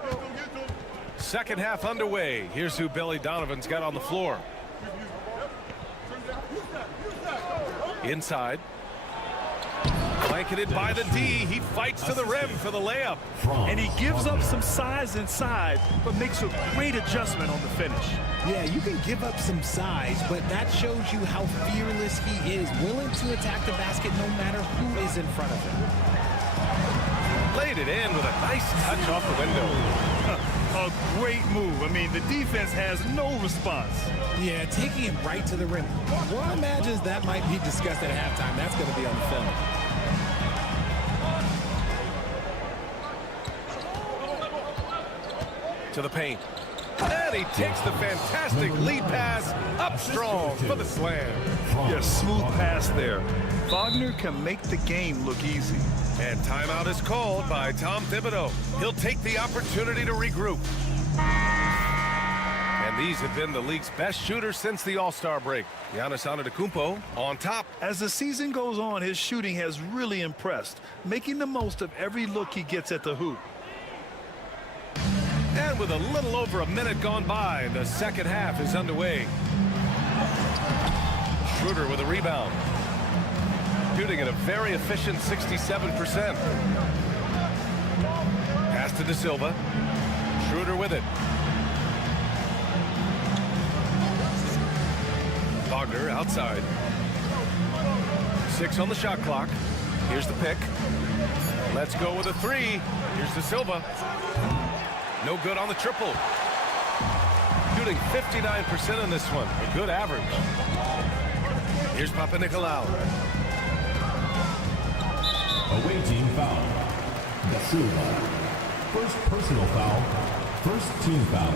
Second half underway. Here's who Billy Donovan's got on the floor. Inside. Blanketed by the D. He fights to the rim for the layup. And he gives up some size inside, but makes a great adjustment on the finish. Yeah, you can give up some size, but that shows you how fearless he is, willing to attack the basket no matter who is in front of him. Laid it in with a nice touch off the window. A great move. I mean, the defense has no response. Yeah, taking him right to the rim. One imagines that might be discussed at halftime. That's going to be on the film. To the paint. And he takes the fantastic lead pass up strong for the slam. Yeah, smooth pass there. Wagner can make the game look easy. And timeout is called by Tom Thibodeau. He'll take the opportunity to regroup. And these have been the league's best shooters since the All-Star break. Giannis Antetokounmpo on top. As the season goes on, his shooting has really impressed, making the most of every look he gets at the hoop. And with a little over a minute gone by, the second half is underway. Schroeder with a rebound. Shooting at a very efficient 67%. Pass to De Silva. Schroeder with it. Wagner outside. 6 on the shot clock. Here's the pick. Let's go with a 3. Here's De Silva. No good on the triple. Shooting 59% in this one. A good average. Here's Papanikolaou. Away team foul. De Silva. First personal foul. First team foul.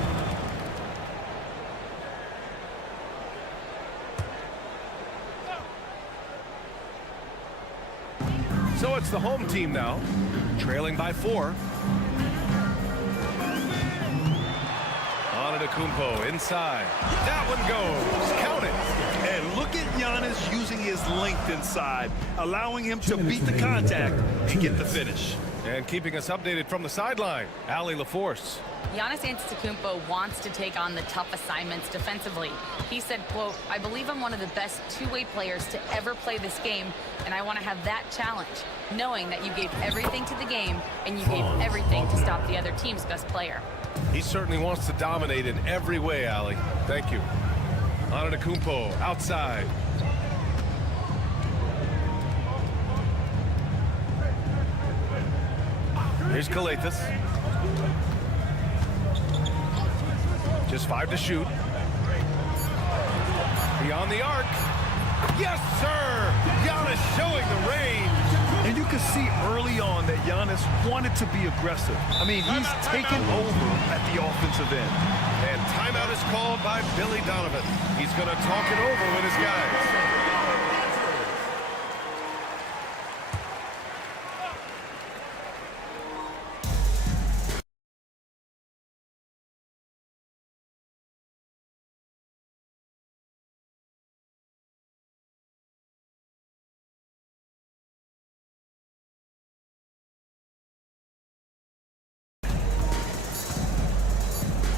So it's the home team now, trailing by 4. Antetokounmpo inside. That one goes. Count it. And look at Giannis using his length inside, allowing him to beat the contact and get the finish. And keeping us updated from the sideline, Allie LaForce. Giannis Antetokounmpo wants to take on the tough assignments defensively. He said, quote, "I believe I'm one of the best two-way players to ever play this game, and I want to have that challenge, knowing that you gave everything to the game and you gave everything to stop the other team's best player." He certainly wants to dominate in every way, Allie. Thank you. Antetokounmpo outside. Here's Kalathis. Just 5 to shoot. Beyond the arc. Yes, sir! Giannis showing the range. And you can see early on that Giannis wanted to be aggressive. I mean, he's taken over at the offensive end. And timeout is called by Billy Donovan. He's going to talk it over with his guys.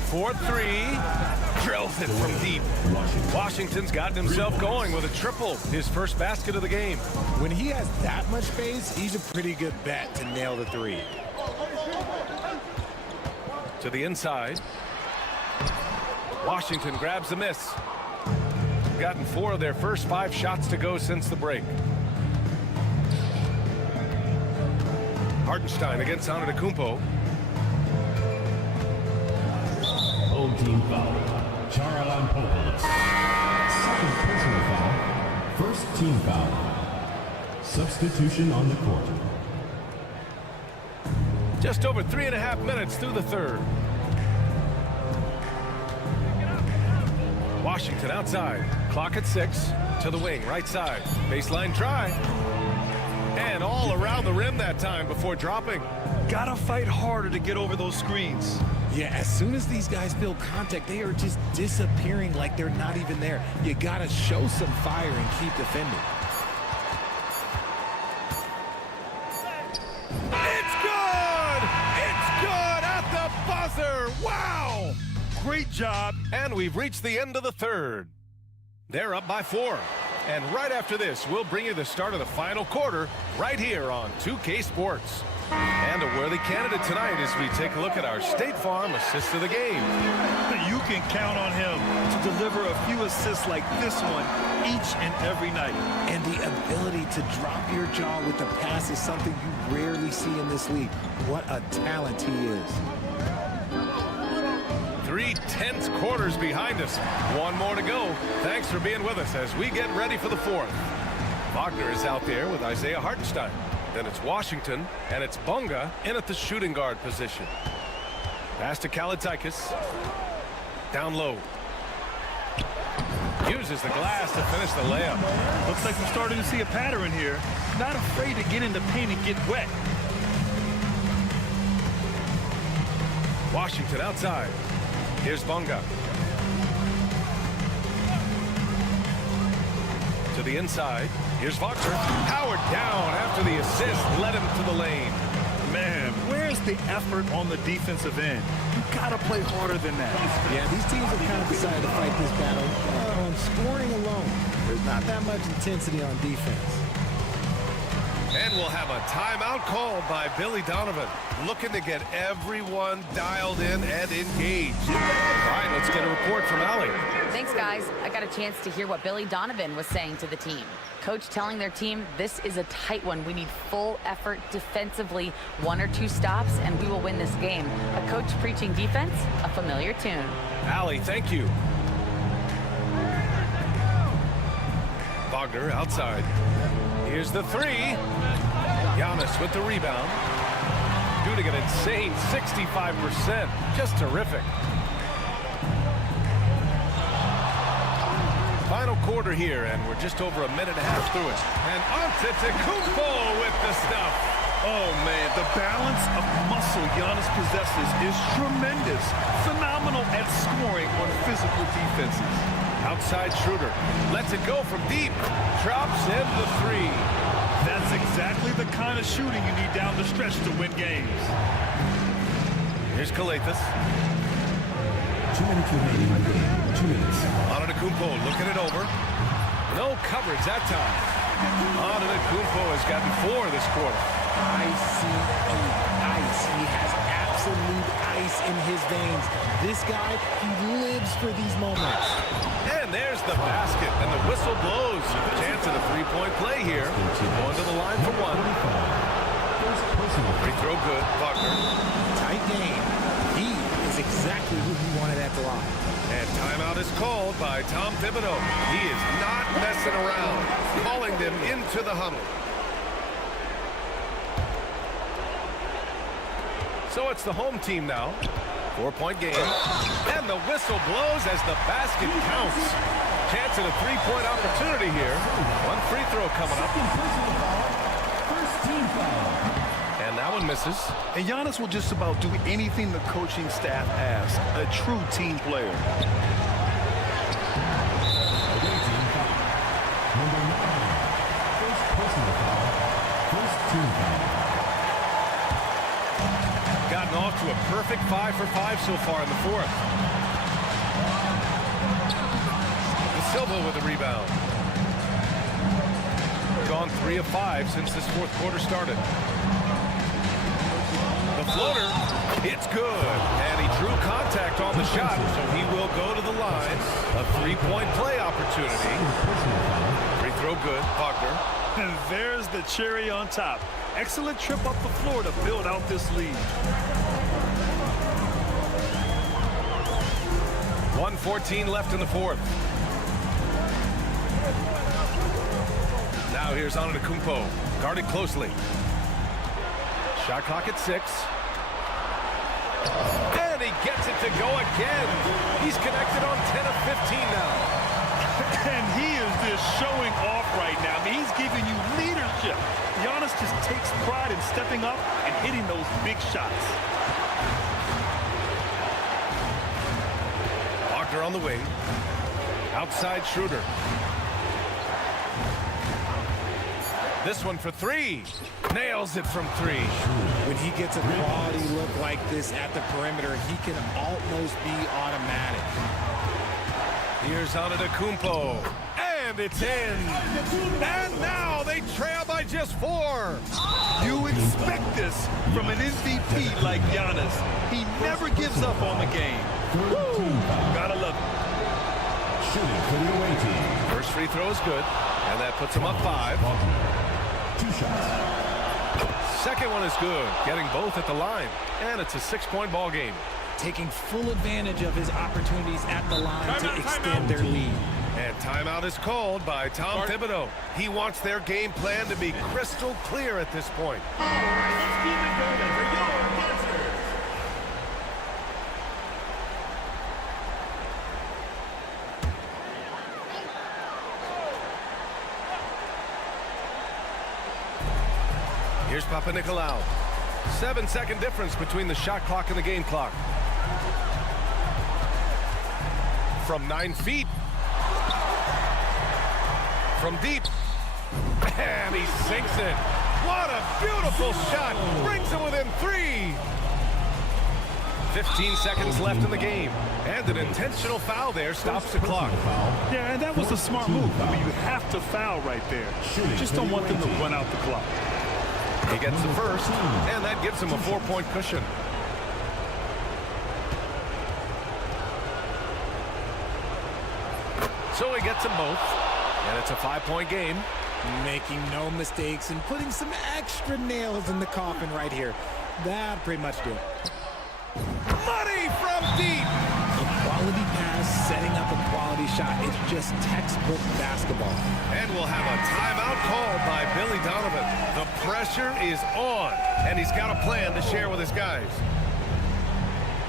For 3, drills it from deep. Washington's gotten himself going with a triple, his first basket of the game. When he has that much space, he's a pretty good bet to nail the 3. To the inside. Washington grabs the miss. Gotten 4 of their first 5 shots to go since the break. Hartenstein against Antetokounmpo. Home team foul. Charalampopoulos. Second personal foul. First team foul. Substitution on the court. Just over 3.5 minutes through the third. Washington outside. Clock at 6. To the wing, right side. Baseline try. And all around the rim that time before dropping. Gotta fight harder to get over those screens. Yeah, as soon as these guys feel contact, they are just disappearing like they're not even there. You gotta show some fire and keep defending. It's good! It's good at the buzzer! Wow! Great job. And we've reached the end of the third. They're up by 4. And right after this, we'll bring you the start of the final quarter right here on 2K Sports. And a worthy candidate tonight as we take a look at our State Farm assist of the game. You can count on him to deliver a few assists like this one each and every night. And the ability to drop your jaw with the pass is something you rarely see in this league. What a talent he is. 3 tense quarters behind us. One more to go. Thanks for being with us as we get ready for the fourth. Wagner is out there with Isaiah Hartenstein. Then it's Washington, and it's Bunga in at the shooting guard position. Pass to Kalitakis. Down low. Uses the glass to finish the layup. Looks like we're starting to see a pattern here. Not afraid to get in the paint and get wet. Washington outside. Here's Bunga. To the inside. Here's Wagner. Howard down after the assist. Led him to the lane. Man, where's the effort on the defensive end? You gotta play harder than that. Yeah, these teams have kind of decided to fight this battle on scoring alone. There's not that much intensity on defense. And we'll have a timeout called by Billy Donovan, looking to get everyone dialed in and engaged. All right, let's get a report from Allie. Thanks, guys. I got a chance to hear what Billy Donovan was saying to the team. Coach telling their team, this is a tight one. We need full effort defensively, 1 or 2 stops, and we will win this game. A coach preaching defense, a familiar tune. Allie, thank you. Wagner outside. Here's the 3. Giannis with the rebound. Shooting an insane 65%. Just terrific. Final quarter here, and we're just over a minute and a half through it. And Antetokounmpo with the stuff. Oh, man, the balance of muscle Giannis possesses is tremendous. Phenomenal at scoring on physical defenses. Outside Schroeder. Lets it go from deep. Drops in the 3. That's exactly the kind of shooting you need down the stretch to win games. Here's Kalathis. 2 minutes remaining in the game. 2 minutes. Antetokounmpo looking it over. No coverage that time. Antetokounmpo has gotten 4 this quarter. Ice. He has absolute ice in his veins. This guy, he lives for these moments. And there's the basket, and the whistle blows. Chance at a 3-point play here. Going to the line for 1. Free throw good. Wagner. Tight game. He is exactly who he wanted at the line. And timeout is called by Tom Thibodeau. He is not messing around, calling them into the huddle. So it's the home team now. 4-point game. And the whistle blows as the basket counts. Chance at a 3-point opportunity here. 1 free throw coming up. First team foul. And that one misses. And Giannis will just about do anything the coaching staff asks. A true team player. Away team foul. Number 9. First personal foul. First team foul. Gotten off to a perfect 5 for 5 so far in the 4th. Silva with the rebound. Gone 3 of 5 since this 4th quarter started. The floater, it's good. And he drew contact on the shot, so he will go to the line. A 3-point play opportunity. Free throw good, Wagner. And there's the cherry on top. Excellent trip up the floor to build out this lead. 1:14 left in the 4th. Now here's Antetokounmpo, guarded closely. Shot clock at 6. And he gets it to go again. He's connected on 10 of 15 now. And he is just showing off right now. I mean, he's giving you leadership. Giannis just takes pride in stepping up and hitting those big shots. Wagner on the wing. Outside Schroeder. This one for 3. Nails it from 3. When he gets a quality look like this at the perimeter, he can almost be automatic. Here's Antetokounmpo. And it's in. And now they trail by just 4. You expect this from an MVP like Giannis. He never gives up on the game. Woo! Gotta love it. Shooting for the away team. First free throw is good, and that puts him up 5. 2 shots. Second one is good, getting both at the line, and it's a 6-point ball game. Taking full advantage of his opportunities at the line to extend their lead. And timeout is called by Tom Thibodeau. He wants their game plan to be crystal clear at this point. Here's Papanikolaou. 7-second difference between the shot clock and the game clock. From 9 feet. From deep. And he sinks it. What a beautiful shot. Brings him within 3. 15 seconds left in the game. And an intentional foul there stops the clock. Yeah, and that was a smart move. I mean, you have to foul right there. You just don't want them to run out the clock. He gets the first, and that gives him a 4-point cushion. So he gets them both, and it's a 5-point game. Making no mistakes and putting some extra nails in the coffin right here. That pretty much do it. Money from deep. A quality pass, setting up a quality shot. It's just textbook basketball. And we'll have a timeout called by Billy Donovan. The pressure is on, and he's got a plan to share with his guys.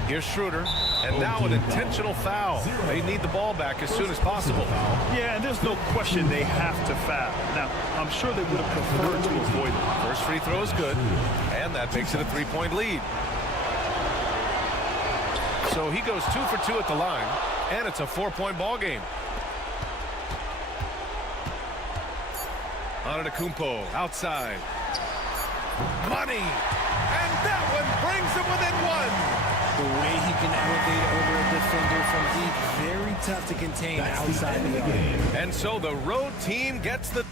Here's Schroeder, and now an intentional foul. They need the ball back as soon as possible. Yeah, and there's no question they have to foul. Now, I'm sure they would have preferred to avoid it. First free throw is good, and that makes it a 3-point lead. So he goes 2 for 2 at the line, and it's a 4-point ball game. Antetokounmpo outside. Money, and that one brings him within 1. The way he can elevate over a defender from deep, very tough to contain outside the arc. And so the road team gets the...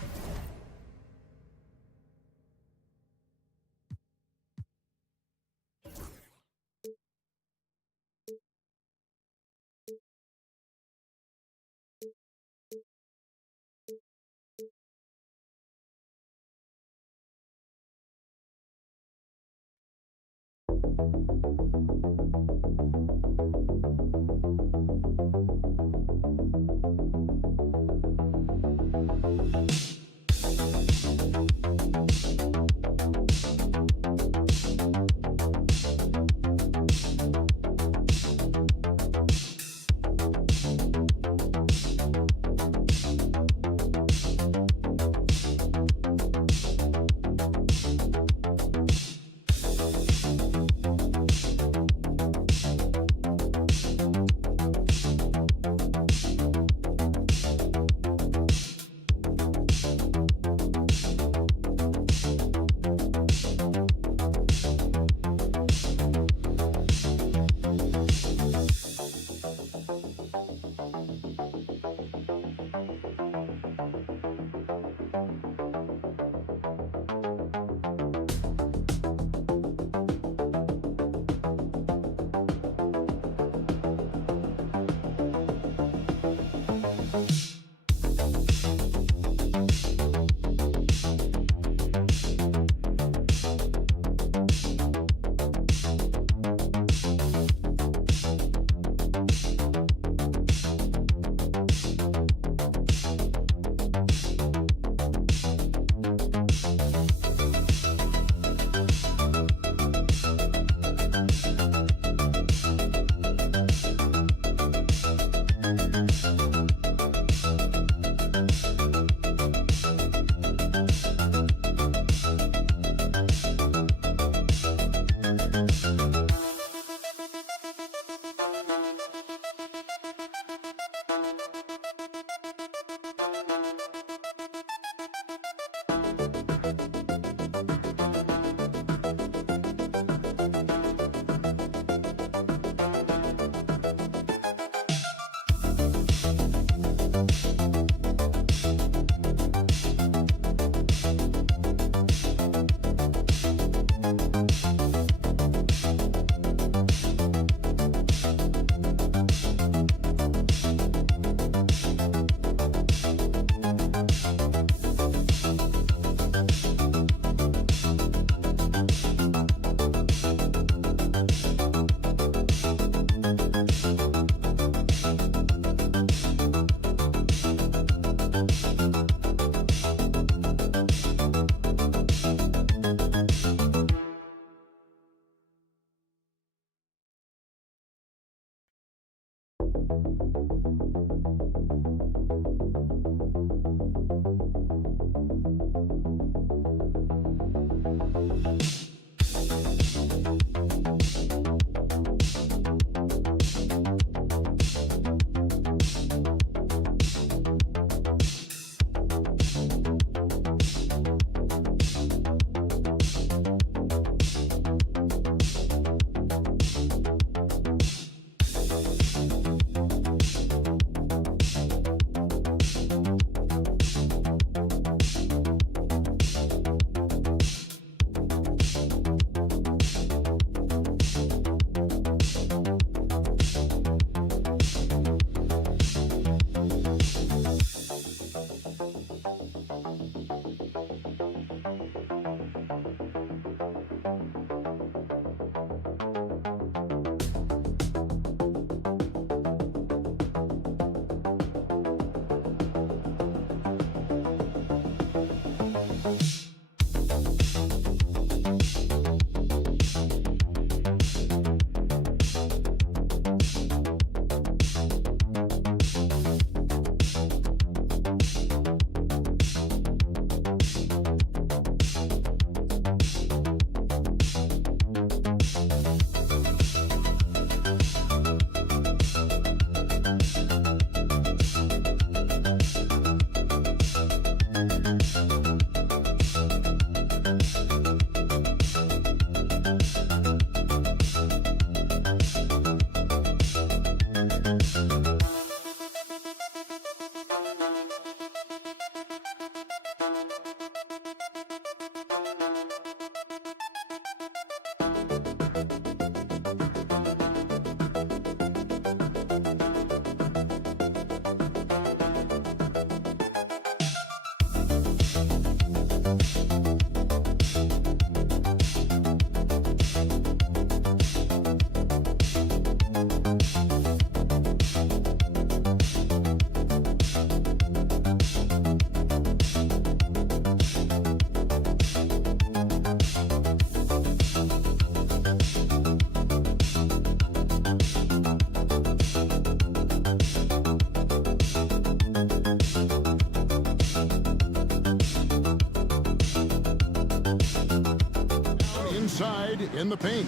In the paint.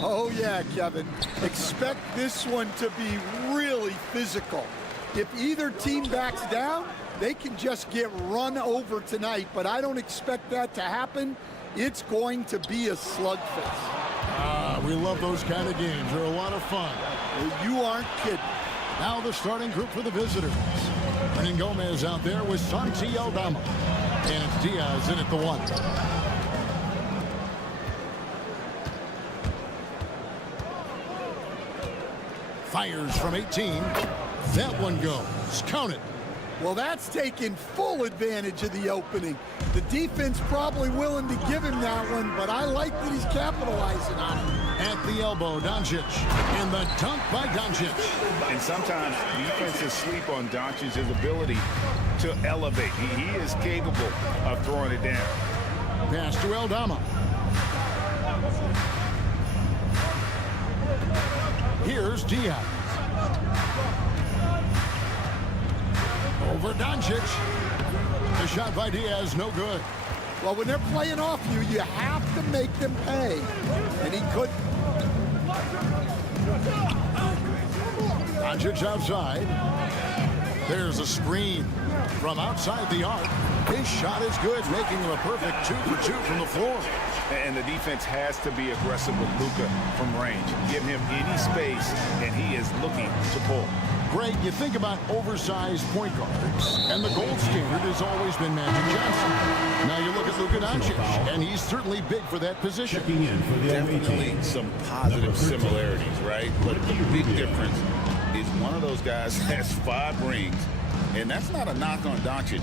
Oh, yeah, Kevin. Expect this one to be really physical. If either team backs down, they can just get run over tonight, but I don't expect that to happen. It's going to be a slugfest. We love those kind of games. They're a lot of fun. You aren't kidding. Now the starting group for the visitors. Hernan Gomez out there with Santi Aldama. And it's Diaz in at the 1. Fires from 18. That one goes. Count it. Well, that's taking full advantage of the opening. The defense probably willing to give him that one, but I like that he's capitalizing on it. At the elbow, Doncic. And the dunk by Doncic. And sometimes defenses sleep on Doncic's ability to elevate. He is capable of throwing it down. Pass to Aldama. Here's Diaz. Over Doncic. The shot by Diaz, no good. Well, when they're playing off you, you have to make them pay. And he couldn't. Doncic outside. There's a screen from outside the arc. His shot is good, making him a perfect 2 for 2 from the floor. And the defense has to be aggressive with Luka from range. Give him any space, and he is looking to pull. Greg, you think about oversized point guards, and the gold standard has always been Magic Johnson. Now you look at Luka Doncic, and he's certainly big for that position. Definitely some positive similarities, right? But the big difference is one of those guys has 5 rings, and that's not a knock on Doncic.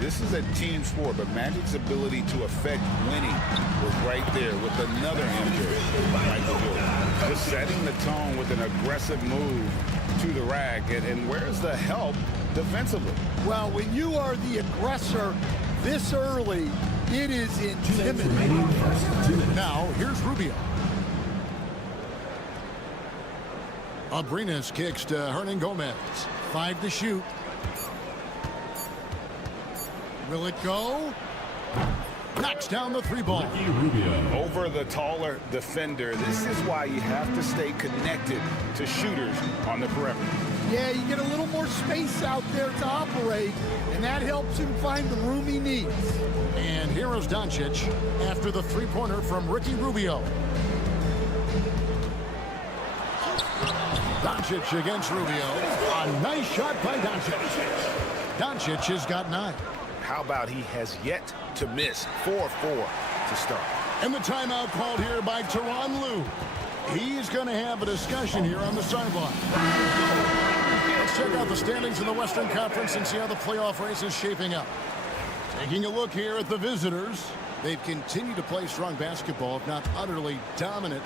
This is a team sport, but Magic's ability to affect winning was right there with another injury by Michael Jordan. Just setting the tone with an aggressive move to the rack. And where's the help defensively. Well, when you are the aggressor this early, it is intimidating. Now, here's Rubio. Abrinas kicks to Hernan Gomez. 5 to shoot. Will it go? Knocks down the 3 ball. Over the taller defender. This is why you have to stay connected to shooters on the perimeter. Yeah, you get a little more space out there to operate, and that helps him find the room he needs. And here is Doncic after the 3-pointer from Ricky Rubio. Doncic against Rubio. A nice shot by Doncic. Doncic has got 9. How about he has yet to miss 4-4 to start. And the timeout called here by Tyronn Lue. He's going to have a discussion here on the sideline. Let's check out the standings in the Western Conference and see how the playoff race is shaping up. Taking a look here at the visitors. They've continued to play strong basketball, if not utterly dominant,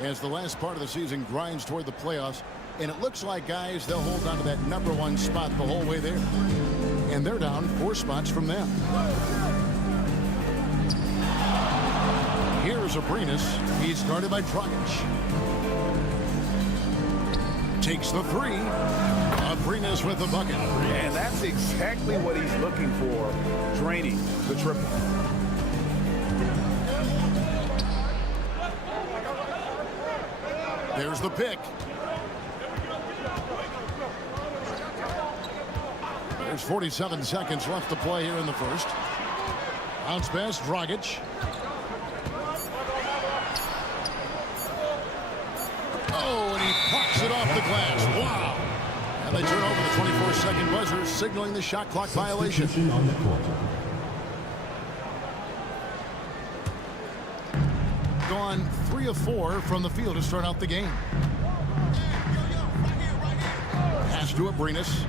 as the last part of the season grinds toward the playoffs. And it looks like, guys, they'll hold on to that #1 spot the whole way there. And they're down 4 spots from them. Here's Abrinas. He's guarded by Dragic. Takes the 3. Abrinas with the bucket. And that's exactly what he's looking for, draining the triple. There's the pick. There's 47 seconds left to play here in the first. Bounce pass, Dragic. Oh, and he pucks it off the glass. Wow. And they turn over the 24-second buzzer, signaling the shot clock violation. Gone 3 of 4 from the field to start out the game. Pass to Abrinas.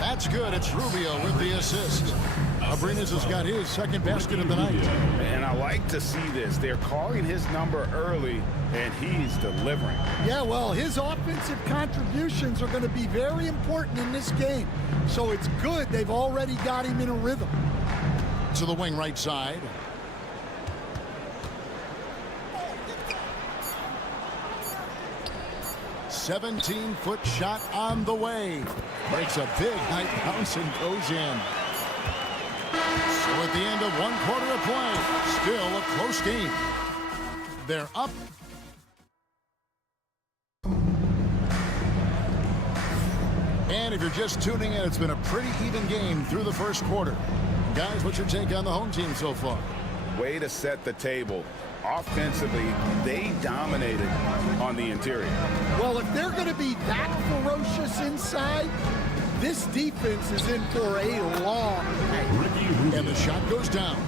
That's good. It's Rubio with the assist. Abrinas has got his second basket of the night. And I like to see this. They're calling his number early, and he's delivering. Yeah, well, his offensive contributions are going to be very important in this game. So it's good they've already got him in a rhythm. To the wing right side. "17-foot shot on the way." Makes a big height bounce and goes in. So at the end of 1 quarter of play, still a close game. They're up. And if you're just tuning in, it's been a pretty even game through the first quarter. Guys, what's your take on the home team so far? Way to set the table. Offensively, they dominated on the interior. Well, if they're going to be that ferocious inside, this defense is in for a long night. And the shot goes down.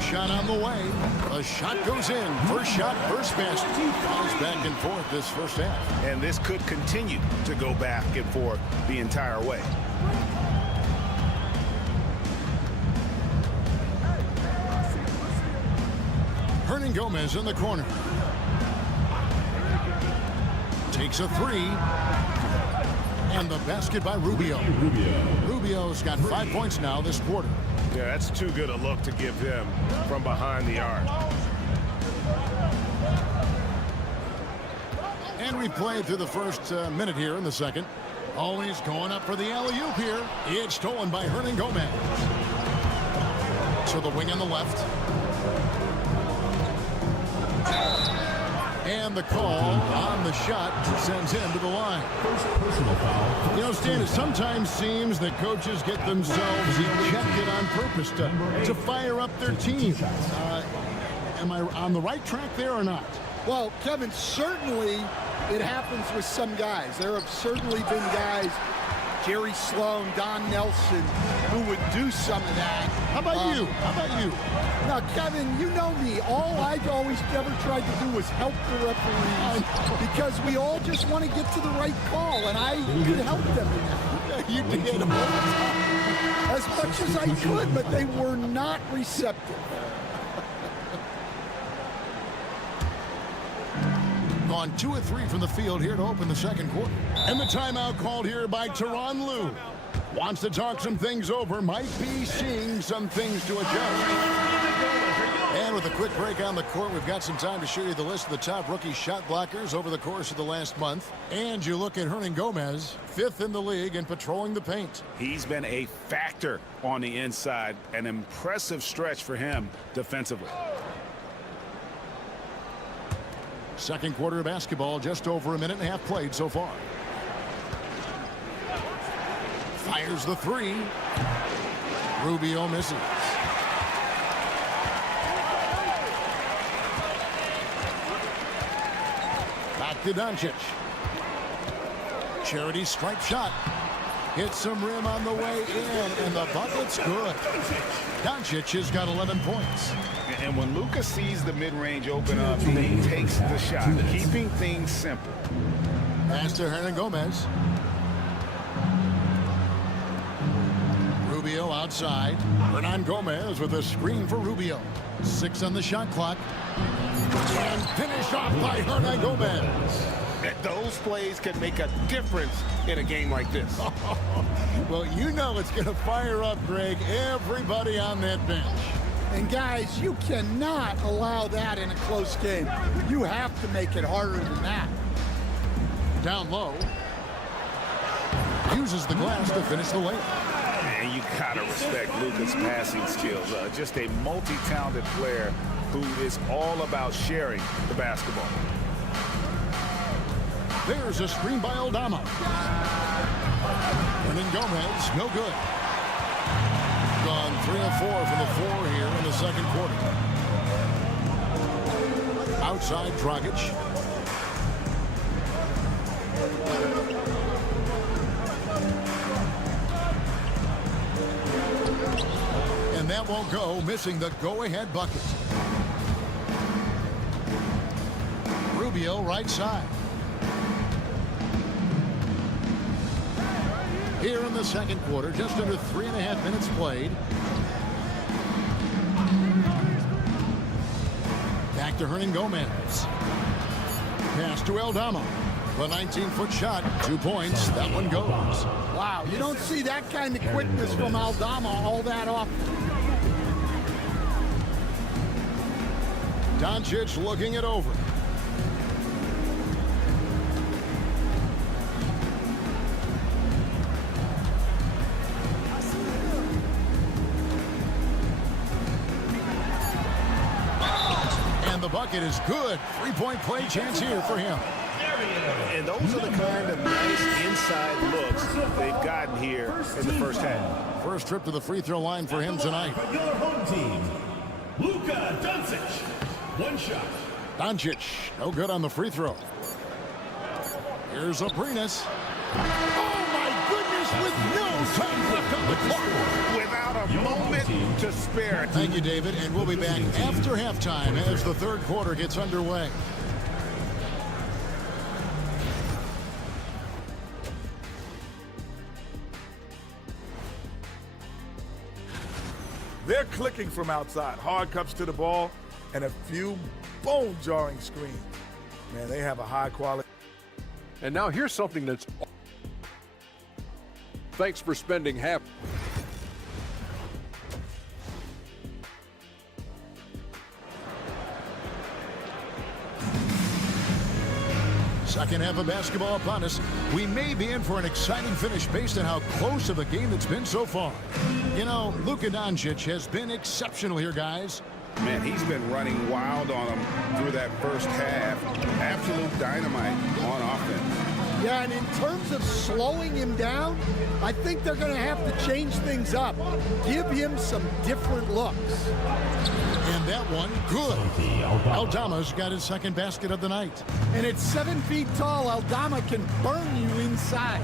Shot on the way. A shot goes in. First shot, first basket. Goes back and forth this first half. And this could continue to go back and forth the entire way. Hernan Gomez in the corner. Takes a 3. And the basket by Rubio. Rubio's got 5 points now this quarter. Yeah, that's too good a look to give him from behind the arc. And we played through the first minute here in the second. Always going up for the alley-oop here. It's stolen by Hernan Gomez. To the wing on the left. And the call on the shot sends him to the line. You know, Stan, it sometimes seems that coaches get themselves ejected on purpose to fire up their team. Am I on the right track there or not? Well, Kevin, certainly it happens with some guys. There have certainly been guys, Jerry Sloan, Don Nelson, who would do some of that. How about you? How about you? Now, Kevin, you know me. All I've always ever tried to do was help the referees because we all just want to get to the right call, and I could help them in that. You did all the time. as much as I could, but they were not receptive. Gone 2 of 3 from the field here to open the second quarter. And the timeout called here by Tyronn Lue. Wants to talk some things over, might be seeing some things to adjust. And with a quick break on the court, we've got some time to show you the list of the top rookie shot blockers over the course of the last month. And you look at Hernangomez, 5th in the league in patrolling the paint. He's been a factor on the inside. An impressive stretch for him defensively. Second quarter of basketball, just over a minute and a half played so far. Fires the 3. Rubio misses. Back to Doncic. Charity stripe shot. Hits some rim on the way in, and the bucket's good. Doncic has got 11 points. And when Luka sees the mid-range open up, he takes the shot, keeping things simple. Pass to Hernangomez. Rubio outside. Hernangomez with a screen for Rubio. 6 on the shot clock. And finished off by Hernangomez. Those plays can make a difference in a game like this. Well, you know it's going to fire up, Greg, everybody on that bench. And guys, you cannot allow that in a close game. You have to make it harder than that. Down low. Uses the glass to finish the layup. And you got to respect Luka's passing skills. Just a multi-talented player who is all about sharing the basketball. There's a screen by Aldama. Hernangomez, no good. Gone 3 of 4 from the floor here in the second quarter. Outside Dragic. And that won't go, missing the go-ahead bucket. Rubio right side. Here in the second quarter, just under 3.5 minutes played. Back to Hernangomez. Pass to Aldama. The 19-foot shot, 2 points. That one goes. Wow, you don't see that kind of quickness from Aldama all that often. Doncic looking it over. The bucket is good. 3-point play chance here for him. And those are the kind of nice inside looks they've gotten here in the first half. First trip to the free throw line for him tonight. Your home team, Luka Doncic. 1 shot. Doncic, no good on the free throw. Here's Abrinas. Oh my goodness, with no time left on the clock. Without a moment to spare. Thank you, David, and we'll be back after halftime as the third quarter gets underway. They're clicking from outside. Hard cuts to the ball and a few bone-jarring screens. Man, they have a high quality. And now here's something that's... Thanks for spending half... Second half of basketball upon us. We may be in for an exciting finish based on how close of a game it's been so far. You know, Luka Doncic has been exceptional here, guys. Man, he's been running wild on them through that first half. Absolute dynamite on offense. Yeah, and in terms of slowing him down, I think they're going to have to change things up. Give him some different looks. And that one, good. Aldama's got his second basket of the night. And at 7 feet tall, Aldama can burn you inside.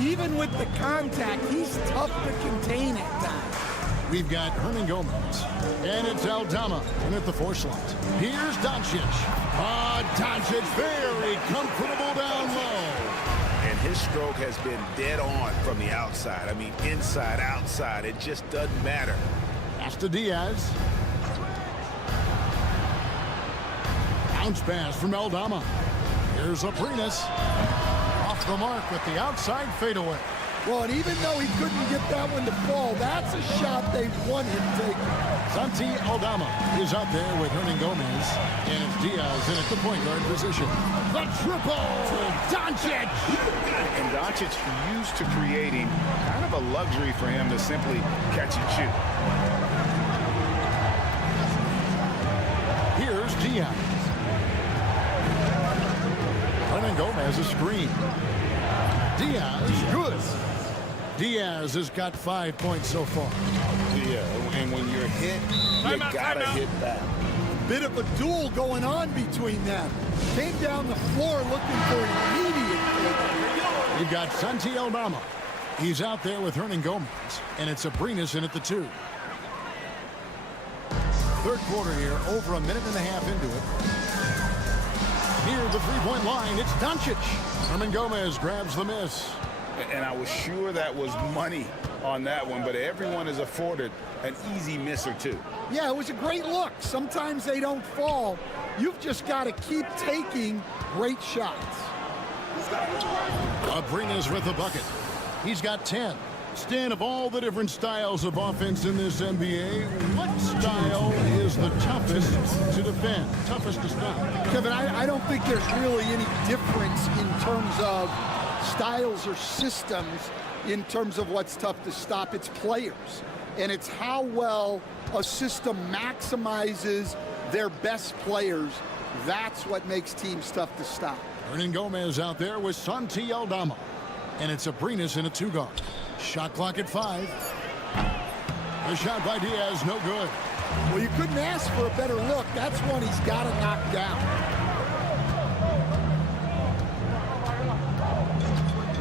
Even with the contact, he's tough to contain at times. We've got Hernangomez, and it's Aldama in at the 4 slot. Here's Doncic. Doncic very comfortable down low. And and his stroke has been dead on from the outside. I mean, inside, outside, it just doesn't matter. Pass to Diaz. Bounce pass from Aldama. Here's Aprinas. Off the mark with the outside fadeaway. Well, and even though he couldn't get that one to fall, that's a shot they want him taking. Santi Aldama is out there with Hernan Gomez, and it's Diaz in at the point guard position. The triple! Doncic! And Doncic used to creating kind of a luxury for him to simply catch and shoot. Here's Diaz. Hernan Gomez a screen. Diaz, good. Diaz has got 5 points so far. Yeah, and when you're hit, you gotta hit back. Bit of a duel going on between them. Came down the floor looking for an immediate. You've got Santi Aldama. He's out there with Hernan Gomez, and it's Aprinas in at the 2. Third quarter here, over a minute and a half into it. Near the three-point line, it's Doncic. Hernan Gomez grabs the miss. And I was sure that was money on that one, but everyone is afforded an easy miss or two. Yeah, it was a great look. Sometimes they don't fall. You've just got to keep taking great shots. Aprinas with the bucket. He's got 10. Stan, of all the different styles of offense in this NBA, what style is the toughest to defend, toughest to stop? Kevin, I don't think there's really any difference in terms of styles or systems in terms of what's tough to stop. It's players, and it's how well a system maximizes their best players. That's what makes teams tough to stop. Hernan Gomez out there with Santi Aldama, and it's Aprinas in a 2-guard. Shot clock at 5. The shot by Diaz, no good. Well, you couldn't ask for a better look. That's one he's got to knock down.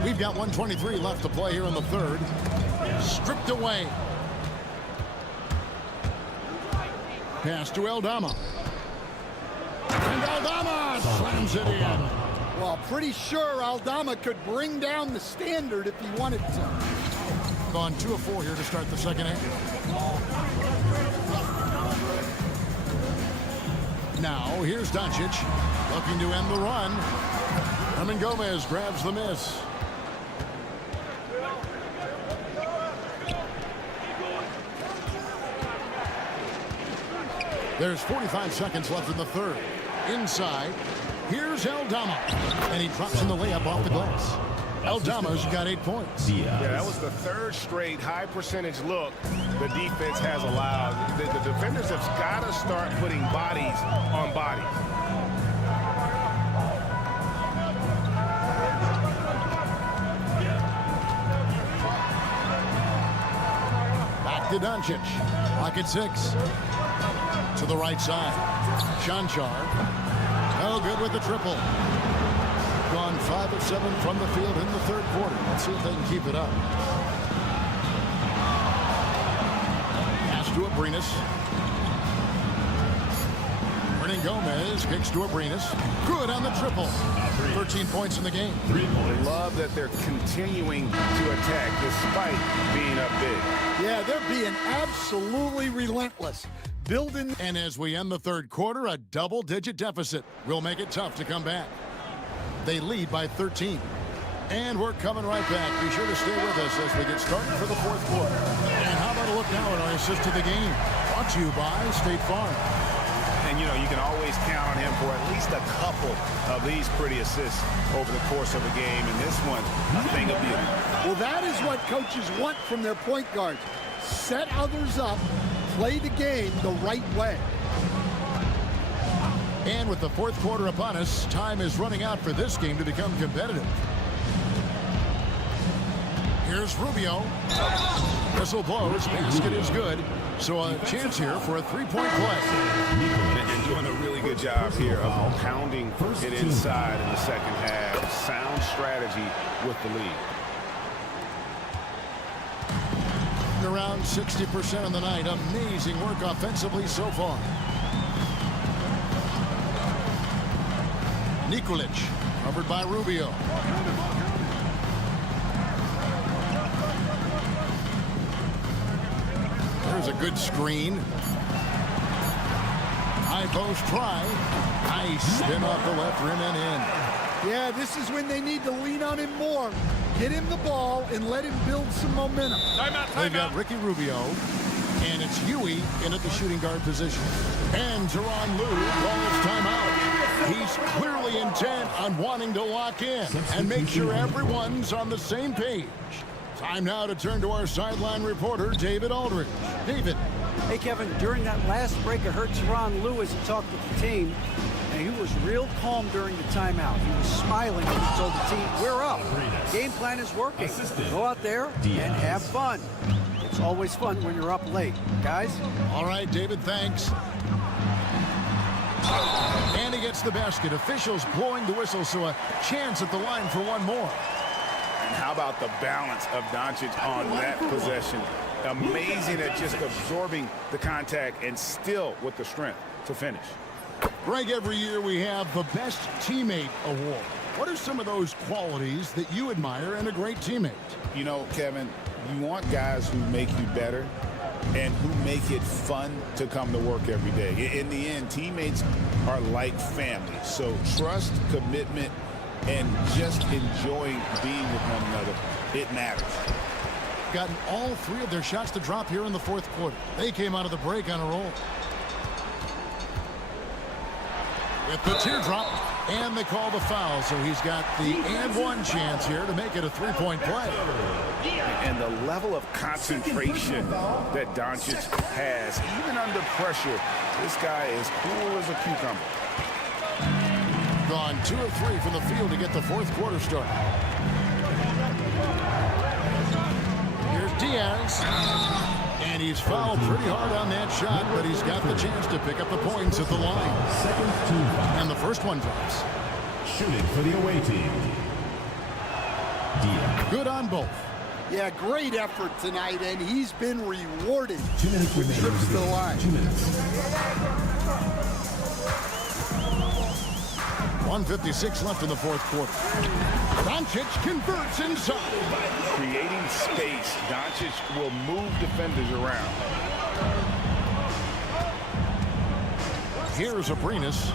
We've got 1:23 left to play here in the third. Stripped away. Pass to Aldama. And Aldama slams it in. Well, pretty sure Aldama could bring down the standard if he wanted to. Gone 2 of 4 here to start the second half. Now, here's Doncic looking to end the run. Hernan Gomez grabs the miss. There's 45 seconds left in the third. Inside, here's Aldama, and he drops in the layup off the glass. Aldama's got 8 points. Yeah, that was the third straight high percentage look the defense has allowed. The defenders have got to start putting bodies on bodies. Back to Doncic. Clock at 6. To the right side. Shanchar. No good with the triple. Gone 5 of 7 from the field in the third quarter. Let's see if they can keep it up. Pass to Aprinas. Hernan Gomez kicks to Aprinas. Good on the triple. 13 points in the game. I love that they're continuing to attack despite being up big. Yeah, they're being absolutely relentless. Building. And as we end the third quarter, a double-digit deficit will make it tough to come back. They lead by 13. And we're coming right back. Be sure to stay with us as we get started for the fourth quarter. And how about a look now at our assist to the game? Brought to you by State Farm. And, you know, you can always count on him for at least a couple of these pretty assists over the course of a game. And this one, a thing of beauty. Well, that is what coaches want from their point guards. Set others up, play the game the right way. And with the fourth quarter upon us, time is running out for this game to become competitive. Here's Rubio. Whistle blows. Basket is good. So a chance here for a three-point play. And doing a really good job here of pounding it inside in the second half. Sound strategy with the lead. Around 60% on the night. Amazing work offensively so far. Nikolic, covered by Rubio. Here's a good screen. High post try. Nice spin off the left rim and in. Yeah, this is when they need to lean on him more. Get him the ball and let him build some momentum. They've got Ricky Rubio, and it's Huey in at the shooting guard position. And Teron Lue calls timeout. He's clearly intent on wanting to lock in and make sure everyone's on the same page. Time now to turn to our sideline reporter, David Aldridge. David. Hey, Kevin, during that last break, I heard Teron Lue as he talked with the team, and he was real calm during the timeout. He was smiling when he told the team, we're up. Game plan is working. Go out there and have fun. It's always fun when you're up late. Guys? All right, David, thanks. And he gets the basket. Officials blowing the whistle, so a chance at the line for one more. And how about the balance of Doncic on that possession? Amazing at just absorbing the contact and still with the strength to finish. Greg, every year we have the Best Teammate Award. What are some of those qualities that you admire in a great teammate? You know, Kevin, you want guys who make you better and who make it fun to come to work every day. In the end, teammates are like family. So trust, commitment, and just enjoying being with one another, it matters. Gotten all three of their shots to drop here in the fourth quarter. They came out of the break on a roll. With the teardrop, and they call the foul, so he's got the and one chance here to make it a three-point play. And the level of concentration that Doncic has, even under pressure, this guy is cool as a cucumber. Gone 2 of 3 from the field to get the fourth quarter started. Here's Diaz. And he's fouled pretty hard on that shot, but he's got the chance to pick up the points at the line. And the first one drops. Shooting for the away team. Diaz. Good on both. Yeah, great effort tonight, and he's been rewarded 2 minutes with trips to the line. 2 minutes. 1:56 left in the fourth quarter. Doncic converts inside. Creating space, Doncic will move defenders around. Here's Abrinas.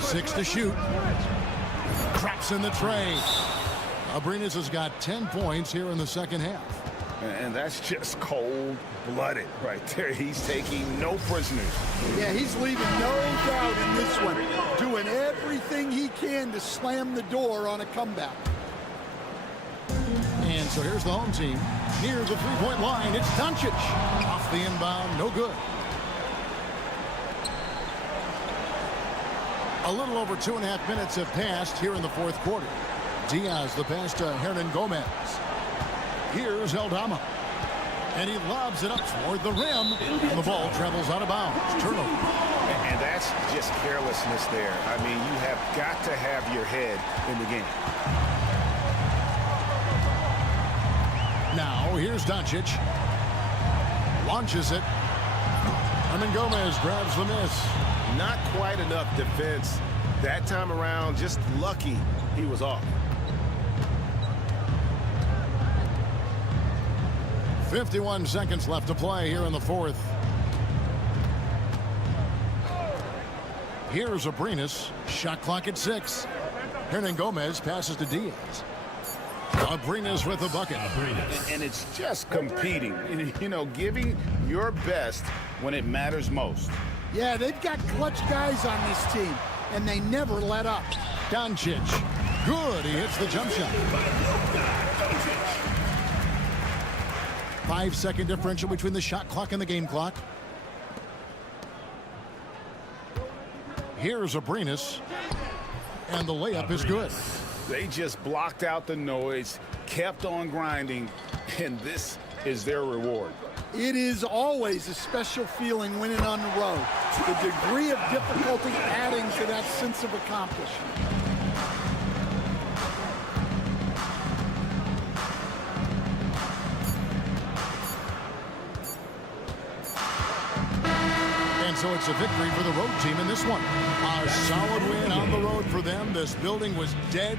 Six to shoot. Traps in the tray. Abrinas has got 10 points here in the second half. And that's just cold-blooded right there. He's taking no prisoners. Yeah, he's leaving no doubt in this one. Doing everything he can to slam the door on a comeback. And so here's the home team. Near the three-point line, it's Doncic. Off the inbound, no good. A little over 2.5 minutes have passed here in the fourth quarter. Diaz the pass to Hernan Gomez. Here's Aldama. And he lobs it up toward the rim. And the ball travels out of bounds. Turnover. And that's just carelessness there. I mean, you have got to have your head in the game. Now, here's Doncic. Launches it. Hernan Gomez grabs the miss. Not quite enough defense. That time around, just lucky he was off. 51 seconds left to play here in the fourth. Here's Abrinas. Shot clock at 6. Hernan Gomez passes to Diaz. Abrinas with the bucket. And it's just competing. You know, giving your best when it matters most. Yeah, they've got clutch guys on this team, and they never let up. Doncic. Good. He hits the jump shot. 5-second differential between the shot clock and the game clock. Here's Abrinas. And the layup is good. They just blocked out the noise, kept on grinding, and this is their reward. It is always a special feeling winning on the road. The degree of difficulty adding to that sense of accomplishment. so it's a victory for the road team in this one. A solid win on the road for them. This building was dead